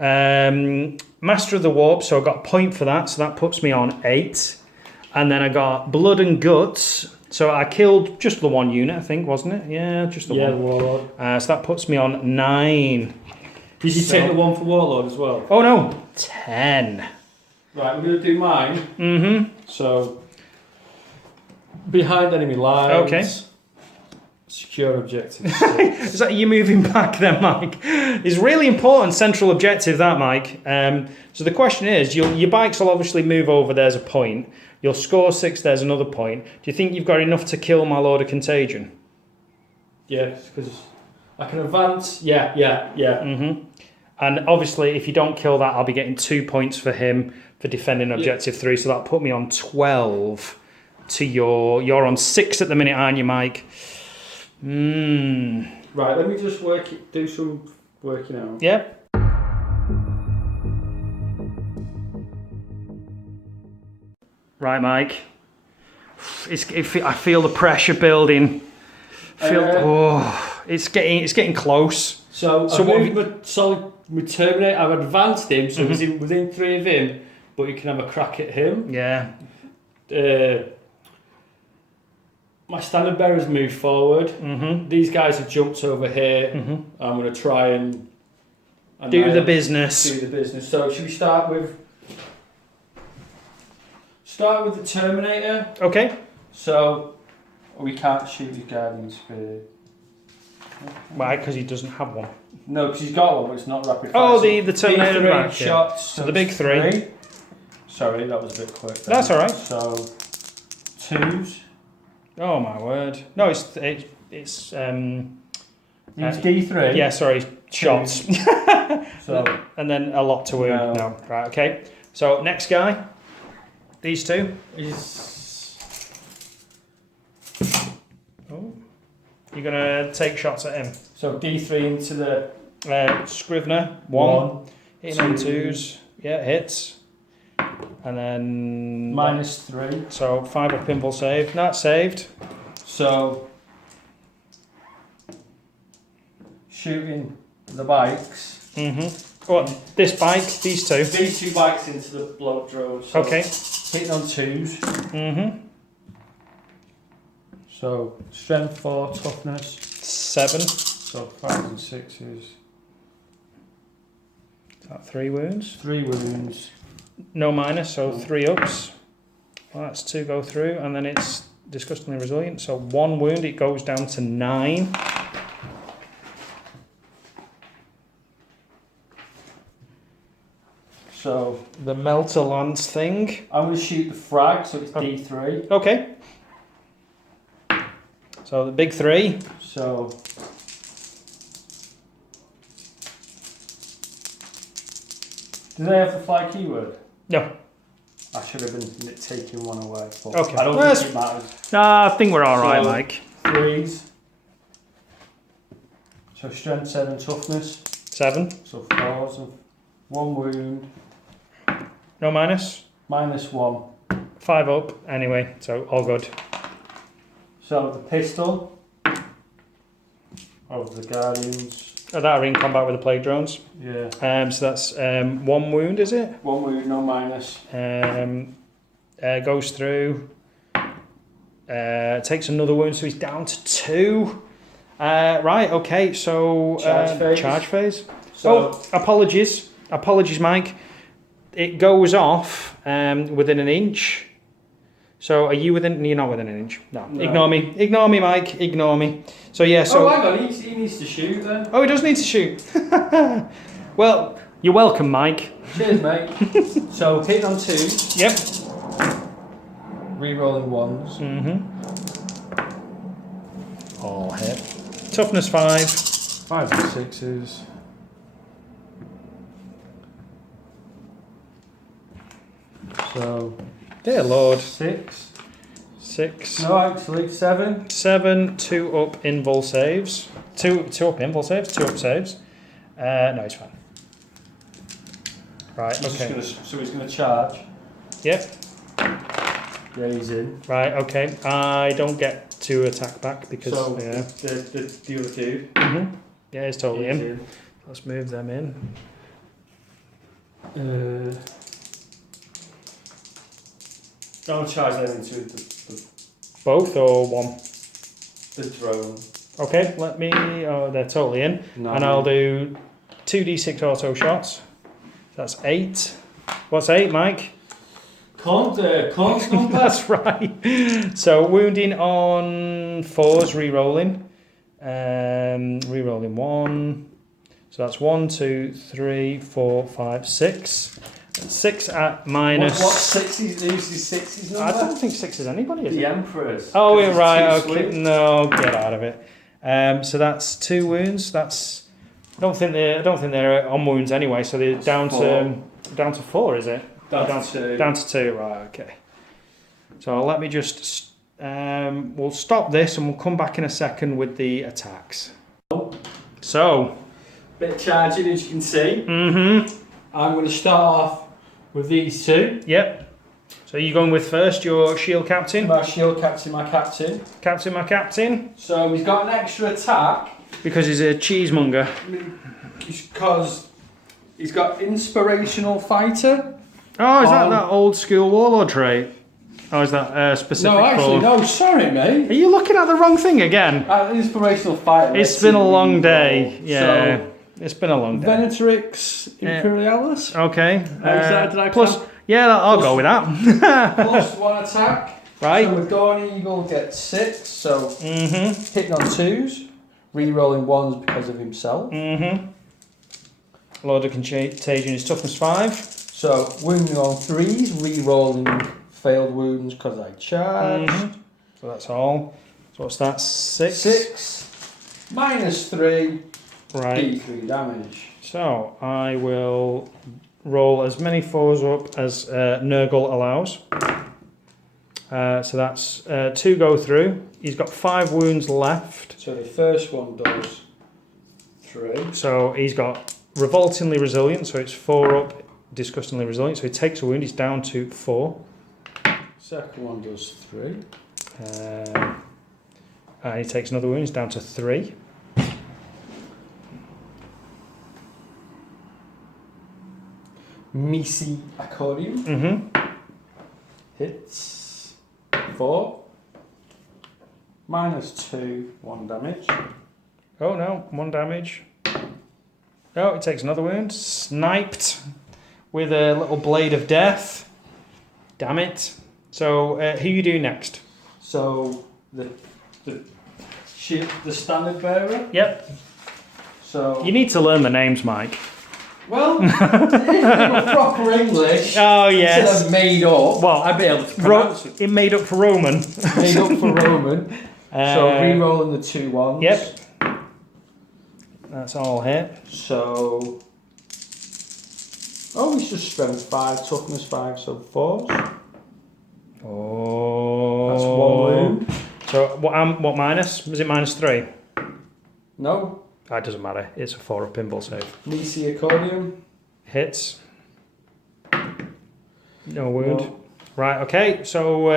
Master of the Warp, so I got a point for that. So that puts me on 8. And then I got Blood and Guts. So I killed just the 1 unit, I think, wasn't it? Yeah, just the 1. Yeah, Warlord. So that puts me on 9. Did you take the 1 for Warlord as well? Oh no, 10. Right, we're going to do mine. Mm-hmm. So, behind enemy lines. Okay. Secure objectives. Is that you moving back then, Mike? It's really important central objective, that, Mike. So the question is, your bikes will obviously move over, there's a point. You'll score 6, there's another point. Do you think you've got enough to kill my Lord of Contagion? Yes, because I can advance. Yeah. Mm-hmm. And obviously, if you don't kill that, I'll be getting 2 points for him for defending objective 3. So that'll put me on 12 to you're on 6 at the minute, aren't you, Mike? Right, let me just do some working out. Yep. Right, Mike. I feel the pressure building. It's getting close. So So I've moved my Terminator. I've advanced him, so he's within 3 of him, but you can have a crack at him. Yeah. My standard bearers moved forward. These guys have jumped over here. I'm going to try and Do the business. Do the business. So should we start with the Terminator? Okay. So we can't shoot his guardian spear. Why? Because he doesn't have one. No, because he's got one, but it's not rapid fire. Oh, So the Terminator D3 right, yeah. shots. So the big 3. Sorry, that was a bit quick. That's all right. So 2s. Oh my word! No, it's Use D3. yeah. Sorry, shots. So And then a lot to wound. No. Right. Okay. So next guy. These 2. Oh. You're gonna take shots at him. So D3 into the Scrivener 1. Hitting on 2. 2s. Yeah, hits. And then -3. So 5 up pinball save. Not saved. So shooting the bikes. What? This bike. These 2. These 2 bikes into the block drone. So Okay. hitting on 2s. So strength 4, toughness 7. So 5s and 6s. Is that 3 wounds? 3 wounds. No minus, so 3 ups. Well, that's 2 go through, and then it's disgustingly resilient. So 1 wound, it goes down to 9. So The Melter Lance thing. I'm going to shoot the frag, so it's D3. Okay. So the big 3. So do they have the fly keyword? No. I should have been taking one away. But Okay. I don't Well, think it matters. Nah, I think we're alright, So- Mike. 3s. So strength 7, toughness. 7. So 4s and 1 wound. No minus. -1. 5 up, anyway, so all good. So the pistol of the Guardians. That are in combat with the plague drones. Yeah. So that's 1 wound, is it? 1 wound, no minus. Goes through. Takes another wound, so he's down to 2. Right, okay, so charge phase. So Apologies, Mike. It goes off within an inch. So are you within? You're not within an inch. No. Ignore me, Mike. Ignore me. So yeah. So. Oh, hang on. He needs to shoot then. Oh, he does need to shoot. Well, you're welcome, Mike. Cheers, mate. So hitting on 2. Yep. Rerolling 1s. All hit. Toughness 5. 5s and 6s. So Dear Lord. 6. 6. No, actually 7. 7. 2 up invul saves. 2 up invul saves. 2 up saves. No, it's fine. Right. Okay. So he's going to charge. Yep. Yeah, he's in. Right. Okay. I don't get to attack back because So yeah. the other dude. Yeah, it's totally he's in. Let's move them in. I'll charge them into Both or one? the drone. Okay. Let me. Oh, they're totally in. No. And I'll do 2d6 auto shots. That's 8. What's 8, Mike? Can't number. That's right. So wounding on 4s, re-rolling. Re-rolling 1. So that's 1, 2, 3, 4, 5, 6. 6 at minus. What 6s? Who's his 6s number? I don't think 6 is anybody, is The it? Emperor's. Oh, 'Cause yeah, it's right. too Okay. sweet. No, get out of it. So that's 2 wounds. That's. I don't think they're on wounds anyway. So they're down to 4, is it? Down to 2. Down to 2. Right. Okay. So let me just we'll stop this and we'll come back in a second with the attacks. So, Bit of charging, as you can see. mm-hmm. I'm going to start off with these two. Yep. So you're going with first your shield captain. My shield captain, my captain. Captain, my captain. So he's got an extra attack. Because he's a cheesemonger. Because he's got inspirational fighter. Oh, is that old school warlord trait? Oh, is that specific No, actually, for... no, sorry, mate. Are you looking at the wrong thing again? Inspirational fighter. It's been a long day. Yeah, it's been a long day. Venatrix Imperialis. Okay. Did I Plus, yeah, I'll go with that. Plus 1 attack. Right. So Dawn Eagle gets 6, so Mm-hmm. hitting on 2s, re-rolling 1s because of himself. Mm-hmm. Lord of Contagion is toughness 5. So wounding on 3s, re-rolling failed wounds because I charged. Mm-hmm. So that's all. So what's that? 6? 6 minus 3, Right. D3 damage. So I will roll as many 4s up as Nurgle allows. So that's 2 go through. He's got 5 wounds left. So the first one does 3. So he's got revoltingly resilient, so it's 4 up, disgustingly resilient. So he takes a wound, he's down to 4. Second one does 3. And he takes another wound, he's down to 3. Misi Accordion Mm-hmm. hits 4. Minus 2, 1 damage. Oh no, 1 damage. Oh, he takes another wound. Sniped with a little blade of death. Damn it. So, who you do next? So the shield, the standard bearer. Yep. So You need to learn the names, Mike. well, if they were proper English, Oh, instead yes. of made up, Well, I'd be able to pronounce it. It made up for Roman. Made up for Roman. So Uh, re-rolling the 2 ones. Yep. That's all hit. So he's just strength 5, toughness 5, so 4s. Oh. That's 1 wound. So, what minus? Was it minus 3? No, That doesn't matter. It's a 4 up pinball save. Misi Accordion. Hits. No wound. No. Right, okay. So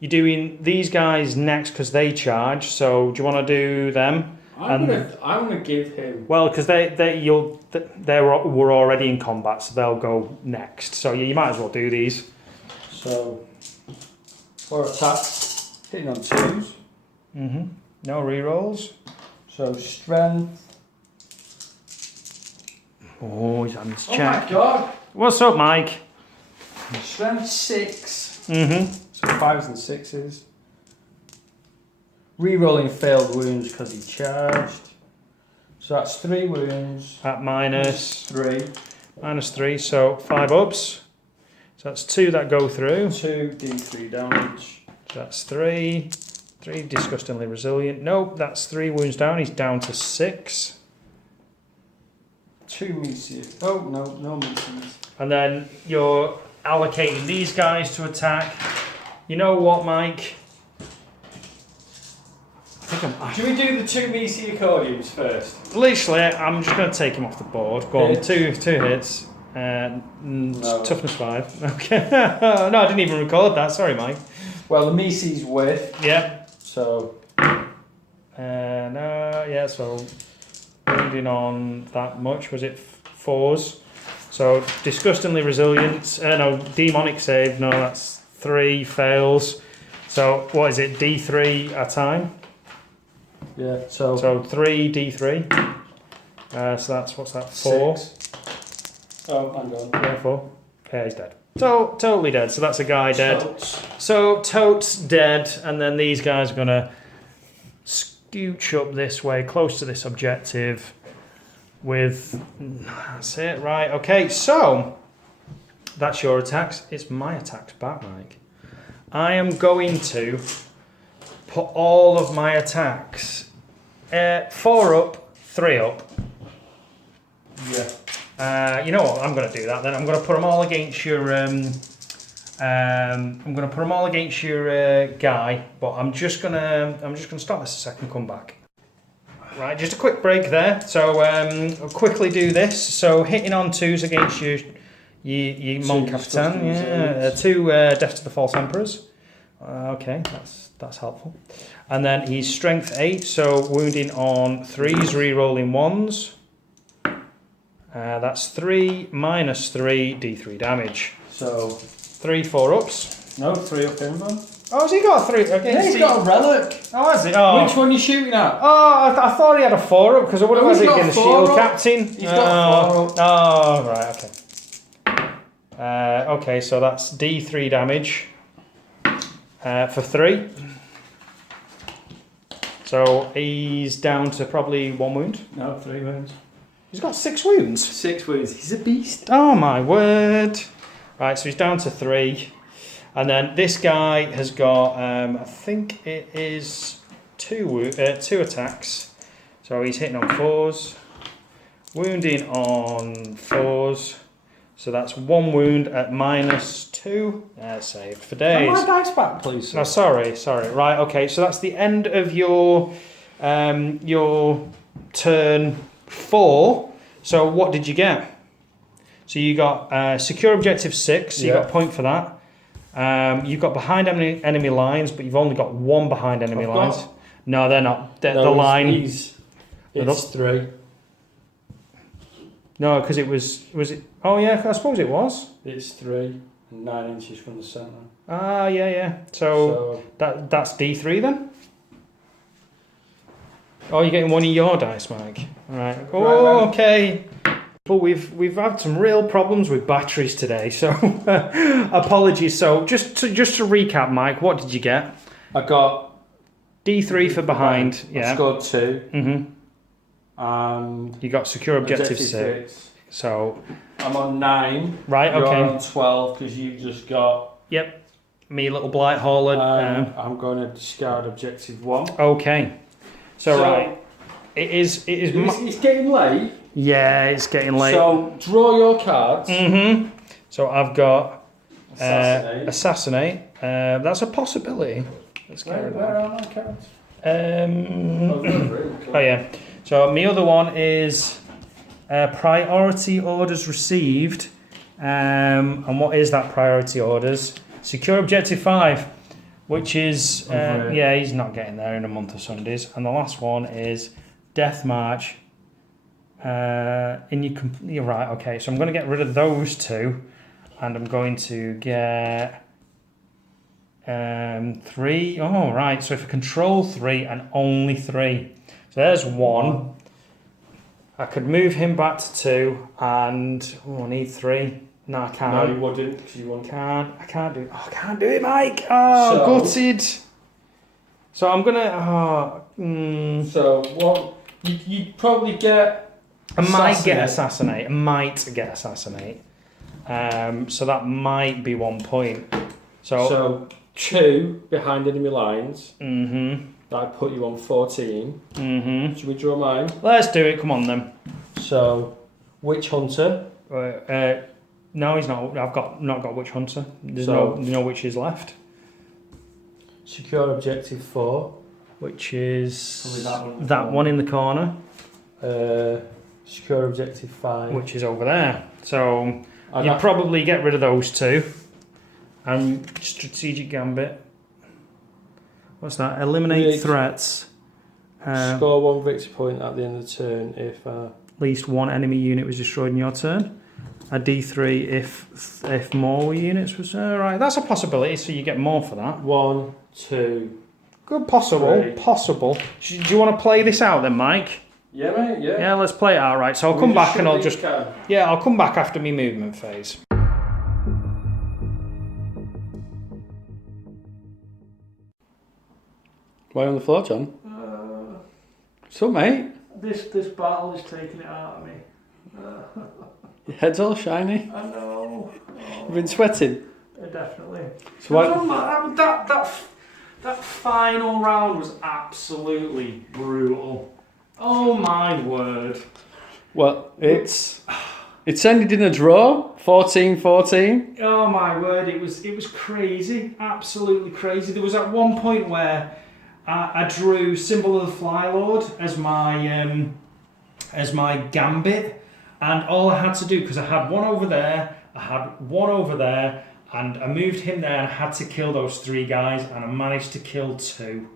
you're doing these guys next because they charge. So do you want to do them? I'm gonna give him. Well, because they were already in combat, so they'll go next. So you might as well do these. So 4 attacks, hitting on 2s. Mm-hmm. No rerolls. So strength. Oh, he's having to Oh check. my god! What's up, Mike? Strength 6. Mm-hmm. So 5s and 6s. Re-rolling failed wounds because he charged. So that's 3 wounds. At minus 3. minus 3, so 5 ups. So that's 2 that go through. 2 D3 damage. So that's 3. 3 disgustingly resilient. Nope, that's 3 wounds down. He's down to 6. 2 Misi. Oh no Misis. And then you're allocating these guys to attack. You know what, Mike? I think Should we do the 2 Misi Accordions first? literally, I'm just going to take him off the board. Go on, Hit. two hits. No. Toughness 5. Okay. No, I didn't even record that. Sorry, Mike. Well, the Misi's with, Yep. so Yeah, so wounding on that much. Was it 4s? So disgustingly resilient. No, demonic save. No, that's 3 fails. So what is it? D3 a time. yeah, so So 3 D3. So that's what's that? 4. 6. Oh, hang on. Yeah, 4. Yeah, he's dead. Totally dead. So that's a guy dead. Totes. So Totes dead, and then these guys are gonna scooch up this way, close to this objective. With that's it, right? Okay, so that's your attacks. It's my attacks back, Mike. I am going to put all of my attacks 4 up, 3 up. Yeah. You know what? I'm going to do that then. I'm going to put them all against your I'm going to put them all against your guy, but I'm just gonna stop this a second. Come back. Right, just a quick break there. So I'll quickly do this. So hitting on 2s against your Mon Capitan. Yeah, 2 Death to the False Emperors. Okay, that's helpful. And then he's strength 8, so wounding on 3s, re-rolling 1s. That's 3 minus 3 d3 damage. So 3 4-ups. no, 3 up in one. Oh, has he got a 3? Okay, Yeah, he's got a relic. Oh, has he? Oh. Which one are you shooting at? Oh, I thought he had a 4-up because I would have No, had he's it got against a the shield 4-up. captain. He's got a 4-up. Oh, right, okay. Okay, so that's d3 damage for 3. So he's down to probably 1 wound. No, 3 wounds. He's got 6 wounds. 6 wounds. He's a beast. Oh my word. Right, so he's down to 3. And then this guy has got, I think it is 2 attacks. So he's hitting on 4s, wounding on 4s. So that's 1 wound at -2. Saved for days. Can my dice back, please? No, sorry. Right, okay. So that's the end of your turn 4. So what did you get? So you got secure objective 6. So you got a point for that. You've got behind enemy lines, but you've only got 1 behind enemy lines. No, they're not. The line. It's 3. No, because it was it? Oh yeah, I suppose it was. It's 3 and 9 inches from the centre. Ah, yeah. So that's D3 then. Oh, you're getting one of your dice, Mike. Right. Oh, okay. But we've had some real problems with batteries today, so apologies. So just to recap, Mike, what did you get? I got D3 for behind. I scored 2. Mhm. And you got secure objective 6. So I'm on 9. Right. You're Okay. on 12 because you just got. Yep. Me, little blight hauler. I'm going to discard objective 1. Okay. So right. It is. It's getting late. Yeah, it's getting late. So draw your cards. So I've got Assassinate. That's a possibility. Let's get rid of Where that. are my cards? Oh yeah. So my other one is priority orders received. And what is that priority orders? Secure objective 5, which is yeah, he's not getting there in a month of Sundays. And the last one is Death March. You're right. Okay, so I'm going to get rid of those 2, and I'm going to get 3. Oh right. So if I control 3 and only 3, so there's 1. I could move him back to 2, and I need 3. No, I can't. No, you wouldn't because you wouldn't. I can't do it. Oh, I can't do it, Mike. Oh, gutted. So I'm gonna. So what? You'd probably get. I might get assassinate. So that might be 1 point. So 2 behind enemy lines. That'd put you on 14. Should we draw mine? Let's do it. Come on then. So, Witch Hunter. No, he's not. I've not got Witch Hunter. There's So- no witches left. Secure objective 4. Which is Probably that one in the corner, secure objective 5. which is over there. So I'd you'd have- probably get rid of those 2. And strategic gambit. What's that? Eliminate threats. Score 1 victory point at the end of the turn if At least 1 enemy unit was destroyed in your turn. A D3 if more units was right. That's a possibility. So you get more for that. 1, 2. Good, possible. 3. Possible. Do you want to play this out then, Mike? Yeah, mate. Yeah. Yeah, let's play it out. Right. So I'll come back and I'll just. Yeah, I'll come back after my movement phase. Why on the floor, John? So, mate, This battle is taking it out of me. your head's all shiny. I know. You've been sweating. Definitely. So what? That final round was absolutely brutal. Oh my word. Well, it's It's ended in a draw, 14-14. Oh my word! It was crazy, absolutely crazy. There was at one point where I drew Symbol of the Fly Lord as my gambit, and all I had to do, because I had one over there, I had one over there, and I moved him there, and I had to kill those 3 guys, and I managed to kill 2,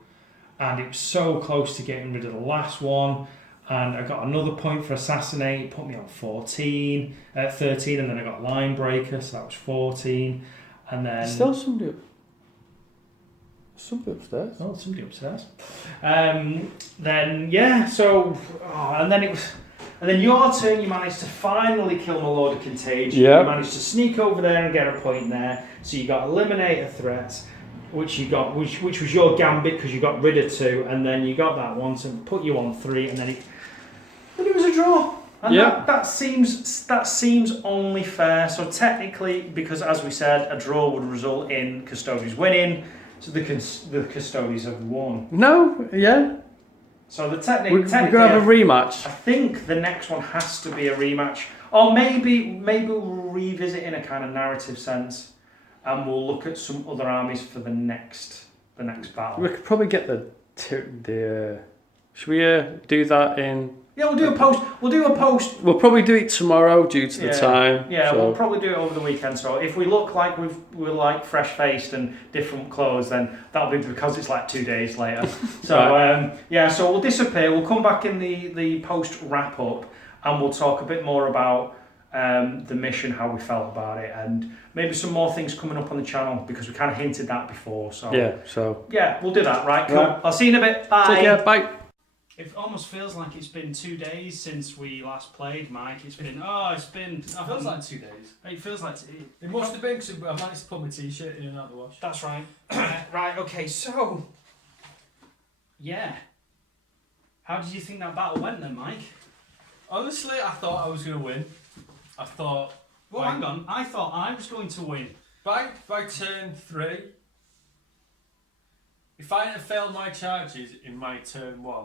and it was so close to getting rid of the last one. And I got another point for assassinate. It put me on 13, and then I got line breaker, so that was 14, and then Still somebody upstairs. oh, somebody upstairs. Then yeah, so and then your turn. You managed to finally kill my Lord of Contagion. Yeah. You managed to sneak over there and get a point there. So you got eliminate a threat, which you got, which was your gambit because you got rid of 2, and then you got that one to put you on 3, and then it was a draw. And Yeah. that seems only fair. So technically, because as we said, a draw would result in Custodes winning, so the Custodes have won. No, yeah. So the We're technically, going to have a rematch. I think the next one has to be a rematch, or maybe we'll revisit in a kind of narrative sense, and we'll look at some other armies for the next battle. We could probably get the should we do that in... Yeah, we'll do a post. We'll probably do it tomorrow due to the time. Yeah, so. we'll probably do it over the weekend. So if we look like we're like fresh faced and different clothes, then that'll be because it's like 2 days later. So Right. so we'll disappear. We'll come back in the post wrap up, and we'll talk a bit more about the mission, how we felt about it, and maybe some more things coming up on the channel because we kind of hinted that before. So Yeah, we'll do that. Right, cool. Right. I'll see you in a bit. Bye. take care, bye. It almost feels like it's been 2 days since we last played, Mike. It feels like 2 days. It feels like It must have been because I managed to put my t-shirt in and out the wash. That's right. Right. Okay. So, yeah. How did you think that battle went then, Mike? Honestly, I thought I was going to win. I thought... Well, hang on. I thought I was going to win. By turn 3, if I had failed my charges in my turn 1,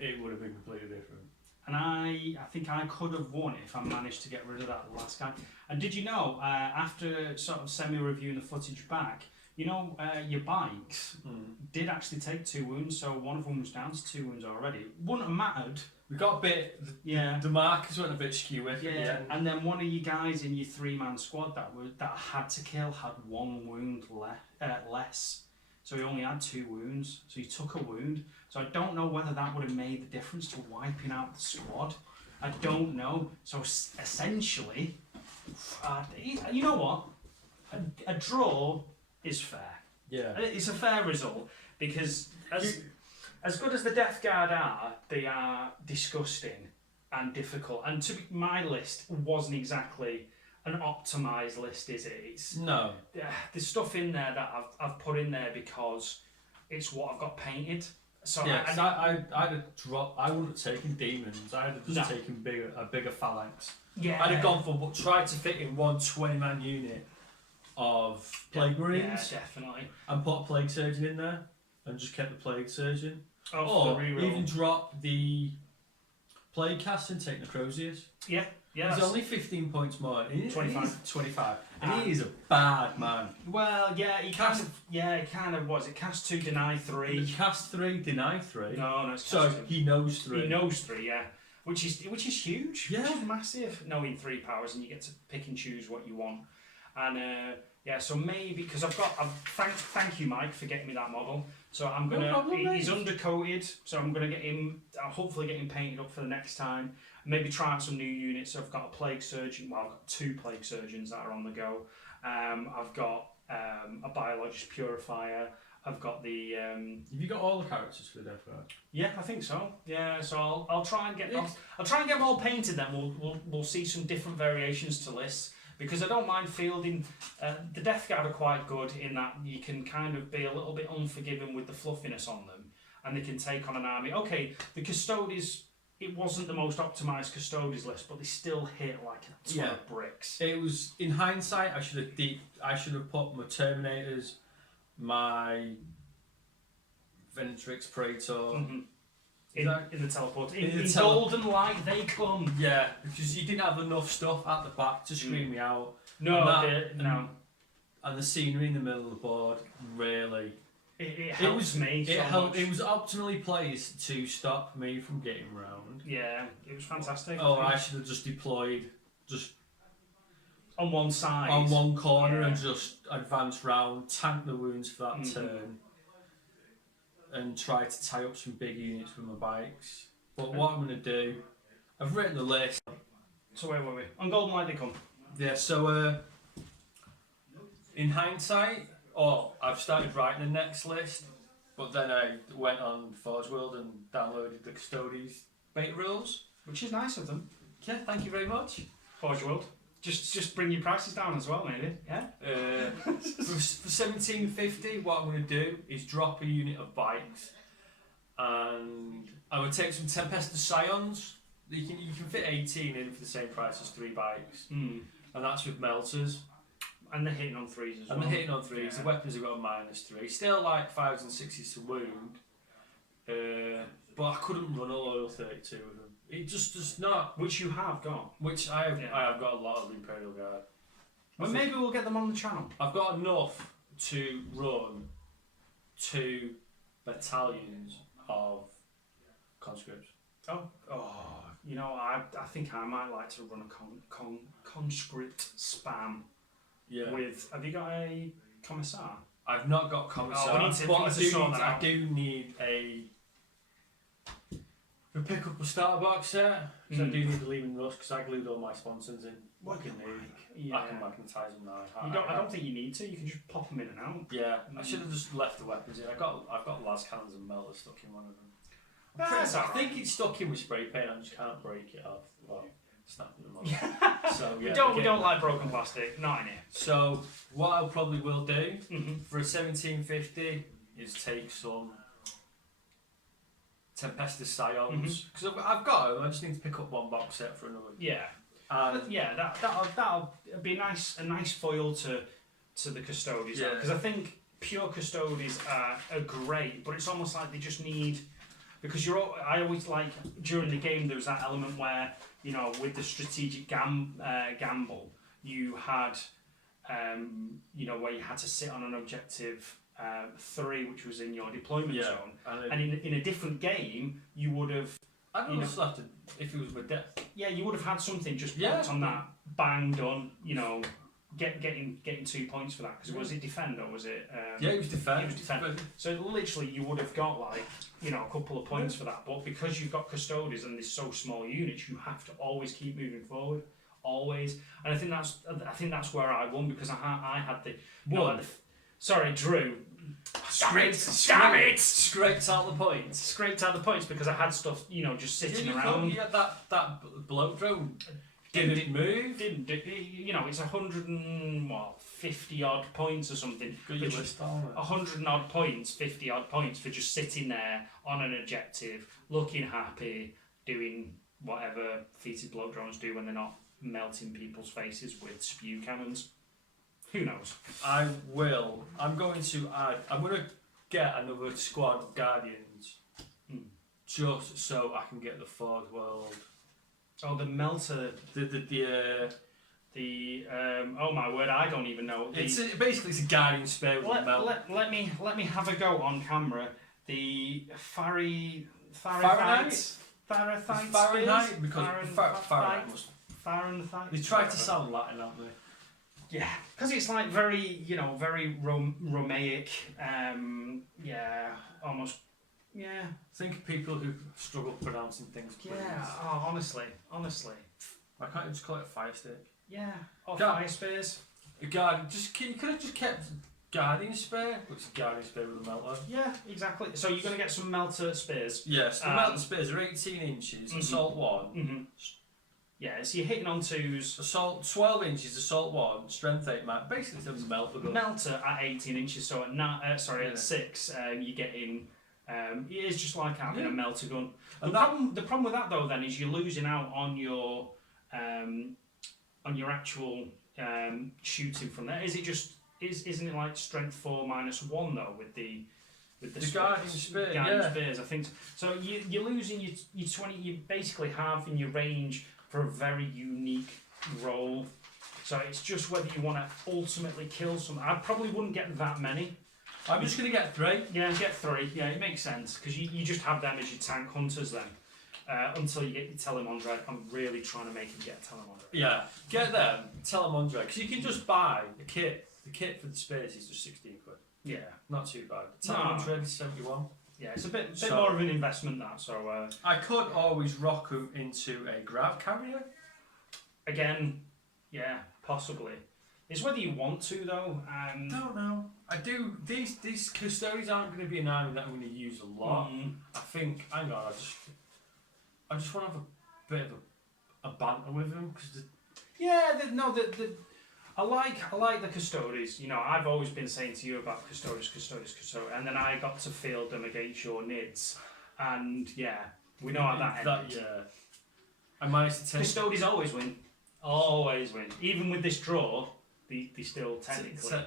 it would have been completely different. And I think I could have won if I managed to get rid of that last guy. And did you know, after sort of semi-reviewing the footage back, your bikes did actually take 2 wounds, so one of them was down to 2 wounds already. Wouldn't have mattered. We got a bit... The markers went a bit skewy. Yeah, and then one of you guys in your 3-man squad that I had to kill had 1 wound less. So he only had 2 wounds, so he took a wound. So I don't know whether that would have made the difference to wiping out the squad. I don't know. So essentially, you know what? A draw is fair. Yeah. It's a fair result because as good as the Death Guard are, they are disgusting and difficult. And my list wasn't exactly an optimised list, is it? No. There's stuff in there that I've put in there because it's what I've got painted. So yeah, I'd have dropped. I wouldn't have taken demons. I'd have just taken a bigger phalanx. Yeah. I'd have gone for tried to fit in one 20-man unit of plague marines. Yeah, definitely. And put a plague surgeon in there, and just kept the plague surgeon. Or even drop the plague cast and take Necrosius. Yeah. Yeah, he's only 15 points more. 25. 25. And he is a bad man. Well, yeah, he kind of was. It cast 2, deny 3. He cast 3, deny 3. No, it's so 2. he knows 3. He knows 3, yeah. Which is huge. Yeah. Which is massive. Knowing 3 powers, and you get to pick and choose what you want. And so maybe because thank you, Mike, for getting me that model. So I'm gonna. He's undercoated, so I'm gonna get him. I'll hopefully get him painted up for the next time. Maybe try out some new units. So I've got a plague surgeon. Well, I've got 2 plague surgeons that are on the go. I've got a biologist purifier. I've got the. Have you got all the characters for the Death Guard? Yeah, I think so. Yeah, so I'll try and get them. I'll try and get them all painted. Then we'll see some different variations to lists. Because I don't mind fielding, the Death Guard are quite good in that you can kind of be a little bit unforgiving with the fluffiness on them, and they can take on an army. Okay, the Custodes, it wasn't the most optimised Custodes list, but they still hit like a ton of bricks. It was, in hindsight, I should have put my Terminators, my Venatrix Praetor, in the teleporter. In the golden light they come. Yeah, because you didn't have enough stuff at the back to screen me out. No, No. And the scenery in the middle of the board really. It helps me. It was optimally placed to stop me from getting round. Yeah, it was fantastic. Oh, I should have just deployed on one side, on one corner, and just advance round, tank the wounds for that turn, and try to tie up some big units with my bikes. But what I'm going to do, I've written the list. So where were we? On golden light they come. Yeah. So in hindsight, I've started writing the next list, but then I went on Forge World and downloaded the Custodes beta rules. Which is nice of them. Yeah, thank you very much. Forge World. Just bring your prices down as well, maybe. Yeah. For 1750, what I'm going to do is drop a unit of bikes, and I would take some Tempestus Scions. You can fit 18 in for the same price as 3 bikes, and that's with melters. And they're hitting on 3s as well. And they're hitting on 3s. Yeah. The weapons have got a -3. Still like 5s and 6s to wound, but I couldn't run a loyal 32 with them. It just does not. Which you have got. Which I have got a lot of Imperial Guard. Well, maybe we'll get them on the channel. I've got enough to run 2 battalions of conscripts. Oh, you know, I think I might like to run a conscript spam. Yeah. With, have you got a commissar? I've not got commissar, I do need a. We pick up a starter box set, because I do need to leave in rust, because I glued all my sponsons in. I can magnetise them now. I don't think you need to. You can just pop them in and out. Yeah, I should have just left the weapons in. I've got las cannons and melters stuck in one of them. I think it's stuck in with spray paint. I just can't break it off. Well, snapping them off. So yeah, we don't like broken plastic. Not in here. So what I probably will do for a 1750 is take some Tempestus Scions, because I've got them. I just need to pick up one box set for another. Yeah. That'll be a nice foil to the Custodes. Yeah. Because I think pure Custodes are great, but it's almost like they just need, because I always like during the game there was that element where, you know, with the strategic gamble you had, you know, where you had to sit on an objective 3, which was in your deployment zone, and in a different game you would have. I'd almost have to, if it was with death. Yeah, you would have had something just popped on that, bang, done. You know, getting 2 points for that, because was it defend or was it? It was defend. It was defend. So literally, you would have got like, you know, a couple of points for that. But because you've got Custodes and these so small units, you have to always keep moving forward, always. And I think that's where I won, because I had the sorry, Drew. Scraped out the points. Scraped out the points because I had stuff, you know, just sitting around. Yeah, that bloke drone didn't move. You know, it's 150 odd points or something. Got your list on it. 100 odd points, 50 odd points for just sitting there on an objective, looking happy, doing whatever feated bloke drones do when they're not melting people's faces with spew cannons. Who knows? I'm going to get another squad of Guardians just so I can get the Forge World. Oh, the melter. Oh my word! I don't even know. Basically it's a Guardian spear with a melter. Let me have a go on camera. The Fahrenheit, because Fahrenheit. They try to sound Latin, don't they? Yeah, because it's like very, you know, very Romaic. Almost. Yeah. Think of people who struggle pronouncing things. Please. Yeah. Oh, honestly. Why can't you just call it a fire stick? Yeah. Or fire spears. You could have just kept Guardian spear, which is Guardian spear with a melter. Yeah, exactly. So you're gonna get some melter spears. Yes, the melter spears are 18 inches. Assault 1. Yeah, so you're hitting on 2s. Assault 12 inches, assault 1, strength 8 man. Basically, it's a melter gun. Melter at 18 inches, so at 6, you get in. It is just like having a melter gun. The problem with that though, then, is you're losing out on your actual shooting from there. Is it just isn't it like strength 4 -1 though with the with The guardian spear, yeah. spears. I think so. You're losing your 20. You basically have in your range for a very unique role. So it's just whether you want to ultimately kill some. I probably wouldn't get that many. I'm just going to get 3. Yeah, get 3. Yeah, it makes sense because you just have them as your tank hunters then. Until you get your Telemon. I'm really trying to make him get Telemon. Yeah, get them, Telemon, because you can just buy the kit. The kit for the space is just 16 quid. Yeah, Not too bad. Telemon is 71. yeah, it's a bit more of an investment that. So I could always rock them into a grav carrier. again, yeah, possibly. It's whether you want to though. Don't know. I do. These Custodes aren't going to be an army that I'm going to use a lot. I think. Hang on. I just want to have a bit of a banter with them because. I like the Custodes. You know, I've always been saying to you about Custodes, and then I got to field them against your Nids, and yeah, we know how that ended. Yeah. I managed to take. Custodes always win. Always win. Even with this draw, they still technically win.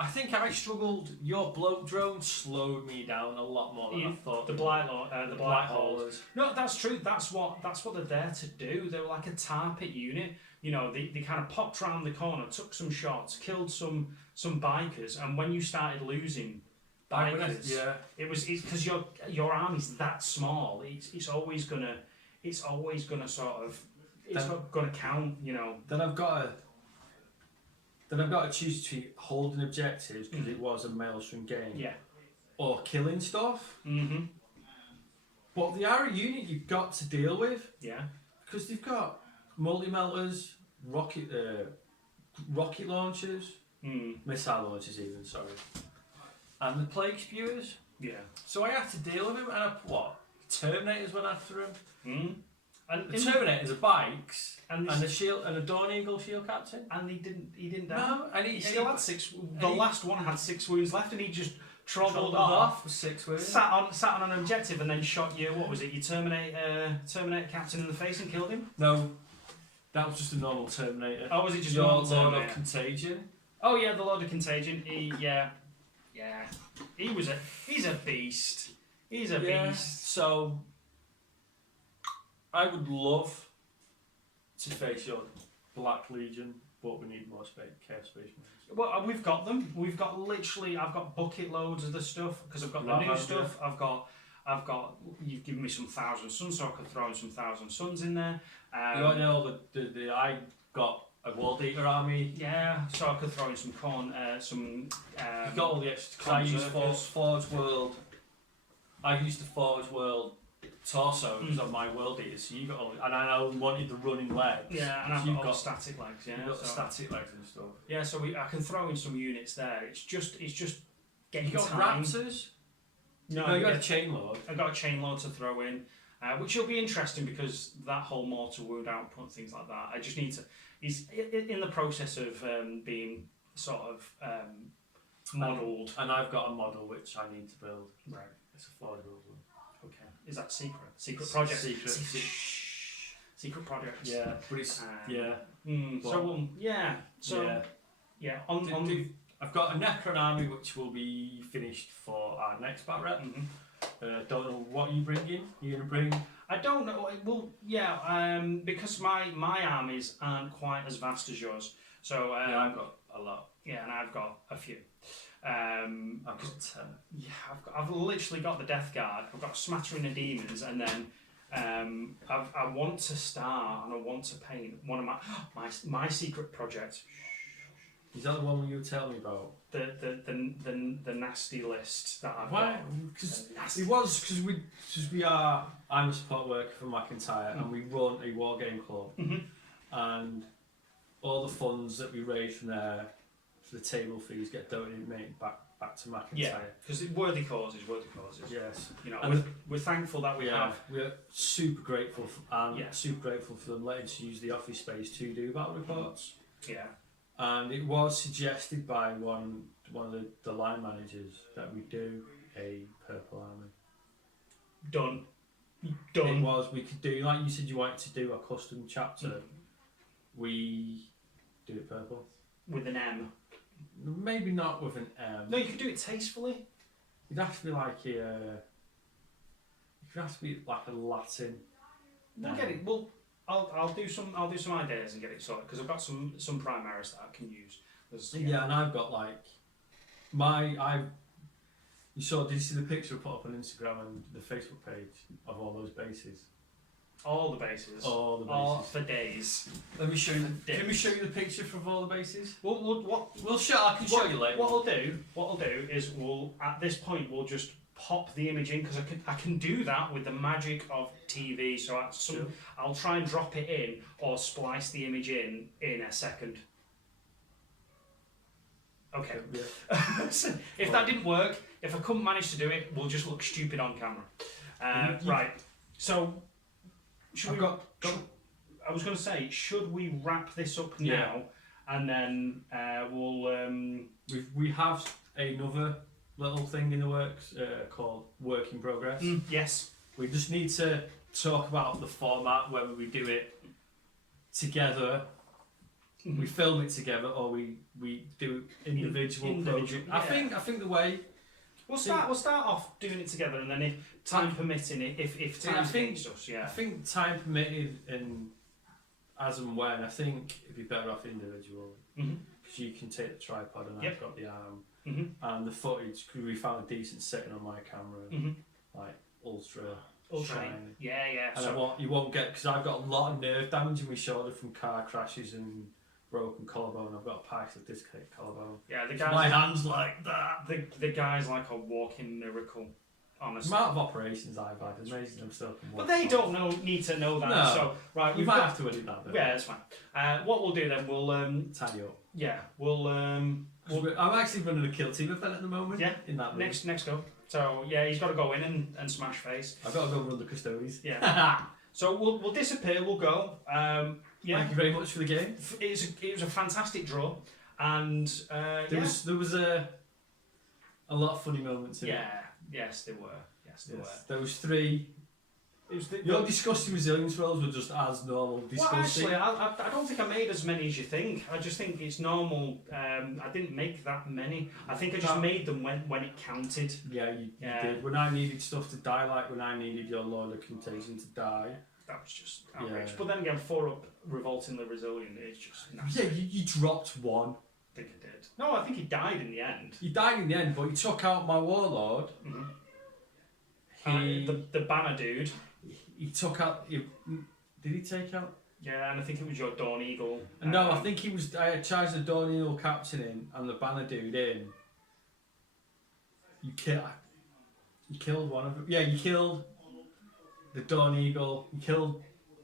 I think I struggled. Your bloke drone slowed me down a lot more than I thought. The Blight Haulers. No, that's true. That's what they're there to do. They're like a target unit. You know, they kind of popped round the corner, took some shots, killed some bikers, and when you started losing bikers, it's because your army's that small. It's always gonna sort of not gonna count. You know. Then I've got to choose between holding objectives because it was a maelstrom game. Yeah. Or killing stuff. Mm-hmm. But they are a unit you've got to deal with. Yeah. Because they've got multi-melters, rocket launchers, missile launchers even, sorry. And the plague spewers. Yeah. So I had to deal with them and Terminators went after them. Mm. And the Terminators are bikes and the shield and a Dawn Eagle shield captain. And he didn't die. No, and he still had 6. The last one had 6 wounds left, and he just trundled off with 6 wounds. Sat on an objective, and then shot you. What was it? Your Terminator captain in the face and killed him. No, that was just a normal Terminator. Oh, was it just your normal Lord Terminator? of Contagion? Oh yeah, the Lord of Contagion. He's a beast. He's a beast. So I would love to face your Black Legion, but we need more Chaos Space Marines. Well, we've got them. I've got bucket loads of the stuff because I've got the new stuff. I've got. You've given me some Thousand Suns, so I could throw in some Thousand Suns in there. I got a World Eater army. Yeah, so I could throw in some corn, You got all the extra. I used Forge World. I used the Forge World torsos on my World Eaters, so you got all, and I wanted the running legs. Yeah, and I've got all the static legs. Yeah, you've got the static legs and stuff. Yeah, so I can throw in some units there. It's just getting. You got time. Raptors. No, you got a chain load. I got a chain load to throw in, which will be interesting because that whole mortar wound output, things like that. I just need to. He's in the process of being sort of modelled. And I've got a model which I need to build. Right. It's a Forge World one. Okay. Is that secret? Secret project. Secret project. Yeah, but it's I've got a Necron army which will be finished for our next bat rep. Don't know what you bring in. You're gonna bring. I don't know. Well, because my armies aren't quite as vast as yours. So I've got a lot. Yeah, and I've got a few. I've got 10. Yeah, I've literally got the Death Guard. I've got a smattering of demons, and then I want to start and I want to paint one of my secret project. Is that the one you were telling me about? The nasty list that I've got. Because I'm a support worker for McIntyre and we run a wargame club, and all the funds that we raise from there for the table fees get donated back to McIntyre. Yeah, because worthy causes. Yes, you know, we're thankful that we have. We're super grateful super grateful for them letting us use the office space to do battle reports. Yeah. And it was suggested by one of the line managers that we do a purple army. Done. It was, we could do, like you said you wanted to do a custom chapter, we do it purple. With an M. Maybe not with an M. No, you could do it tastefully. It'd have to be like a. It could have to be like a Latin. We'll get it. I'll do some ideas and get it sorted because I've got some primaries that I can use. Yeah, and I've got like you saw? Did you see the picture I put up on Instagram and the Facebook page of all those bases? All the bases. All the bases. All for days. Let me show you. Days. Can we show you the picture of all the bases? We'll show. I can show you later. What I'll do is at this point we'll just pop the image in because I can do that with the magic of TV. So I'll try and drop it in or splice the image in a second. Okay. Yeah. So if that didn't work, if I couldn't manage to do it, we'll just look stupid on camera. Right. So I was going to say, should we wrap this up now, and then we'll we have another little thing in the works called Work in Progress. Yes. We just need to talk about the format, whether we do it together, we film it together, or we do individual projects. Yeah. I think the way we'll start off doing it together, and then if time permitting, if time permits us, I think time permitted and as and when, I think it'd be better off individual because you can take the tripod and I've got the arm and the footage. Because we found a decent setting on my camera, like ultra shiny. Yeah. And you won't get, because I've got a lot of nerve damage in my shoulder from car crashes and broken collarbone. I've got a partial dislocated collarbone. Yeah, my hand's like that. The guy's like a walking miracle. Honestly. The amount of operations I've had is amazing. I'm still. But they don't need to know that. No. So right, we might have to edit that. Though. Yeah, that's fine. What we'll do then, we'll tidy up. Yeah, I'm actually running a kill team event at the moment. Yeah. In that room. next go. So yeah, he's got to go in and smash face. I've got to go run the Custodes. Yeah. So we'll disappear. We'll go. Yeah. Thank you very much for the game. It was a fantastic draw, and there was a lot of funny moments in it. Yes, there were. There was 3. Your disgusting resilience rolls were just as normal. Disgusting. Well, actually, I don't think I made as many as you think. I just think it's normal. I didn't make that many. I think I just made them when it counted. Yeah, you did. When I needed stuff to die, like when I needed your Lord of Contagion to die. That was just outrageous. But then again, 4 up revoltingly resilient is just nasty. Yeah, you dropped 1. I think I did. No, I think he died in the end. He died in the end, but he took out my Warlord. The banner dude. He took out. Did he take out? Yeah, and I think it was your Dawn Eagle. No, I think he was. I had charged the Dawn Eagle captain in and the banner dude in. You killed one of them. Yeah, you killed the Dawn Eagle. You killed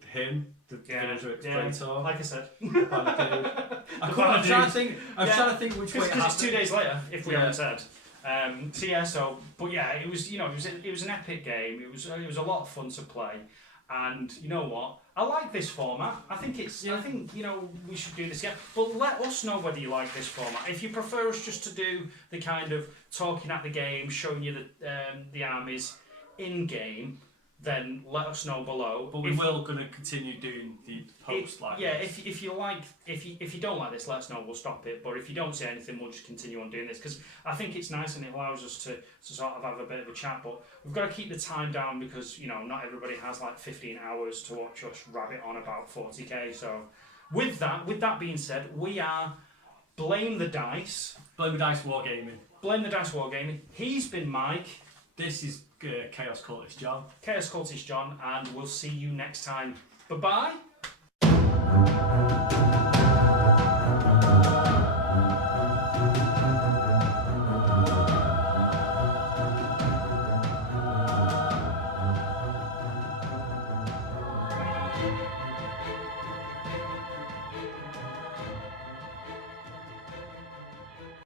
him. The Praetor. Like I said. The banner dude. I'm trying to think which way it happened. Because it's 2 days later, if we haven't said. But it was an epic game. It was a lot of fun to play, and you know what? I like this format. I think we should do this again. But let us know whether you like this format. If you prefer us just to do the kind of talking at the game, showing you the armies in game, then let us know below. But we're going to continue doing the post like this. If you don't like this, let us know. We'll stop it. But if you don't say anything, we'll just continue on doing this because I think it's nice and it allows us to sort of have a bit of a chat. But we've got to keep the time down because not everybody has like 15 hours to watch us rabbit on about 40k. So with that being said, we are Blame the Dice. Blame the Dice Wargaming. Blame the Dice Wargaming. He's been Mike. This is Chaos Cultist John. Chaos Cultist John, and we'll see you next time. Bye-bye.